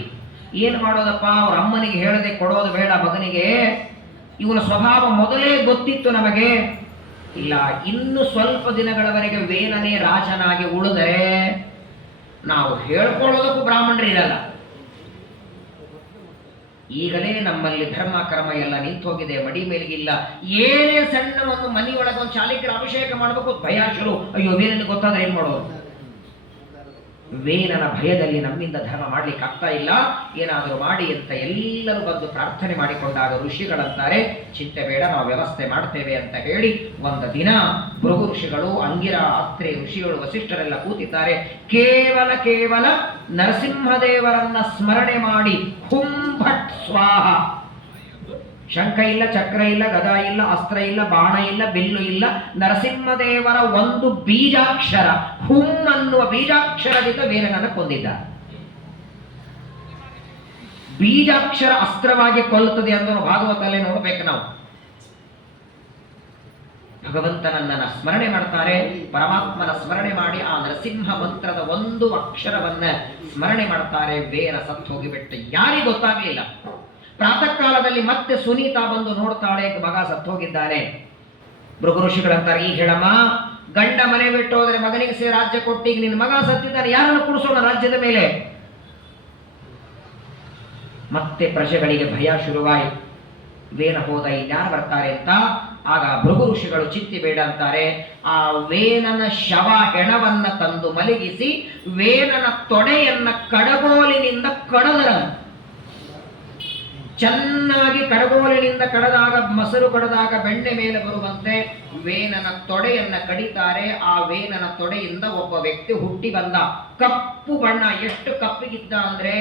ಏನು ಮಾಡೋದಪ್ಪ? ಅವ್ರ ಅಮ್ಮನಿಗೆ ಹೇಳದೆ ಕೊಡೋದು ಬೇಡ ಮಗನಿಗೆ, ಇವನ ಸ್ವಭಾವ ಮೊದಲೇ ಗೊತ್ತಿತ್ತು ನಮಗೆ. ಇಲ್ಲ, ಇನ್ನು ಸ್ವಲ್ಪ ದಿನಗಳವರೆಗೆ ವೇನನೇ ರಾಜನಾಗಿ ಉಳಿದರೆ ನಾವು ಹೇಳ್ಕೊಳ್ಳೋದಕ್ಕೂ ಬ್ರಾಹ್ಮಣರಿರಲ್ಲ. ಈಗಲೇ ನಮ್ಮಲ್ಲಿ ಧರ್ಮ ಕರ್ಮ ಎಲ್ಲ ನಿಂತು ಹೋಗಿದೆ, ಮಡಿ ಮೇಲಿಗಿಲ್ಲ. ಏನೇ ಸಣ್ಣ ಒಂದು ಮನೆಯೊಳಗೆ ಒಂದು ಚಾಲಕರ ಅಭಿಷೇಕ ಮಾಡಬೇಕು ಭಯ ಶುರು. ಅಯ್ಯೋ ವೇನನಿಗೆ ಗೊತ್ತಾದ್ರೆ ಏನ್ ಮಾಡೋದು? ವೇನನ ಭಯದಲ್ಲಿ ನಮ್ಮಿಂದ ಧರ್ಮ ಮಾಡ್ಲಿಕ್ಕೆ ಆಗ್ತಾ ಇಲ್ಲ, ಏನಾದರೂ ಮಾಡಿ ಅಂತ ಎಲ್ಲರೂ ಬಂದು ಪ್ರಾರ್ಥನೆ ಮಾಡಿಕೊಂಡಾಗ ಋಷಿಗಳಂತಾರೆ, ಚಿಂತೆ ಬೇಡ, ನಾವು ವ್ಯವಸ್ಥೆ ಮಾಡ್ತೇವೆ ಅಂತ ಹೇಳಿ ಒಂದು ದಿನ ಭೃಗು ಋಷಿಗಳು, ಅಂಗಿರ, ಆತ್ರೇಯ ಋಷಿಗಳು, ವಸಿಷ್ಠರೆಲ್ಲ ಕೂತಿದ್ದಾರೆ. ಕೇವಲ ನರಸಿಂಹದೇವರನ್ನ ಸ್ಮರಣೆ ಮಾಡಿ ಹುಂ ಭಟ್ ಸ್ವಾಹ, ಶಂಖ ಇಲ್ಲ, ಚಕ್ರ ಇಲ್ಲ, ಗದಾ ಇಲ್ಲ, ಅಸ್ತ್ರ ಇಲ್ಲ, ಬಾಣ ಇಲ್ಲ, ಬಿಲ್ಲು ಇಲ್ಲ, ನರಸಿಂಹದೇವರ ಒಂದು ಬೀಜಾಕ್ಷರ ಹುಂ ಅನ್ನುವ ಬೀಜಾಕ್ಷರದಿಂದ ವೇನನನ್ನು ಕೊಂದಿದ್ದಾರೆ. ಬೀಜಾಕ್ಷರ ಅಸ್ತ್ರವಾಗಿ ಕೊಲ್ಲುತ್ತದೆ ಅನ್ನೋ ಭಾಗವತಲ್ಲೇ ನೋಡ್ಬೇಕು ನಾವು. ಭಗವಂತನನ್ನ ಸ್ಮರಣೆ ಮಾಡ್ತಾರೆ, ಪರಮಾತ್ಮನ ಸ್ಮರಣೆ ಮಾಡಿ ಆ ನರಸಿಂಹ ಮಂತ್ರದ ಒಂದು ಅಕ್ಷರವನ್ನ ಸ್ಮರಣೆ ಮಾಡ್ತಾರೆ. ವೇನ ಸತ್ತು ಹೋಗಿಬಿಟ್ಟು ಯಾರಿಗೂ ಗೊತ್ತಾಗ್ಲಿಲ್ಲ. ಪ್ರಾತಃ ಕಾಲದಲ್ಲಿ ಮತ್ತೆ ಸುನೀತಾ ಬಂದು ನೋಡ್ತಾಳೆ, ಮಗ ಸತ್ತೋಗಿದ್ದಾನೆ. ಭೃಗು ಋಷಿಗಳಂತಾರೆ, ಈ ಹೇಳಮ್ಮ, ಗಂಡ ಮನೆ ಬಿಟ್ಟು ಹೋದ್ರೆ ಮಗನಿಗೆ ಸೇ ರಾಜ್ಯ ಕೊಟ್ಟೀಗ ನಿನ್ನ ಮಗ ಸತ್ತಿದ್ದಾನೆ, ಯಾರನ್ನು ಕೂಡಿಸೋಣ ರಾಜ್ಯದ ಮೇಲೆ? ಮತ್ತೆ ಪ್ರಜೆಗಳಿಗೆ ಭಯ ಶುರುವಾಯಿತು. ವೇನ ಹೋದ, ಇನ್ಯಾರು ಬರ್ತಾರೆ ಅಂತ. ಆಗ ಭೃಗು ಋಷಿಗಳು ಚಿಂತೆ ಬೇಡ ಅಂತಾರೆ. ಆ ವೇನನ ಶವ ಹೆಣವನ್ನ ತಂದು ಮಲಗಿಸಿ ವೇನನ ತೊಡೆಯನ್ನ ಕಡಗೋಲಿನಿಂದ ಕಡದರ. ಚೆನ್ನಾಗಿ ಕಡಗೋಲಿನಿಂದ ಕಡದಾಗ, ಮೊಸರು ಕಡದಾಗ ಬೆಣ್ಣೆ ಮೇಲೆ ಬರುವಂತೆ ವೇನನ ತೊಡೆಯನ್ನ ಕಡಿತಾರೆ. ಆ ವೇನನ ತೊಡೆಯಿಂದ ಒಬ್ಬ ವ್ಯಕ್ತಿ ಹುಟ್ಟಿ ಬಂದ. ಕಪ್ಪು ಬಣ್ಣ, ಎಷ್ಟು ಕಪ್ಪಿಗಿದ್ದ ಅಂದ್ರೆ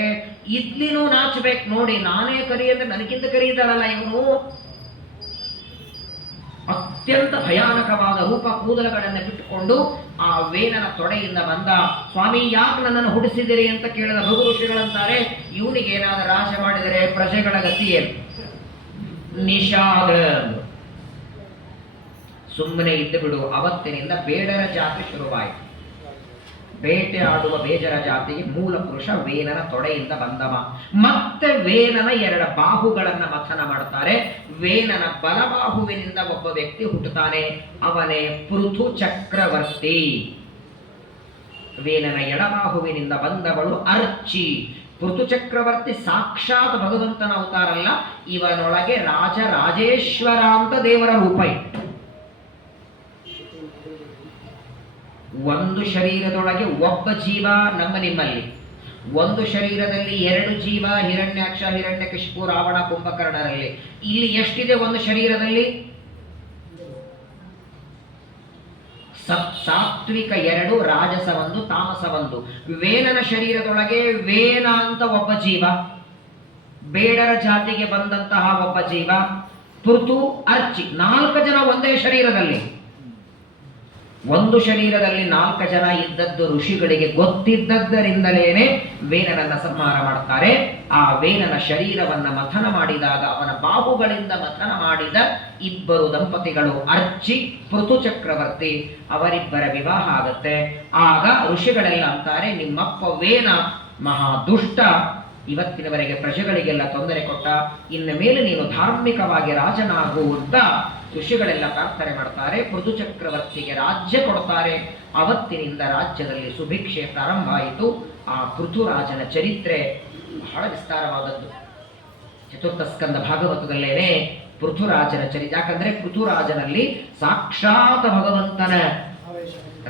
ಇದ್ಲಿನೂ ನಾಚಬೇಕು ನೋಡಿ. ನಾನೇ ಕರಿ ಅಂದ್ರೆ ನನಗಿಂತ ಕರೀತಾರಲ್ಲ ಇವನು. ಅತ್ಯಂತ ಭಯಾನಕವಾದ ರೂಪ, ಕೂದಲುಗಳನ್ನು ಬಿಟ್ಟುಕೊಂಡು ಆ ವೇನನ ತೊಡೆಯಿಂದ ಬಂದ. ಸ್ವಾಮಿ, ಯಾಕೆ ನನ್ನನ್ನು ಹುಟ್ಟಿಸಿದಿರಿ ಅಂತ ಕೇಳಿದ ಭೃಗು ಋಷಿಗಳಂತಾರೆ, ಇವನಿಗೆ ಏನಾದರೂ ರಾಜ ಮಾಡಿದರೆ ಪ್ರಜೆಗಳ ಗತಿ ಏನು? ನಿಷಾದ, ಸುಮ್ಮನೆ ಇದ್ದು ಬಿಡು. ಅವತ್ತಿನಿಂದ ಬೇಡರ ಜಾತಿ ಶುರುವಾಯಿತು. ಬೇಟೆ ಆಡುವ ಬೇಜರ ಜಾತಿಗೆ ಮೂಲ ಪುರುಷ ವೇನನ ತೊಡೆಯಿಂದ ಬಂದವ. ಮತ್ತೆ ವೇನನ ಎರಡು ಬಾಹುಗಳನ್ನ ಮಥನ ಮಾಡ್ತಾರೆ. ವೇನನ ಬಲಬಾಹುವಿನಿಂದ ಒಬ್ಬ ವ್ಯಕ್ತಿ ಹುಟ್ಟುತ್ತಾನೆ, ಅವನೇ ಪೃಥು ಚಕ್ರವರ್ತಿ. ವೇನನ ಎಡಬಾಹುವಿನಿಂದ ಬಂದವಳು ಅರ್ಚಿ. ಪೃಥು ಚಕ್ರವರ್ತಿ ಸಾಕ್ಷಾತ್ ಭಗವಂತನ ಅವತಾರಲ್ಲ, ಇವನೊಳಗೆ ರಾಜರಾಜೇಶ್ವರ ಅಂತ ದೇವರ ರೂಪ ಇತ್ತು. ಒಂದು ಶರೀರದೊಳಗೆ ಒಬ್ಬ ಜೀವ ನಮ್ಮ ನಿಮ್ಮಲ್ಲಿ, ಒಂದು ಶರೀರದಲ್ಲಿ ಎರಡು ಜೀವ, ಹಿರಣ್ಯಾಕ್ಷ, ಹಿರಣ್ಯಕಶಿಪು, ರಾವಣ, ಕುಂಭಕರ್ಣರಲ್ಲಿ. ಇಲ್ಲಿ ಎಷ್ಟಿದೆ ಒಂದು ಶರೀರದಲ್ಲಿ? ಸಾತ್ವಿಕ ಎರಡು, ರಾಜಸ ಒಂದು, ತಾಮಸ ಒಂದು. ವೇನನ ಶರೀರದೊಳಗೆ ವೇನ ಅಂತ ಒಬ್ಬ ಜೀವ, ಬೇಡರ ಜಾತಿಗೆ ಬಂದಂತಹ ಒಬ್ಬ ಜೀವ, ಪೃಥು, ಅರ್ಚಿ, 4 ಜನ ಒಂದೇ ಶರೀರದಲ್ಲಿ. ಒಂದು ಶರೀರದಲ್ಲಿ 4 ಜನ ಇದ್ದದ್ದು ಋಷಿಗಳಿಗೆ ಗೊತ್ತಿದ್ದದ್ದರಿಂದಲೇನೆ ವೇನನನ್ನ ಸಂಹಾರ ಮಾಡ್ತಾರೆ. ಆ ವೇನನ ಶರೀರವನ್ನ ಮಥನ ಮಾಡಿದಾಗ ಅವನ ಬಾಹುಗಳಿಂದ ಮಥನ ಮಾಡಿದ ಇಬ್ಬರು ದಂಪತಿಗಳು ಅರ್ಚಿ, ಪೃಥು ಚಕ್ರವರ್ತಿ, ಅವರಿಬ್ಬರ ವಿವಾಹ ಆಗತ್ತೆ. ಆಗ ಋಷಿಗಳೆಲ್ಲ ಅಂತಾರೆ, ನಿಮ್ಮಪ್ಪ ವೇನ ಮಹಾ ದುಷ್ಟ, ಇವತ್ತಿನವರೆಗೆ ಪ್ರಜೆಗಳಿಗೆಲ್ಲ ತೊಂದರೆ ಕೊಟ್ಟ, ಇನ್ನು ಮೇಲೆ ನೀನು ಧಾರ್ಮಿಕವಾಗಿ ರಾಜನಾಗು ಅಂತ ಋಷಿಗಳೆಲ್ಲ ಪ್ರಾರ್ಥನೆ ಮಾಡ್ತಾರೆ. ಪೃಥು ಚಕ್ರವರ್ತಿಗೆ ರಾಜ್ಯ ಕೊಡ್ತಾರೆ. ಅವತ್ತಿನಿಂದ ರಾಜ್ಯದಲ್ಲಿ ಸುಭಿಕ್ಷೆ ಪ್ರಾರಂಭ ಆಯಿತು. ಆ ಪೃಥುರಾಜನ ಚರಿತ್ರೆ ಬಹಳ ವಿಸ್ತಾರವಾದದ್ದು. ಚತುರ್ಥ ಸ್ಕಂದ ಭಾಗವತದಲ್ಲೇನೆ ಪೃಥುರಾಜನ ಚರಿತ್ರೆ. ಯಾಕಂದ್ರೆ ಪೃಥುರಾಜನಲ್ಲಿ ಸಾಕ್ಷಾತ್ ಭಗವಂತನ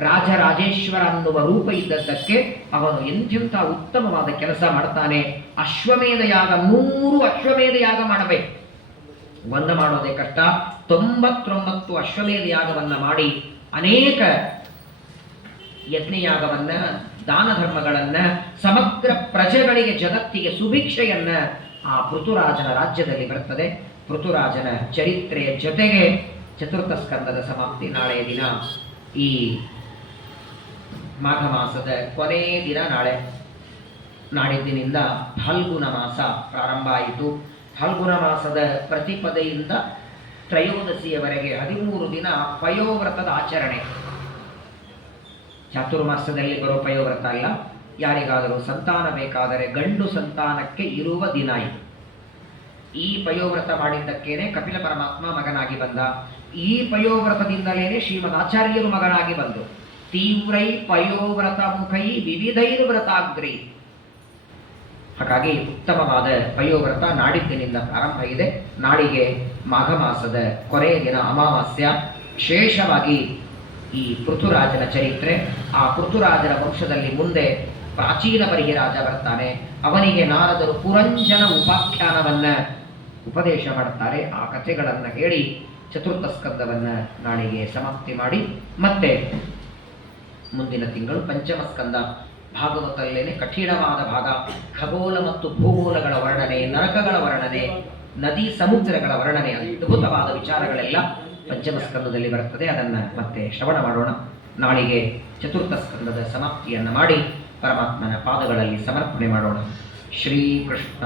ರಾಜರಾಜೇಶ್ವರ ಅನ್ನುವ ರೂಪ ಇದ್ದದ್ದಕ್ಕೆ ಅವನು ಎಂಥೆಂಥ ಉತ್ತಮವಾದ ಕೆಲಸ ಮಾಡ್ತಾನೆ. ಅಶ್ವಮೇಧ ಯಾಗ, 100 ಅಶ್ವಮೇಧ ಯಾಗ ಮಾಡಬೇಕು. ಒಂದು ಮಾಡೋದೇ ಕಷ್ಟ. 99 ಅಶ್ವಮೇಧ ಯಾಗವನ್ನ ಮಾಡಿ ಅನೇಕ ಯಜ್ಞಯಾಗವನ್ನ, ದಾನ ಧರ್ಮಗಳನ್ನ, ಸಮಗ್ರ ಪ್ರಜೆಗಳಿಗೆ, ಜಗತ್ತಿಗೆ ಸುಭಿಕ್ಷೆಯನ್ನ ಆ ಪೃಥುರಾಜನ ರಾಜ್ಯದಲ್ಲಿ ಬರುತ್ತದೆ. ಪೃಥುರಾಜನ ಚರಿತ್ರೆಯ ಜೊತೆಗೆ ಚತುರ್ಥ ಸ್ಕಂದದ ಸಮಾಪ್ತಿ ನಾಳೆಯ ದಿನ. ಈ ಮಾಘ ಮಾಸದ ಕೊನೆಯ ದಿನ ನಾಳೆ. ನಾಡಿದ್ದಿನಿಂದ ಫಲ್ಗುಣ ಮಾಸ ಪ್ರಾರಂಭ ಆಯಿತು. ಫಲ್ಗುಣ ಮಾಸದ ಪ್ರತಿಪದೆಯಿಂದ ತ್ರಯೋದಶಿಯವರೆಗೆ 13 ದಿನ ಪಯೋವ್ರತದ ಆಚರಣೆ. ಚಾತುರ್ಮಾಸದಲ್ಲಿ ಬರೋ ಪಯೋವ್ರತ ಅಲ್ಲ. ಯಾರಿಗಾದರೂ ಸಂತಾನ ಬೇಕಾದರೆ ಗಂಡು ಸಂತಾನಕ್ಕೆ ಇರುವ ದಿನ ಇದು. ಈ ಪಯೋವ್ರತ ಮಾಡಿದ್ದಕ್ಕೇನೆ ಕಪಿಲ ಪರಮಾತ್ಮ ಮಗನಾಗಿ ಬಂದ. ಈ ಪಯೋವ್ರತದಿಂದಲೇನೆ ಶ್ರೀಮದ್ ಆಚಾರ್ಯರು ಮಗನಾಗಿ ಬಂದು. ತೀವ್ರೈ ಪಯೋವ್ರತ ಮುಖೈ ವಿವಿಧೈರ್ ವ್ರತಾಗ್ರಿ. ಹಾಗಾಗಿ ಉತ್ತಮವಾದ ಪಯೋವ್ರತ ನಾಡಿದ್ದಿನಿಂದ ಪ್ರಾರಂಭ ಇದೆ. ನಾಡಿಗೆ ಮಾಘ ಮಾಸದ ಕೊನೆಯ ದಿನ ಅಮಾವಾಸ್ಯ. ವಿಶೇಷವಾಗಿ ಈ ಪೃಥುರಾಜನ ಚರಿತ್ರೆ, ಆ ಪೃಥುರಾಜನ ವಂಶದಲ್ಲಿ ಮುಂದೆ ಪ್ರಾಚೀನ ಪರಿಹಿರಾಜ ಬರ್ತಾನೆ. ಅವನಿಗೆ ನಾರದರು ಪುರಂಜನ ಉಪಾಖ್ಯಾನವನ್ನ ಉಪದೇಶ ಮಾಡುತ್ತಾರೆ. ಆ ಕಥೆಗಳನ್ನು ಹೇಳಿ ಚತುರ್ಥ ಸ್ಕಂದವನ್ನು ನಾಳೆಗೆ ಸಮಾಪ್ತಿ ಮಾಡಿ ಮತ್ತೆ ಮುಂದಿನ ತಿಂಗಳು ಪಂಚಮ ಸ್ಕಂದ ಭಾಗವತಲ್ಲೇನೆ ಕಠಿಣವಾದ ಭಾಗ, ಖಗೋಲ ಮತ್ತು ಭೂಗೋಳಗಳ ವರ್ಣನೆ, ನರಕಗಳ ವರ್ಣನೆ, ನದಿ ಸಮುದ್ರಗಳ ವರ್ಣನೆ, ಅದ್ಭುತವಾದ ವಿಚಾರಗಳೆಲ್ಲ ಪಂಚಮ ಸ್ಕಂದದಲ್ಲಿ ಬರುತ್ತದೆ. ಅದನ್ನು ಮತ್ತೆ ಶ್ರವಣ ಮಾಡೋಣ. ನಾಳೆಗೆ ಚತುರ್ಥ ಸ್ಕಂದದ ಸಮಾಪ್ತಿಯನ್ನು ಮಾಡಿ ಪರಮಾತ್ಮನ ಪಾದಗಳಲ್ಲಿ ಸಮರ್ಪಣೆ ಮಾಡೋಣ. ಶ್ರೀಕೃಷ್ಣ